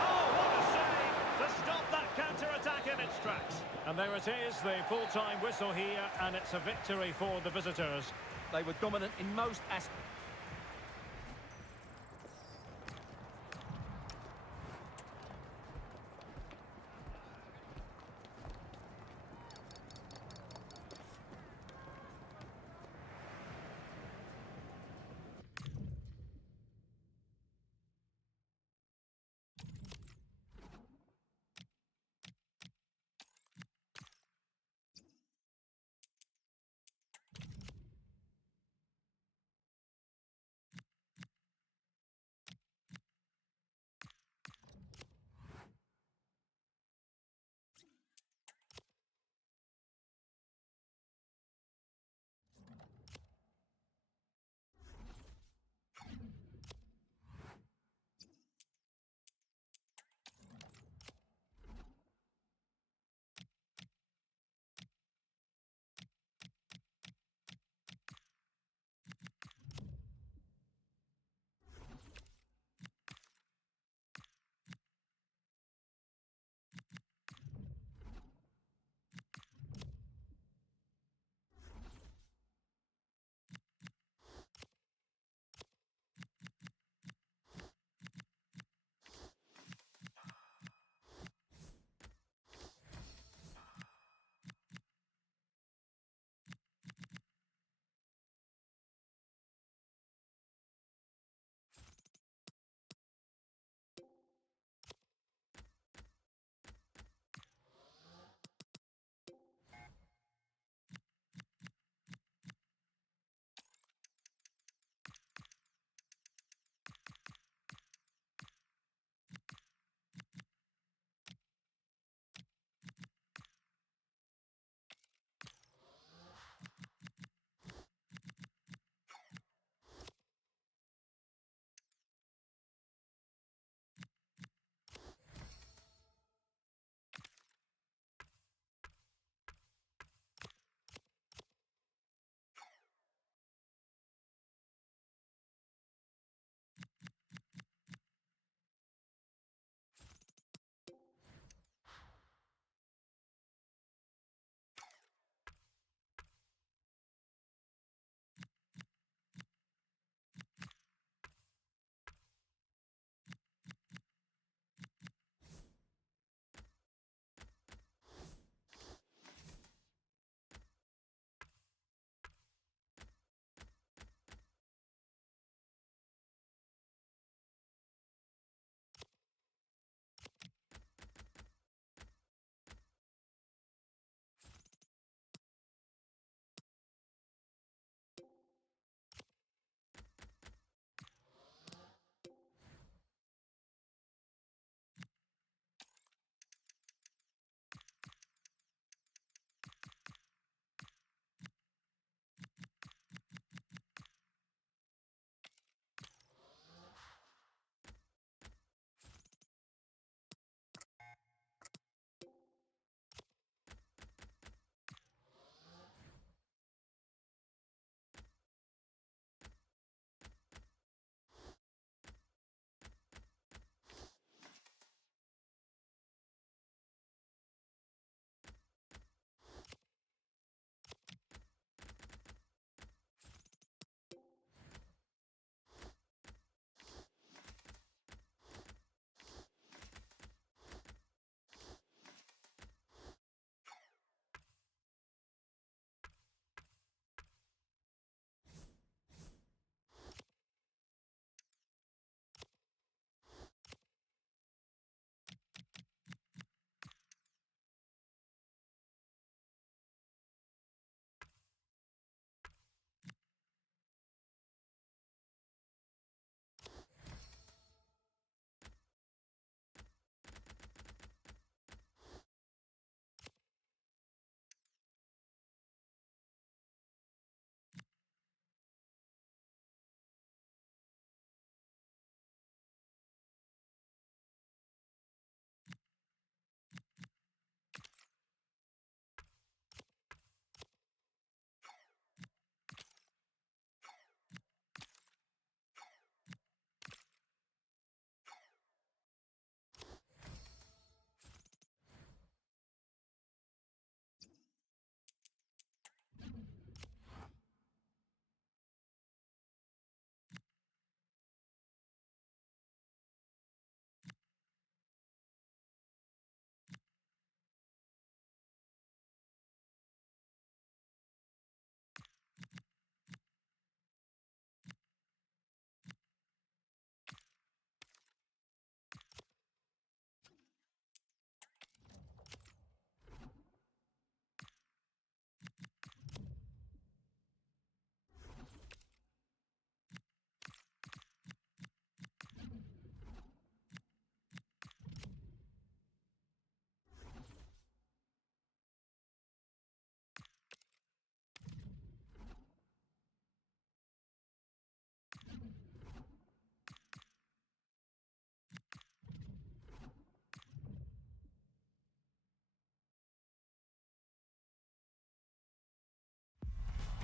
Oh, what a save to stop that counter-attack in its tracks. And there it is, the full-time whistle here, and it's a victory for the visitors. They were dominant in most aspects.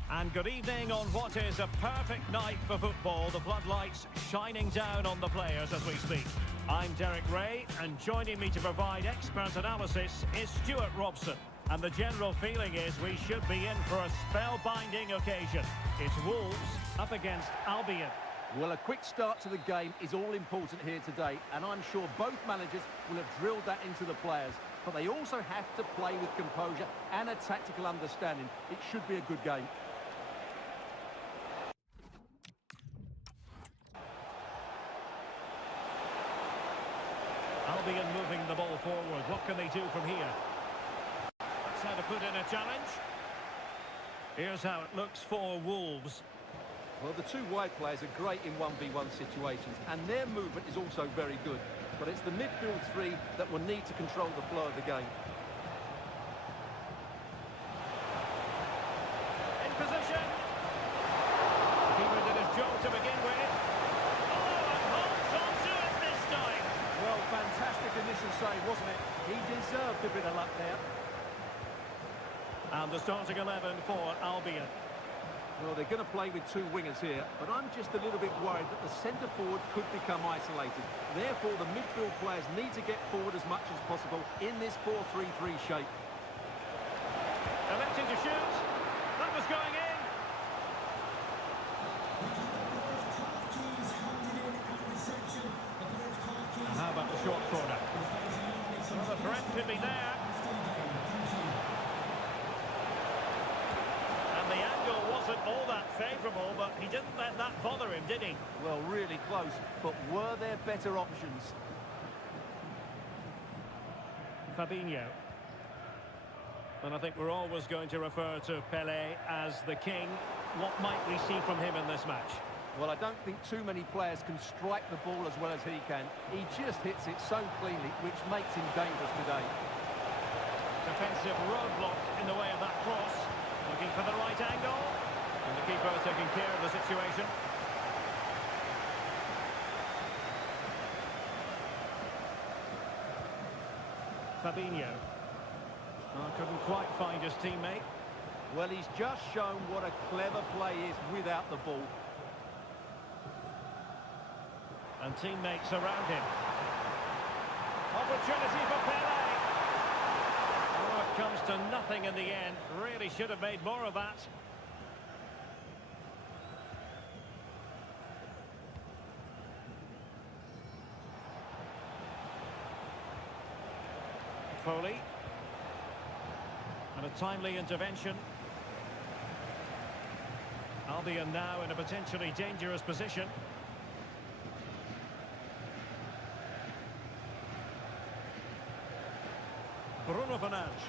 And good evening on what is a perfect night for football. The floodlights shining down on the players as we speak. I'm Derek Ray, and joining me to provide expert analysis is Stuart Robson. And the general feeling is we should be in for a spellbinding occasion. It's Wolves up against Albion. Well, a quick start to the game is all important here today, and I'm sure both managers will have drilled that into the players. But they also have to play with composure and a tactical understanding. It should be a good game. Albion moving the ball forward. What can they do from here? That's how to put in a challenge. Here's how it looks for Wolves. Well, the two wide players are great in 1v1 situations, and their movement is also very good. But it's the midfield three that will need to control the flow of the game. In position. Keeper did his job to begin with. Oh, and holds on to it this time. Well, fantastic initial save, wasn't it? He deserved a bit of luck there. And the starting 11 for Albion. Well, they're going to play with two wingers here, but I'm just a little bit worried that the centre-forward could become isolated. Therefore, the midfield players need to get forward as much as possible in this 4-3-3 shape. Electing to shoot. That was going in. And how about the short corner? Well, the threat could be there. And the angle wasn't all that favourable, but he didn't let that bother him, did he? Well, really close, but were there better options? Fabinho. And I think we're always going to refer to Pelé as the king. What might we see from him in this match? Well, I don't think too many players can strike the ball as well as he can. He just hits it so cleanly, which makes him dangerous today. Defensive roadblock in the way of that cross. Looking for the right angle. And the keeper taking care of the situation. Fabinho. Oh, couldn't quite find his teammate. Well, he's just shown what a clever play is without the ball. And teammates around him. Opportunity for Pelé. Oh, it comes to nothing in the end. Really should have made more of that. Foley. And a timely intervention. Albion now in a potentially dangerous position. Bruno Fernandes.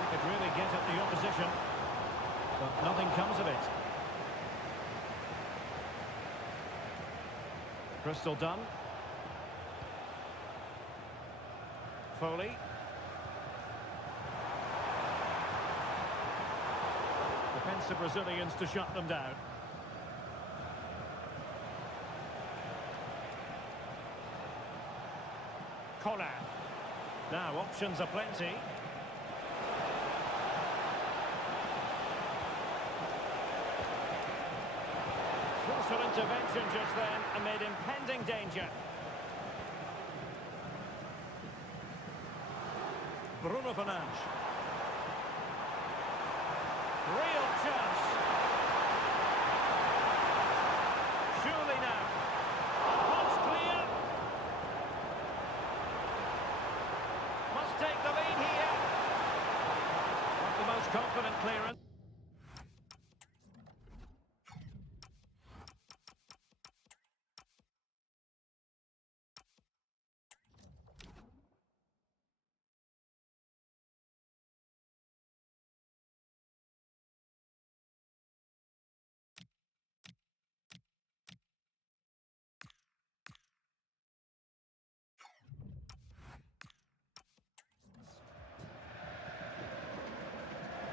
He could really get at the opposition, but nothing comes of it. Crystal done. Foley. Defensive Brazilians to shut them down. Collar. Now options are plenty. Crucial intervention just then amid impending danger. Bruno Fernandes. Real chance. Surely now. What's clear? Must take the lead here. Not the most confident clearance.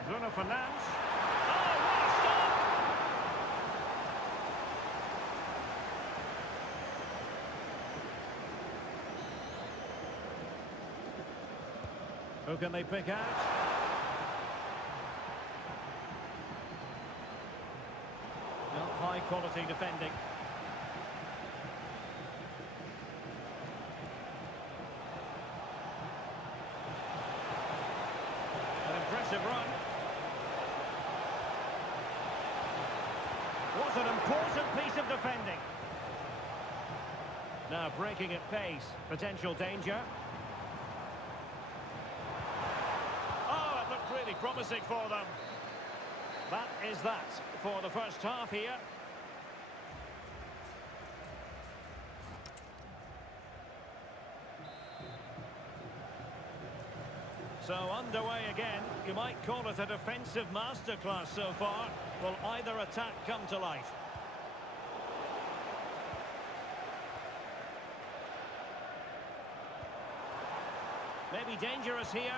Bruno Fernandes. Oh, what a stop! Who can they pick out? high-quality defending. An impressive run. What an important piece of defending. Now breaking at pace. Potential danger. Oh, it looked really promising for them. That is that for the first half here. So underway again. You might call it a defensive masterclass so far. Will either attack come to life? Maybe dangerous here.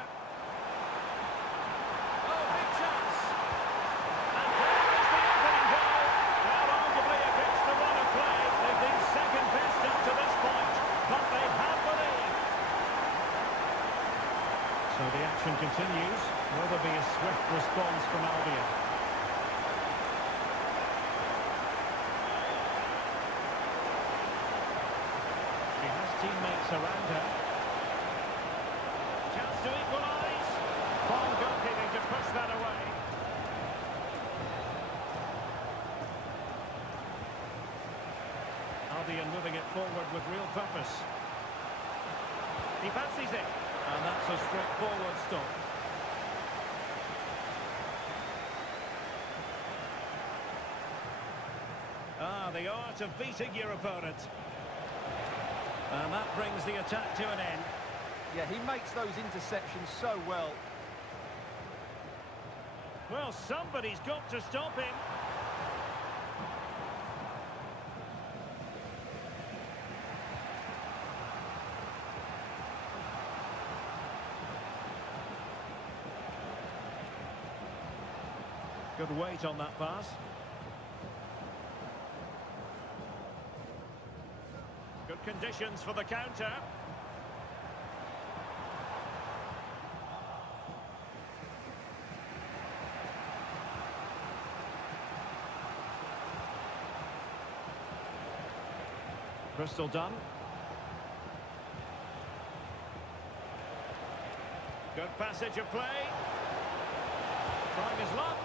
Oh, big chance! And there is the opening goal. Well, arguably against the run of play, they've been second best up to this point, but they have the lead. So the action continues. Will there be a swift response from Albion? She has teammates around her. Chance to equalise. Fine goalkeeping to push that away. Albion moving it forward with real purpose. He fancies it. And that's a straightforward stop. Ah, the art of beating your opponent. And that brings the attack to an end. Yeah, he makes those interceptions so well. Well, somebody's got to stop him. Good weight on that pass. Good conditions for the counter. Bristol done. Good passage of play. Trying his luck.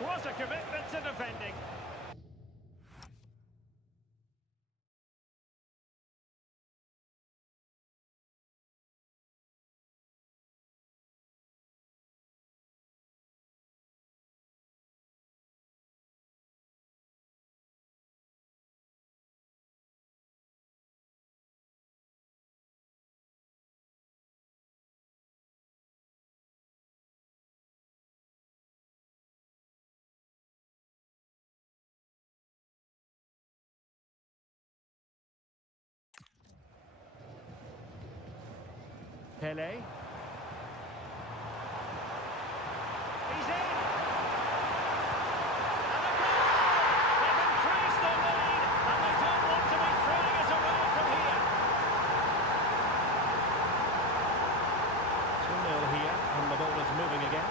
What a commitment to defending. Pele. He's in! And a goal! They've increased their lead, and they don't want to be throwing it away from here. 2-0 here, and the ball is moving again.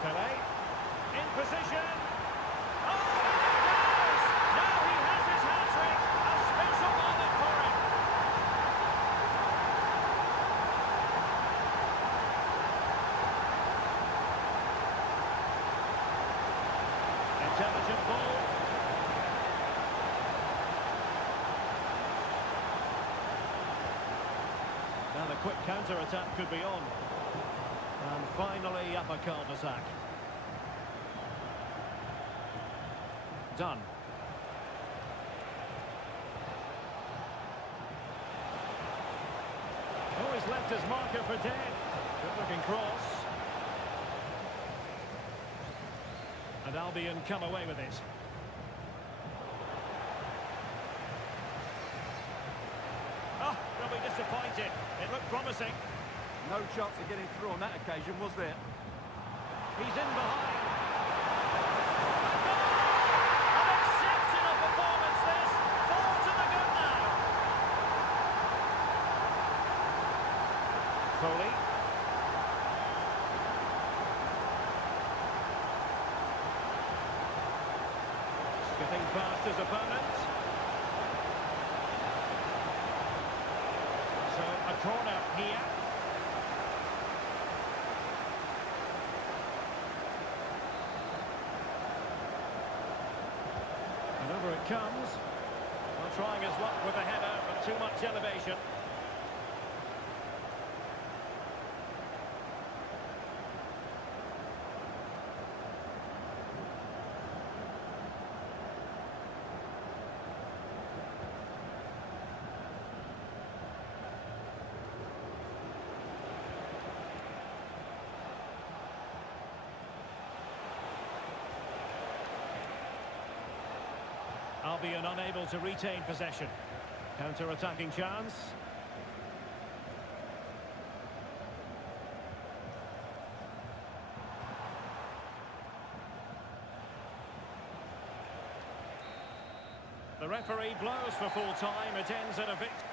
Pele, in position. Intelligent ball. Now the quick counter-attack could be on. And finally up a cul-de-sac. Done. Oh, he's left his marker for dead. Good-looking cross. And Albion come away with it. Oh, they'll be disappointed. It looked promising. No chance of getting through on that occasion, was there? He's in behind. A goal! An exceptional performance this. 4 to the good now. Foley. Getting past his opponent. So a corner here. And over it comes. Well, trying his luck with a header, but too much elevation. Albion unable to retain possession. Counter-attacking chance. The referee blows for full time. It ends at a victory.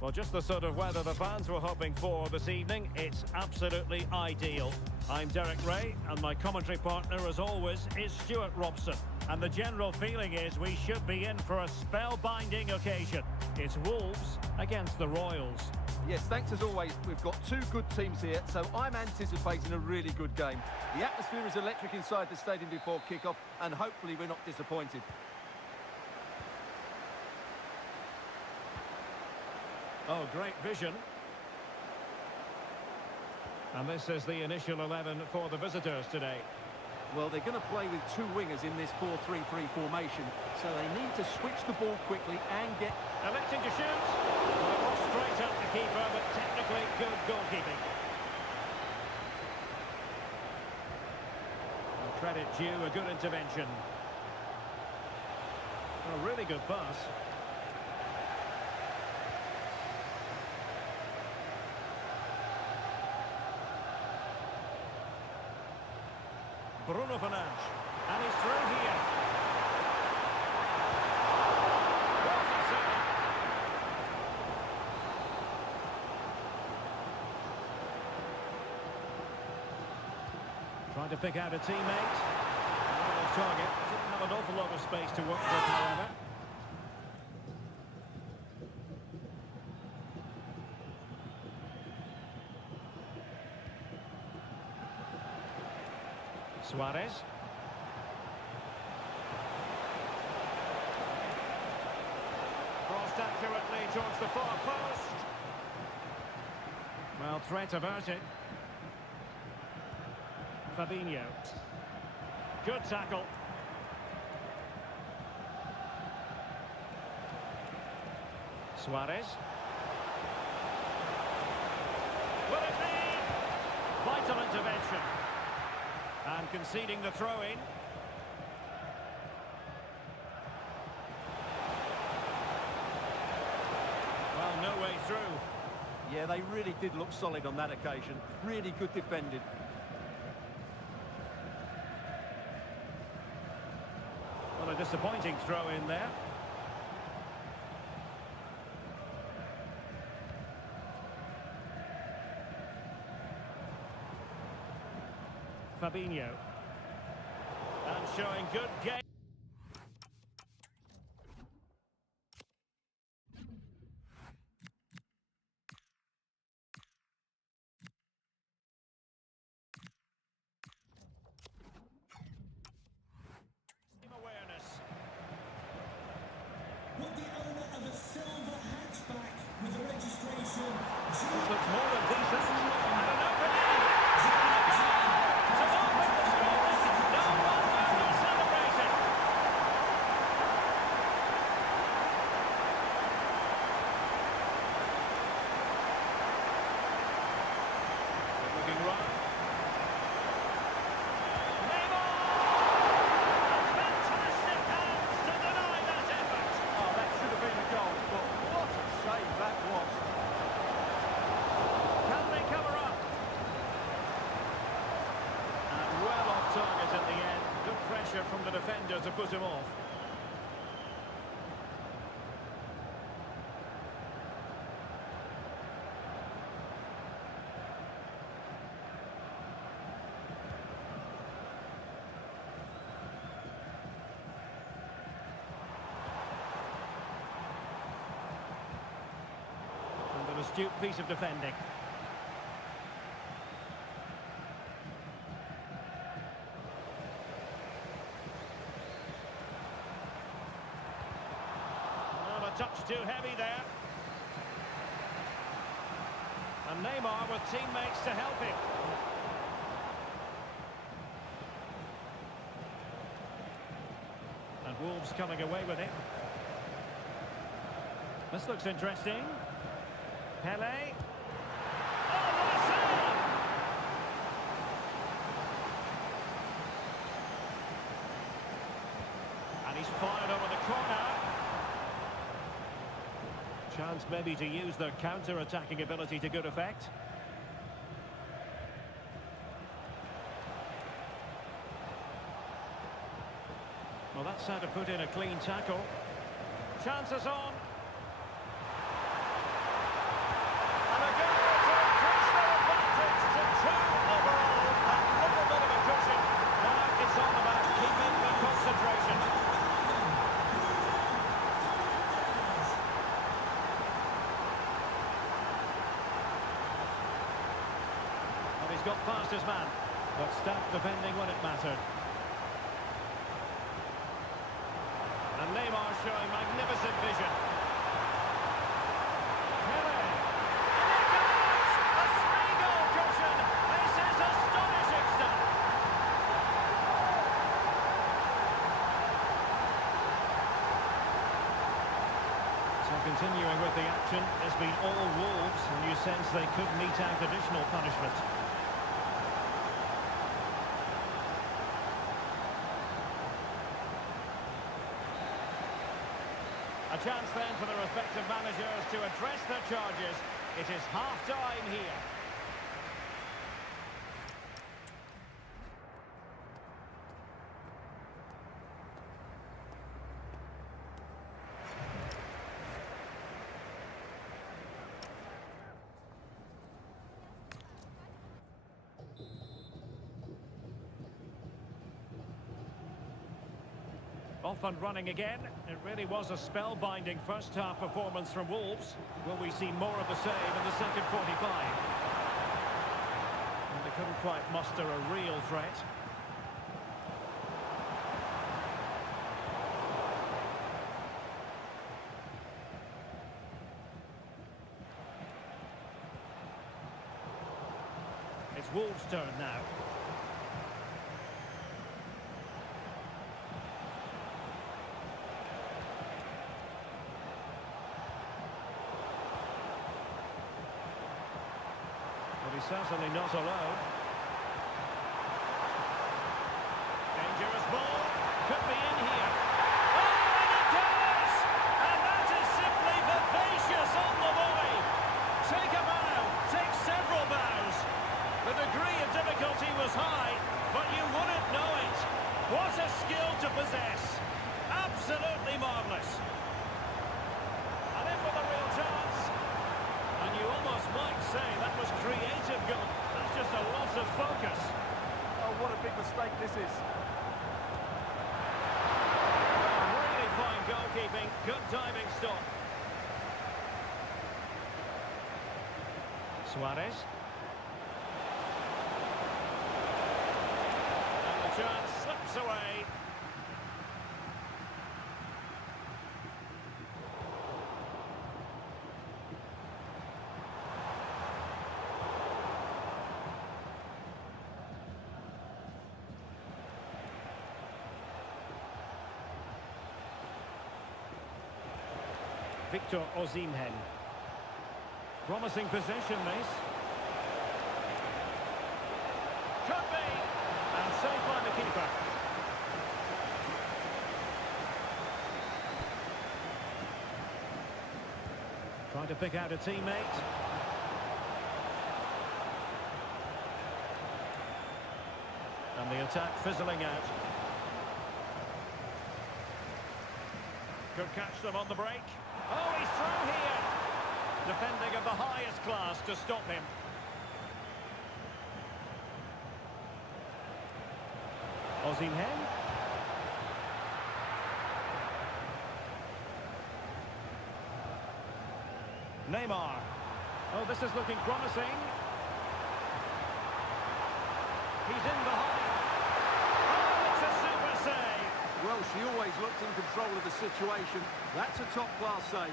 Well, just the sort of weather the fans were hoping for this evening. It's absolutely ideal. I'm Derek Ray, and my commentary partner, as always, is Stuart Robson. And the general feeling is we should be in for a spellbinding occasion. It's Wolves against the Royals. Yes, thanks as always. We've got two good teams here, so I'm anticipating a really good game. The atmosphere is electric inside the stadium before kick-off, and hopefully we're not disappointed. Oh, great vision. And this is the initial 11 for the visitors today. Well, they're going to play with two wingers in this 4-3-3 formation, so they need to switch the ball quickly and get... Electing to shoot. Well, it was straight at the keeper, but technically good goalkeeping. Well, credit due, a good intervention. A really good pass. Bruno Fernandes, and he's through here. Well, that's it. Trying to pick out a teammate. Well, off target. Didn't have an awful lot of space to work with, however. Suarez. Crossed accurately towards the far post. Well, threat averted. Fabinho. Good tackle. Suarez. Will it be? Vital intervention. And conceding the throw-in. Well, no way through. Yeah, they really did look solid on that occasion. Really good defended. Well, a disappointing throw-in there. Fabinho. And showing good game. pressure from the defender to put him off. And an astute piece of defending. Touch too heavy there. And Neymar with teammates to help him. And Wolves coming away with it. This looks interesting. Pele. Oh, what a save! And he's fired over the corner. Chance maybe to use their counter-attacking ability to good effect. Well, that's how to put in a clean tackle. Chances on. And a goal to increase their advantage to 2 overall. A little bit of a cushion. Now it's all about keeping the concentration. He's got past his man, but stacked defending when it mattered. And Neymar showing magnificent vision. Pele. And it goes! A 3-goal cushion! This is astonishing stuff! So continuing with the action, it's been all Wolves, and you sense they could mete out additional punishment. A chance then for the respective managers to address their charges. It is half-time here. Off and running again. It really was a spellbinding first-half performance from Wolves. Will we see more of the same in the second 45? And they couldn't quite muster a real threat. It's Wolves' turn now. Certainly not alone. Dangerous ball. Could be in here. Oh, and it goes! And that is simply vivacious on the volley. Take a bow. Take several bows. The degree of difficulty was high, but you wouldn't know it. What a skill to possess. Absolutely marvellous. And in with a real chance. And you almost might say that was creative goal. That's just a loss of focus. Oh, what a big mistake this is. Really fine goalkeeping. Good diving stop. Suarez. And the chance slips away. Victor Osimhen. Promising possession, this. Could be. And saved by the keeper. Trying to pick out a teammate. And the attack fizzling out. Could catch them on the break. Oh, he's through here. Defending of the highest class to stop him. Osimhen. Neymar. Oh, this is looking promising. He's in behind. Oh, it's a super save. Well, she always looked in control of the situation. That's a top-class save.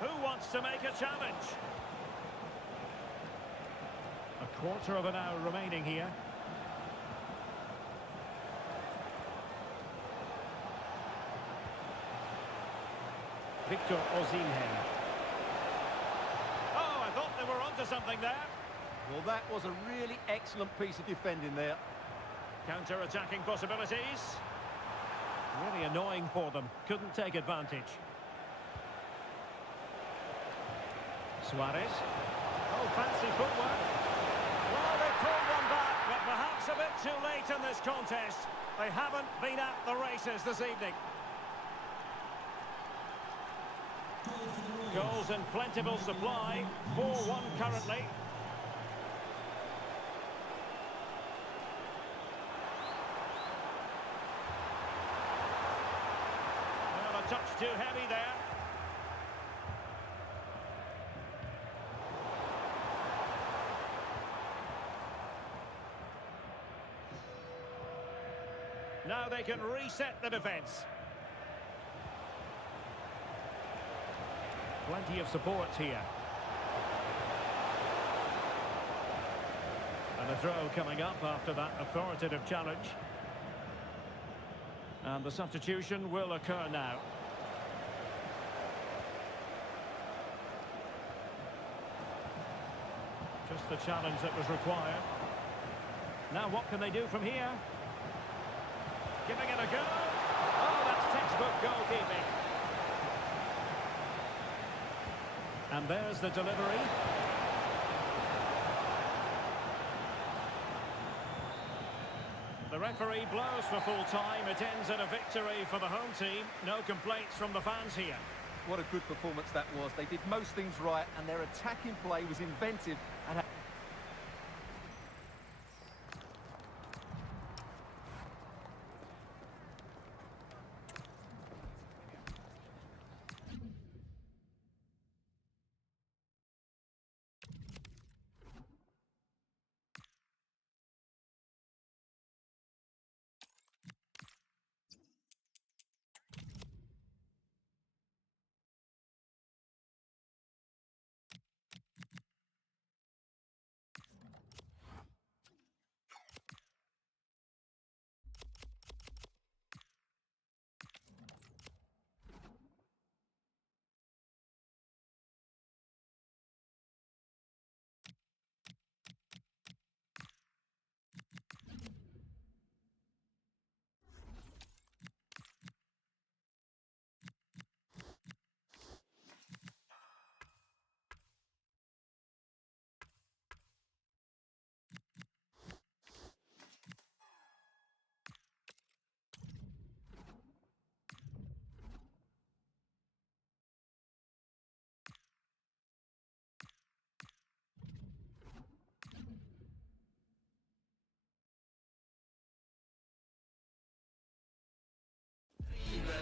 Who wants to make a challenge? A quarter of an hour remaining here. Victor Osimhen. Oh, I thought they were onto something there. Well, that was a really excellent piece of defending there. Counter-attacking possibilities. Really annoying for them. Couldn't take advantage. Suarez. Oh, fancy footwork. Well, they pulled one back, but perhaps a bit too late in this contest. They haven't been at the races this evening. Goals in plentiful supply. 4-1 currently. Well, a touch too heavy there. Now they can reset the defence. Plenty of support here. And a throw coming up after that authoritative challenge. And the substitution will occur now. Just the challenge that was required. Now what can they do from here? Giving it a go. Oh, that's textbook goalkeeping. And there's the delivery. The referee blows for full time. It ends in a victory for the home team. No complaints from the fans here. What a good performance that was. They did most things right, and their attacking play was inventive and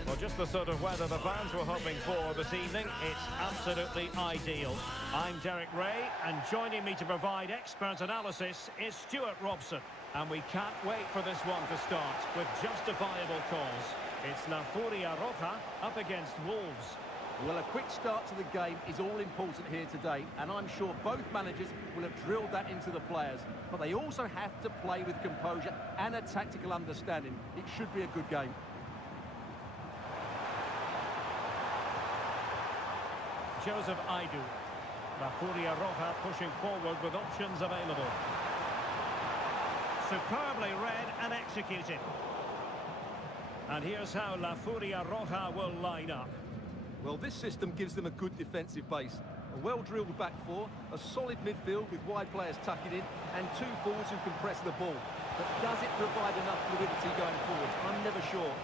Well, just the sort of weather the fans were hoping for this evening. It's absolutely ideal. I'm Derek Ray, and joining me to provide expert analysis is Stuart Robson. And we can't wait for this one to start with justifiable calls. It's La Furia Roja up against Wolves. well, a quick start to the game is all important here today, and I'm sure both managers will have drilled that into the players. But they also have to play with composure and a tactical understanding. It should be a good game. Joseph Aidu. La Furia Roja pushing forward with options available. Superbly read and executed. And here's how La Furia Roja will line up. Well, this system gives them a good defensive base. A well-drilled back four, a solid midfield with wide players tucking in, and two forwards who can press the ball. But does it provide enough fluidity going forward? I'm never sure.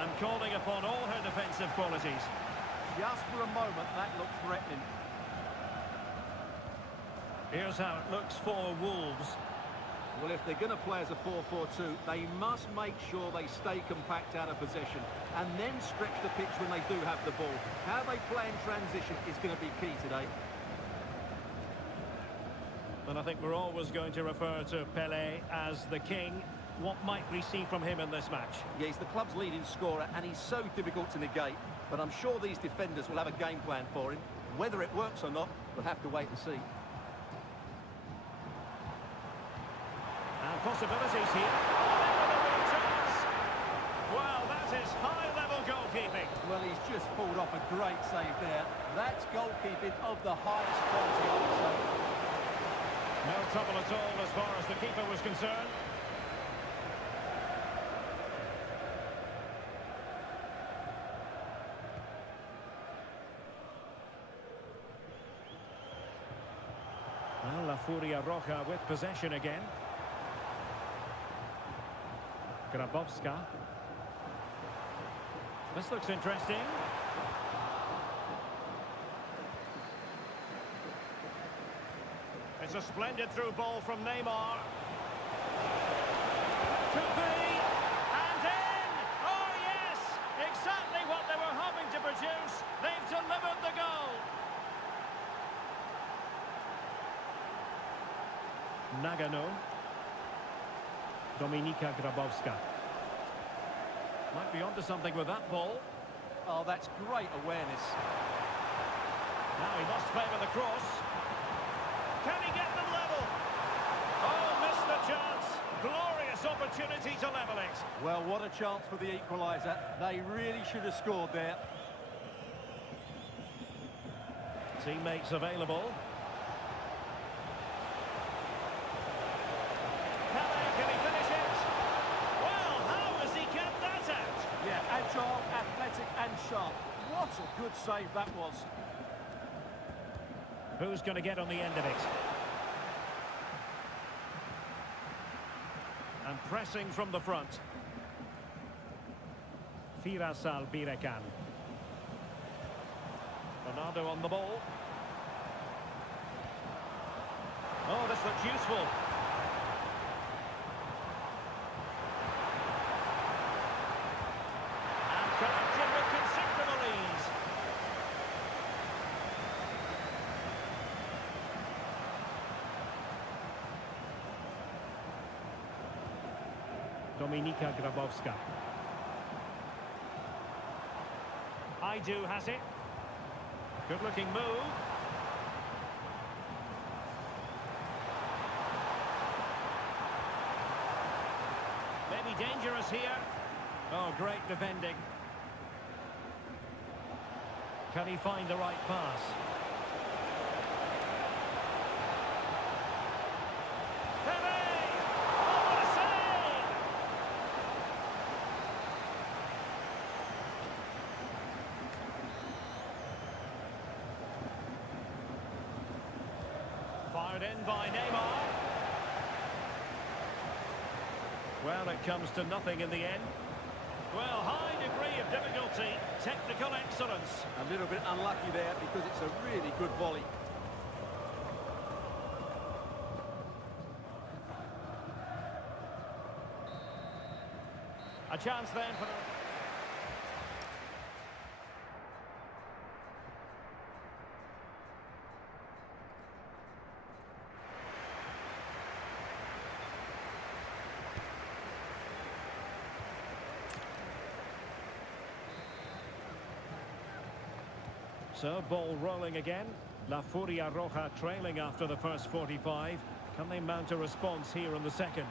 And calling upon all her defensive qualities. Just for a moment, that looked threatening. Here's how it looks for Wolves. Well, if they're going to play as a 4-4-2, they must make sure they stay compact out of possession and then stretch the pitch when they do have the ball. How they play in transition is going to be key today. And I think we're always going to refer to Pelé as the king. What might we see from him in this match? Yeah, he's the club's leading scorer, and he's so difficult to negate. But I'm sure these defenders will have a game plan for him. Whether it works or not, we'll have to wait and see. And possibilities here. Oh, chance. Well, that is high-level goalkeeping. Well, he's just pulled off a great save there. That's goalkeeping of the highest quality, I would say. No trouble at all as far as the keeper was concerned. Well, La Furia Roja with possession again. Grabowska. This looks interesting. It's a splendid through ball from Neymar. Could be. And in! Oh, yes! Exactly what they were hoping to produce. They've delivered the goal. Nagano. Dominika Grabowska. Might be onto something with that ball. Oh, that's great awareness. Now he must favour the cross. Can he get them level? Oh, missed the chance. Glorious opportunity to level it. Well, what a chance for the equaliser. They really should have scored there. Teammates available. Can he finish it? Well, how has he kept that out? Yeah, agile, athletic and sharp. What a good save that was. Who's going to get on the end of it? And pressing from the front. Firasal Birekan. Ronaldo on the ball. Oh, this looks useful. And collected with considerable ease. Dominika Grabowska. Aidu has it. Good looking move. Maybe dangerous here. Oh, great defending. Can he find the right pass? Fired in by Neymar. Well, it comes to nothing in the end. Well, high degree of difficulty, technical excellence. A little bit unlucky there because it's a really good volley. A chance then for the... So, ball rolling again. La Furia Roja trailing after the first 45. Can they mount a response here in the second?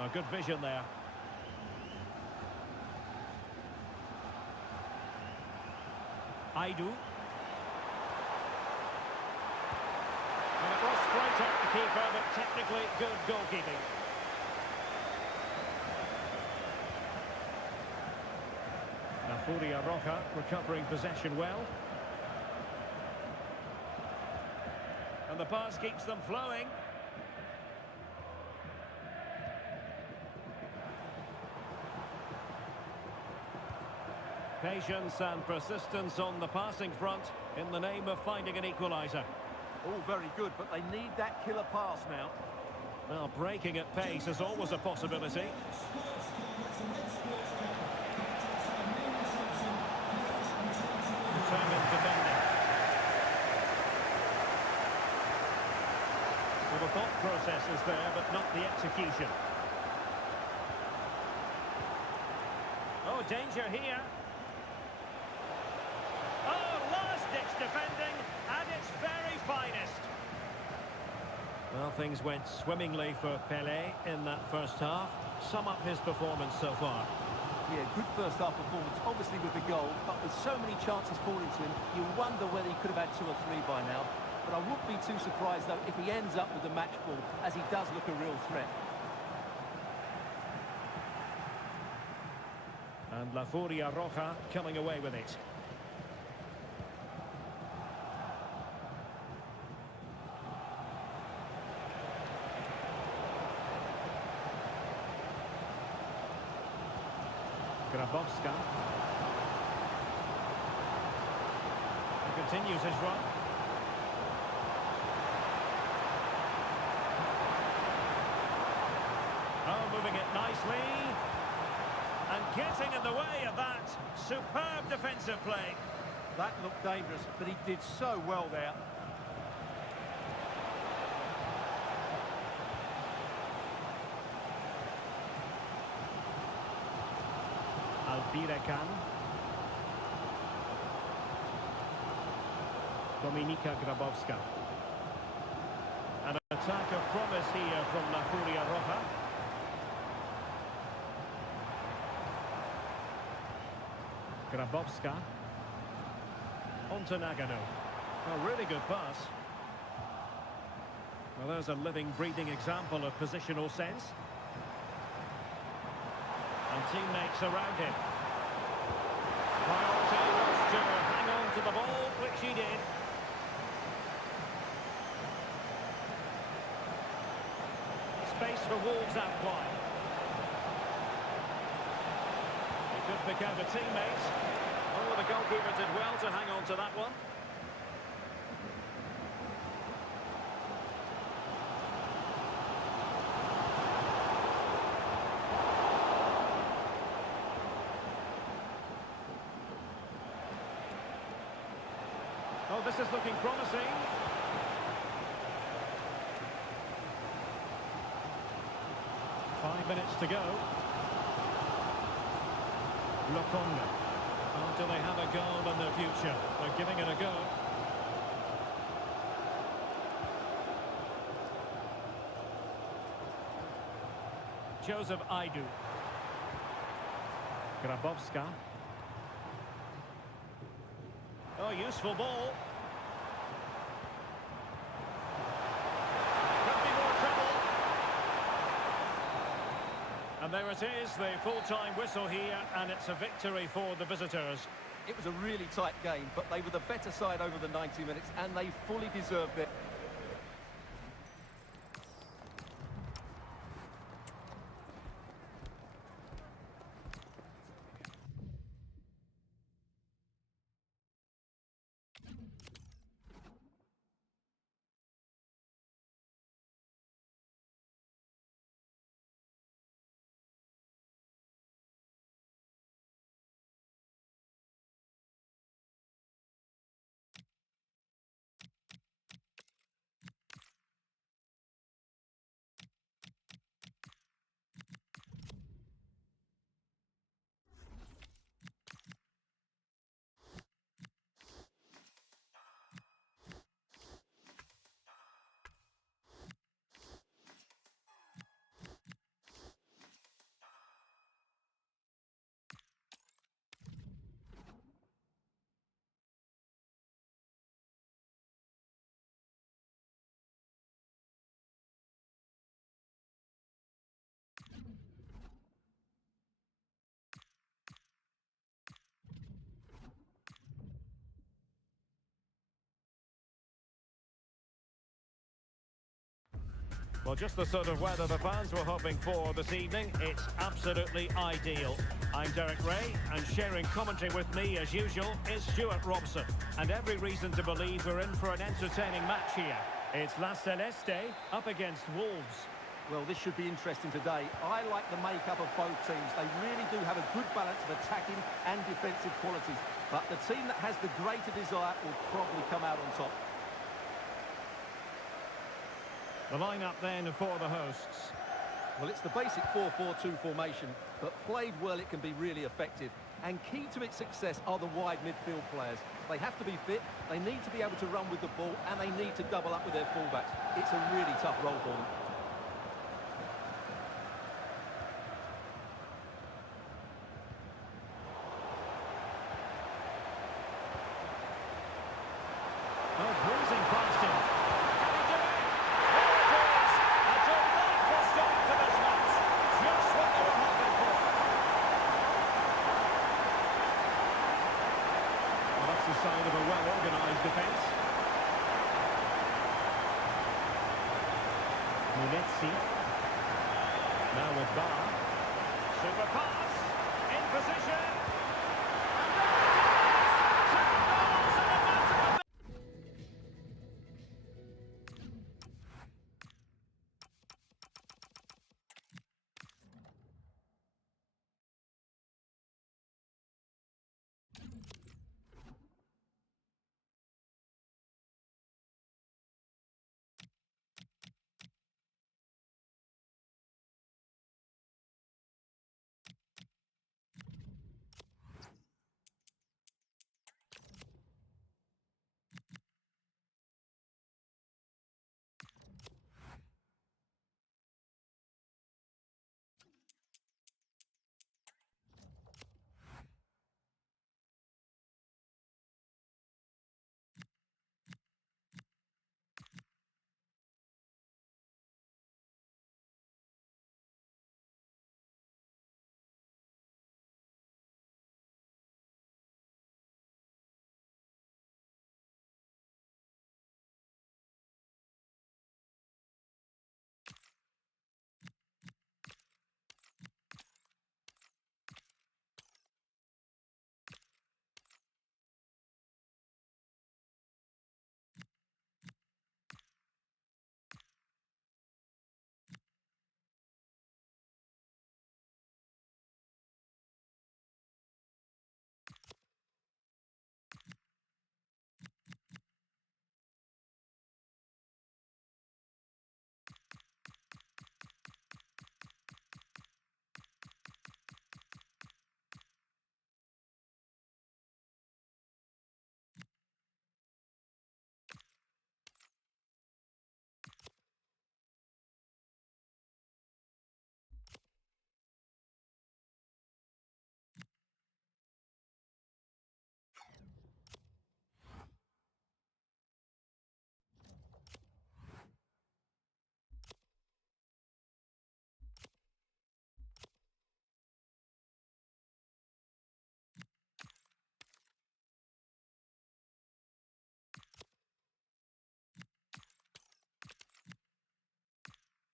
A good vision there. Aidu. And it was straight at the keeper, but technically good goalkeeping. Furia Roja recovering possession well. And the pass keeps them flowing. Patience and persistence on the passing front in the name of finding an equaliser. All very good, but they need that killer pass now. Well, breaking at pace is always a possibility. Determined defending. So the thought process is there, but not the execution. Oh, danger here. Oh, last-ditch defending at its very finest. Well, things went swimmingly for Pelé in that first half. Sum up his performance so far. Yeah, good first half performance, obviously with the goal, but with so many chances falling to him, you wonder whether he could have had 2 or 3 by now. But I wouldn't be too surprised, though, if he ends up with the match ball, as he does look a real threat. And La Furia Roja coming away with it. Grabowska. He continues his run. Oh, moving it nicely. And getting in the way of that. Superb defensive play. That looked dangerous, but he did so well there. Albirekan. Dominika Grabowska. An attack of promise here from La Furia Roja. Grabowska. Onto Nagano. A really good pass. Well, there's a living, breathing example of positional sense. And teammates around him. Priority was to hang on to the ball, which he did. Space for Wolves out wide. He could pick out a teammate. Oh, the goalkeeper did well to hang on to that one. Oh, this is looking promising. Five minutes to go. Lokonga. Oh, do they have a goal in their future? They're giving it a go. Joseph Aidu. Grabowska. Oh, useful ball. Could be more trouble. And there it is, the full-time whistle here, and it's a victory for the visitors. It was a really tight game, but they were the better side over the 90 minutes, and they fully deserved it. Well, just the sort of weather the fans were hoping for this evening. It's absolutely ideal. I'm Derek Ray, and sharing commentary with me, as usual, is Stuart Robson. And every reason to believe we're in for an entertaining match here. It's La Celeste up against Wolves. Well, this should be interesting today. I like the makeup of both teams. They really do have a good balance of attacking and defensive qualities. But the team that has the greater desire will probably come out on top. The lineup then for the hosts. Well, it's the basic 4-4-2 formation, but played well it can be really effective. And key to its success are the wide midfield players. They have to be fit, they need to be able to run with the ball, and they need to double up with their fullbacks. It's a really tough role for them. Oh, bruising past him. Can he do it? There it is! A delightful start to this match. Just what they were hoping for. Well, that's the sign of a well-organised defence. Munetsi. Now with Bar. Super pass. In position. And there it is! 2 goals in a matter of...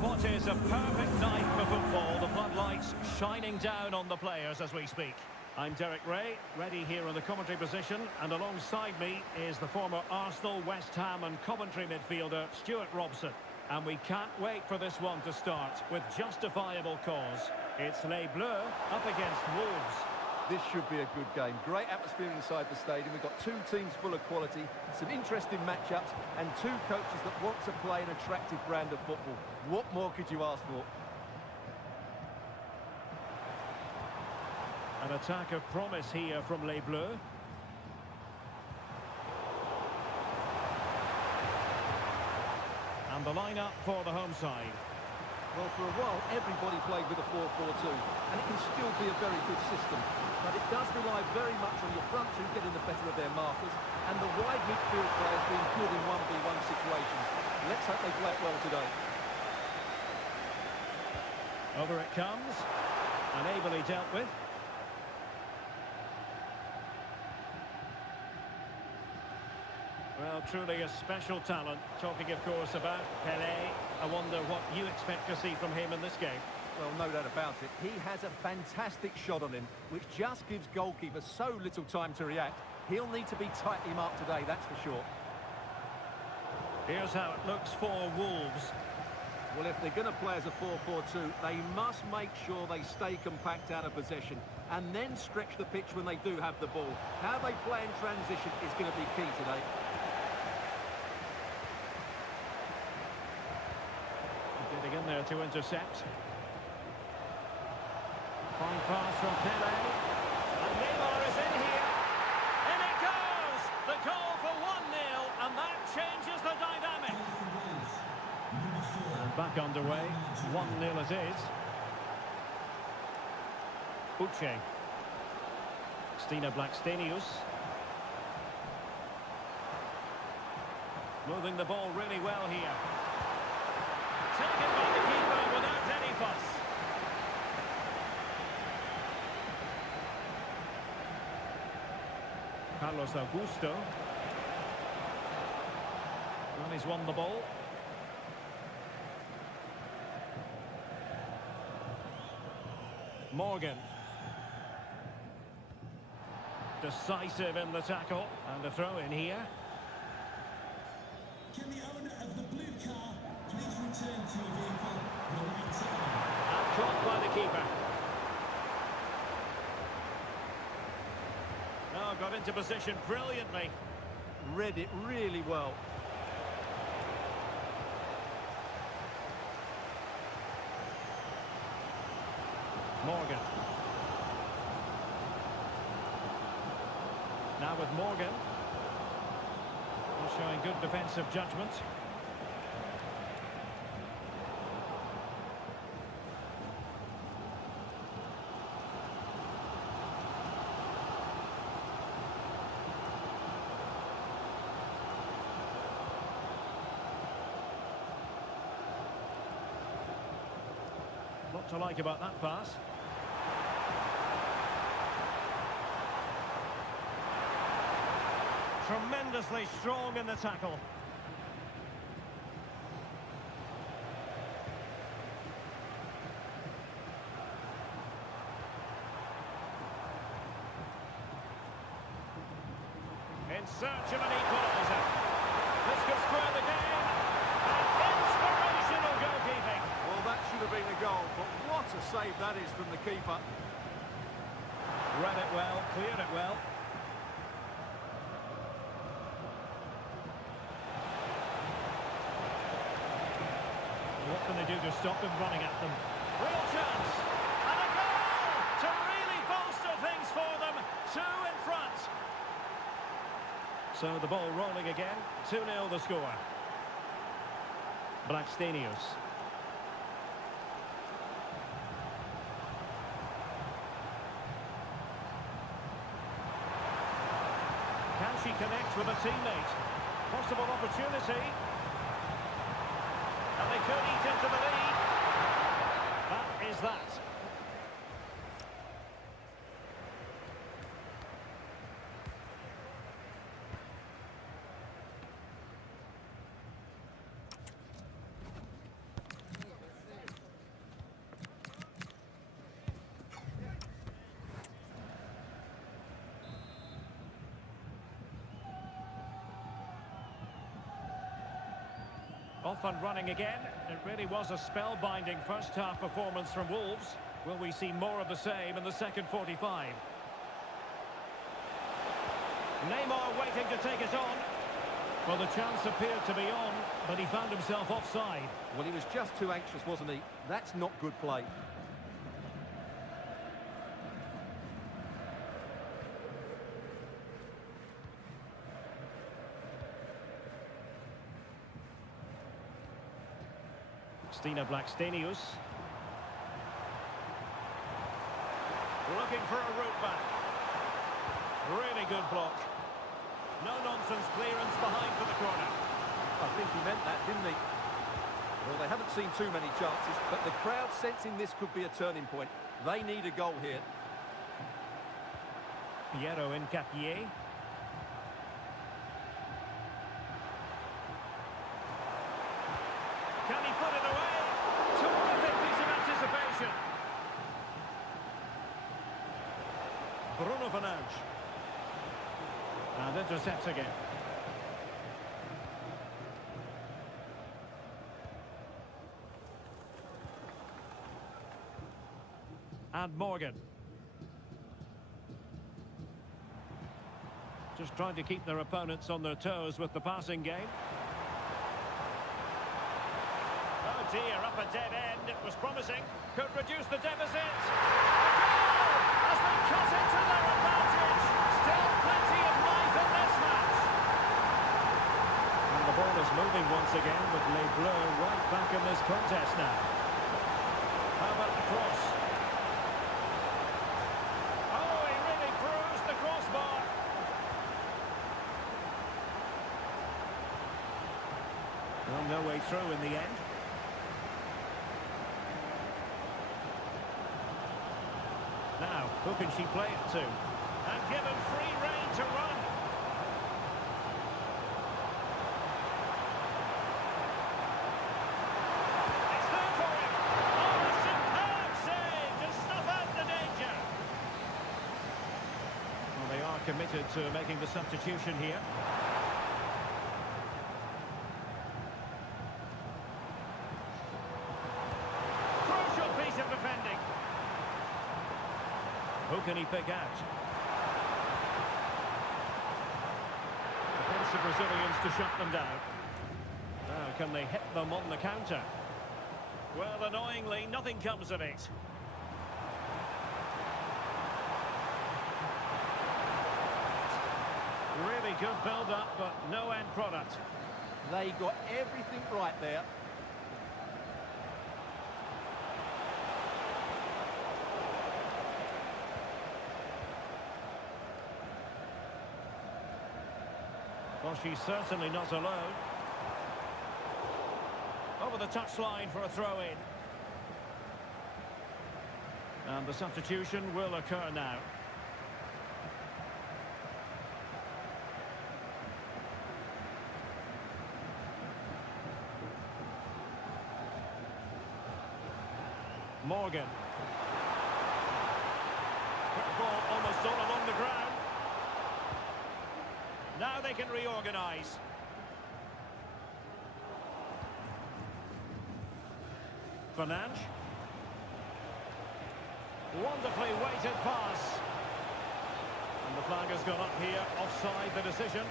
What is a perfect night for football, the floodlights shining down on the players as we speak. I'm Derek Ray, ready here in the commentary position, and alongside me is the former Arsenal, West Ham and Coventry midfielder Stuart Robson. And we can't wait for this one to start with justifiable cause. It's Les Bleus up against Wolves. This should be a good game. Great atmosphere inside the stadium. We've got two teams full of quality, some interesting matchups, and two coaches that want to play an attractive brand of football. What more could you ask for? An attack of promise here from Les Bleus. And the lineup for the home side. Well, for a while, everybody played with a 4-4-2, and it can still be a very good system. But it does rely very much on your front two getting the better of their markers, and the wide midfield players being good in 1v1 situations. Let's hope they play it well today. Over it comes, and ably dealt with. Well, truly a special talent. Talking, of course, about Pelé. I wonder what you expect to see from him in this game. Well, no doubt about it. He has a fantastic shot on him, which just gives goalkeepers so little time to react. He'll need to be tightly marked today, that's for sure. Here's how it looks for Wolves. Well, if they're going to play as a 4-4-2, they must make sure they stay compact out of possession and then stretch the pitch when they do have the ball. How they play in transition is going to be key today. Getting in there to intercept. Fine pass from Pelé. And Neymar is in here. In it goes! The goal for 1-0, and that changes the dynamic. And back underway. 1-0 it is. Uche. Stina Blackstenius. Moving the ball really well here. Taken by the keeper without any fuss. Carlos Augusto. And he's won the ball. Morgan. Decisive in the tackle. And a throw in here. Can the owner of the blue car please return to your vehicle? The lights are on. And caught by the keeper. Oh, got into position brilliantly. Read it really well. Morgan. Now with Morgan. Showing good defensive judgment. Lot to like about that pass. Tremendously strong in the tackle. In search of an equaliser. This could square the game. And inspirational goalkeeping. Well, that should have been a goal, but what a save that is from the keeper. Read it well, cleared it well. What can they do to stop him running at them? Real chance! And a goal! To really bolster things for them. 2 in front. So the ball rolling again. 2-0 the score. Blackstenius. Can she connect with a teammate? Possible opportunity. And they could eat into the lead. That is that. Off and running again. It really was a spellbinding first-half performance from Wolves. Will we see more of the same in the second 45? Neymar waiting to take it on. Well, the chance appeared to be on, but he found himself offside. Well, he was just too anxious, wasn't he? That's not good play. Stina Blackstenius. Looking for a route back. Really good block. No-nonsense clearance behind for the corner. I think he meant that, didn't he? Well, they haven't seen too many chances, but the crowd sensing this could be a turning point. They need a goal here. Piero Incapié. Can he put it away? Terrific piece of anticipation. Bruno Fernandes. And intercepts again. And Morgan. Just trying to keep their opponents on their toes with the passing game. Oh dear, up a dead end. It was promising. Could reduce the deficit. A goal! As they cut into their advantage. Still plenty of life in this match. And the ball is moving once again with Les Bleus right back in this contest now. How about the cross? Oh, he really bruised the crossbar. Well, no way through in the end. Now, who can she play it to? And given free rein to run. It's there for him. Oh, a superb save to snuff out the danger. Well, they are committed to making the substitution here. Crucial piece of defending. Who can he pick out? Defensive Brazilians to shut them down. Now, can they hit them on the counter? Well, annoyingly, nothing comes of it. Really good build-up, but no end product. They got everything right there. Well, she's certainly not alone. Over the touchline for a throw-in. And the substitution will occur now. Morgan. Quick ball almost all along the ground. Now they can reorganise. Fernandes. Wonderfully weighted pass. And the flag has gone up here, offside the decision.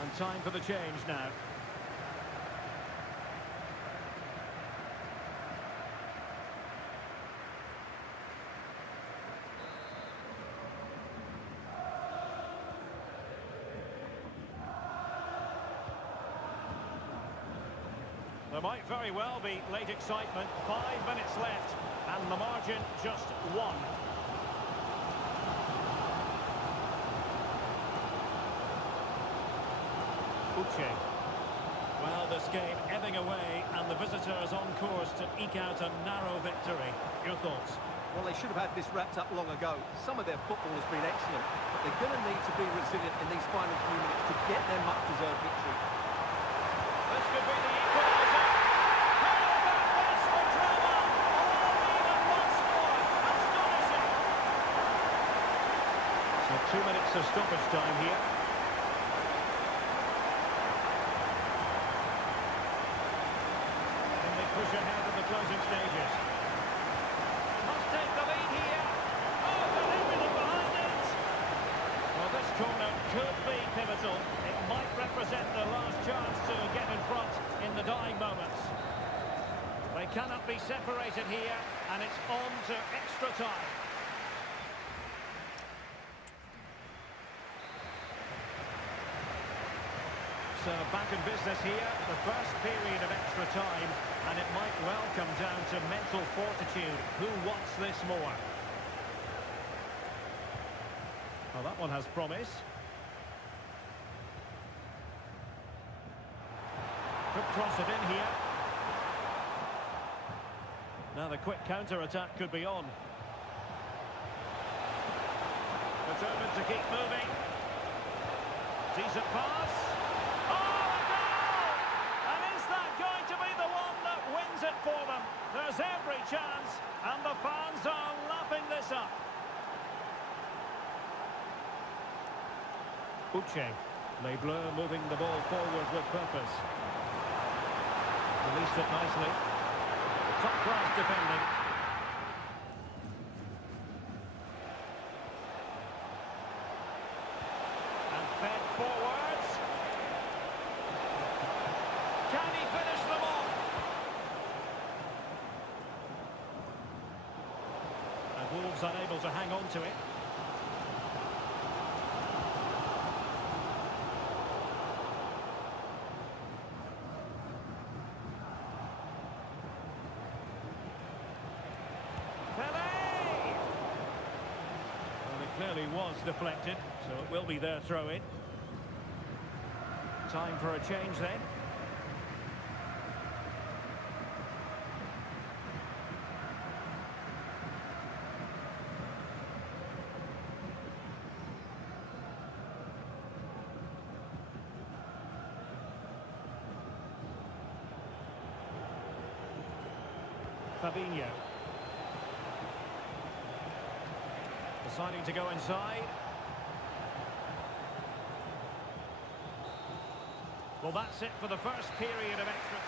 And time for the change now. There might very well be late excitement. 5 minutes left, and the margin just 1. Uche. Well, this game ebbing away, and the visitors on course to eke out a narrow victory. Your thoughts? Well, they should have had this wrapped up long ago. Some of their football has been excellent, but they're going to need to be resilient in these final few minutes to get their much-deserved victory. This could be the equaliser. How about this for drama? Oh, even once more. Astonishing. So 2 minutes of stoppage time here. And they push ahead in the closing stages. Must take the lead here. Oh, but everything behind it. Well, corner could be pivotal. It might represent the last chance to get in front in the dying moments. They cannot be separated here, and it's on to extra time. So back in business here, the first period of extra time, and it might well come down to mental fortitude. Who wants this more? Well, that one has promise. Could cross it in here. Now the quick counter-attack could be on. Determined to keep moving. Decent pass. Oh, a goal! And is that going to be the one that wins it for them? There's every chance, and the fans are lapping this up. Uche. Les Bleus moving the ball forward with purpose. Released it nicely. Top-class defending. And fed forwards. Can he finish them off? And Wolves unable to hang on to it. Clearly was deflected, so it will be their throw-in. Time for a change then. Fabinho. Deciding to go inside. Well, that's it for the first period of extra.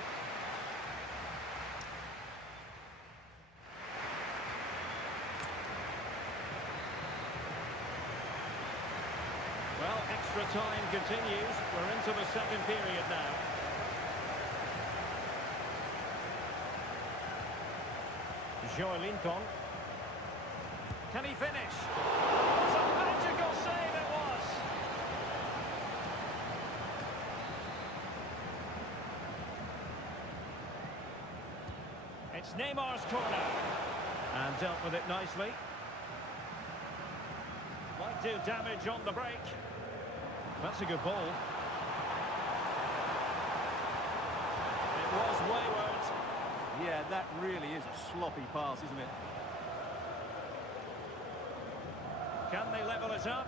Well, extra time continues. We're into the second period now. Joelinton. Can he finish? It's a magical save it was. It's Neymar's corner. And dealt with it nicely. Might do damage on the break. That's a good ball. It was wayward. Yeah, that really is a sloppy pass, isn't it? Can they level it up?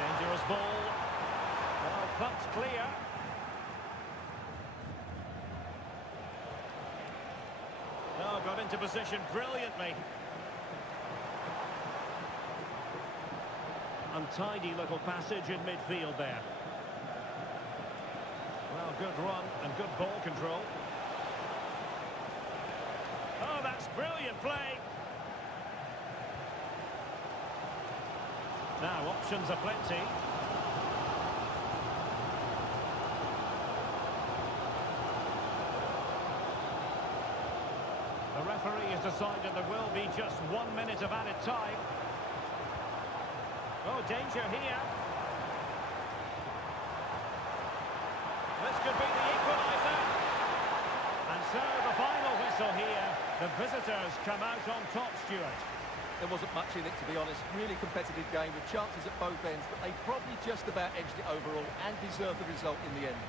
Dangerous ball. Well, thumped clear. Oh, got into position brilliantly. Untidy little passage in midfield there. Well, good run and good ball control. Oh, that's brilliant play. Now, options are plenty. The referee has decided there will be just 1 minute of added time. Oh, danger here. This could be the equaliser. And so the final whistle here. The visitors come out on top, Stuart. There wasn't much in it, to be honest. Really competitive game with chances at both ends, but they probably just about edged it overall and deserved the result in the end.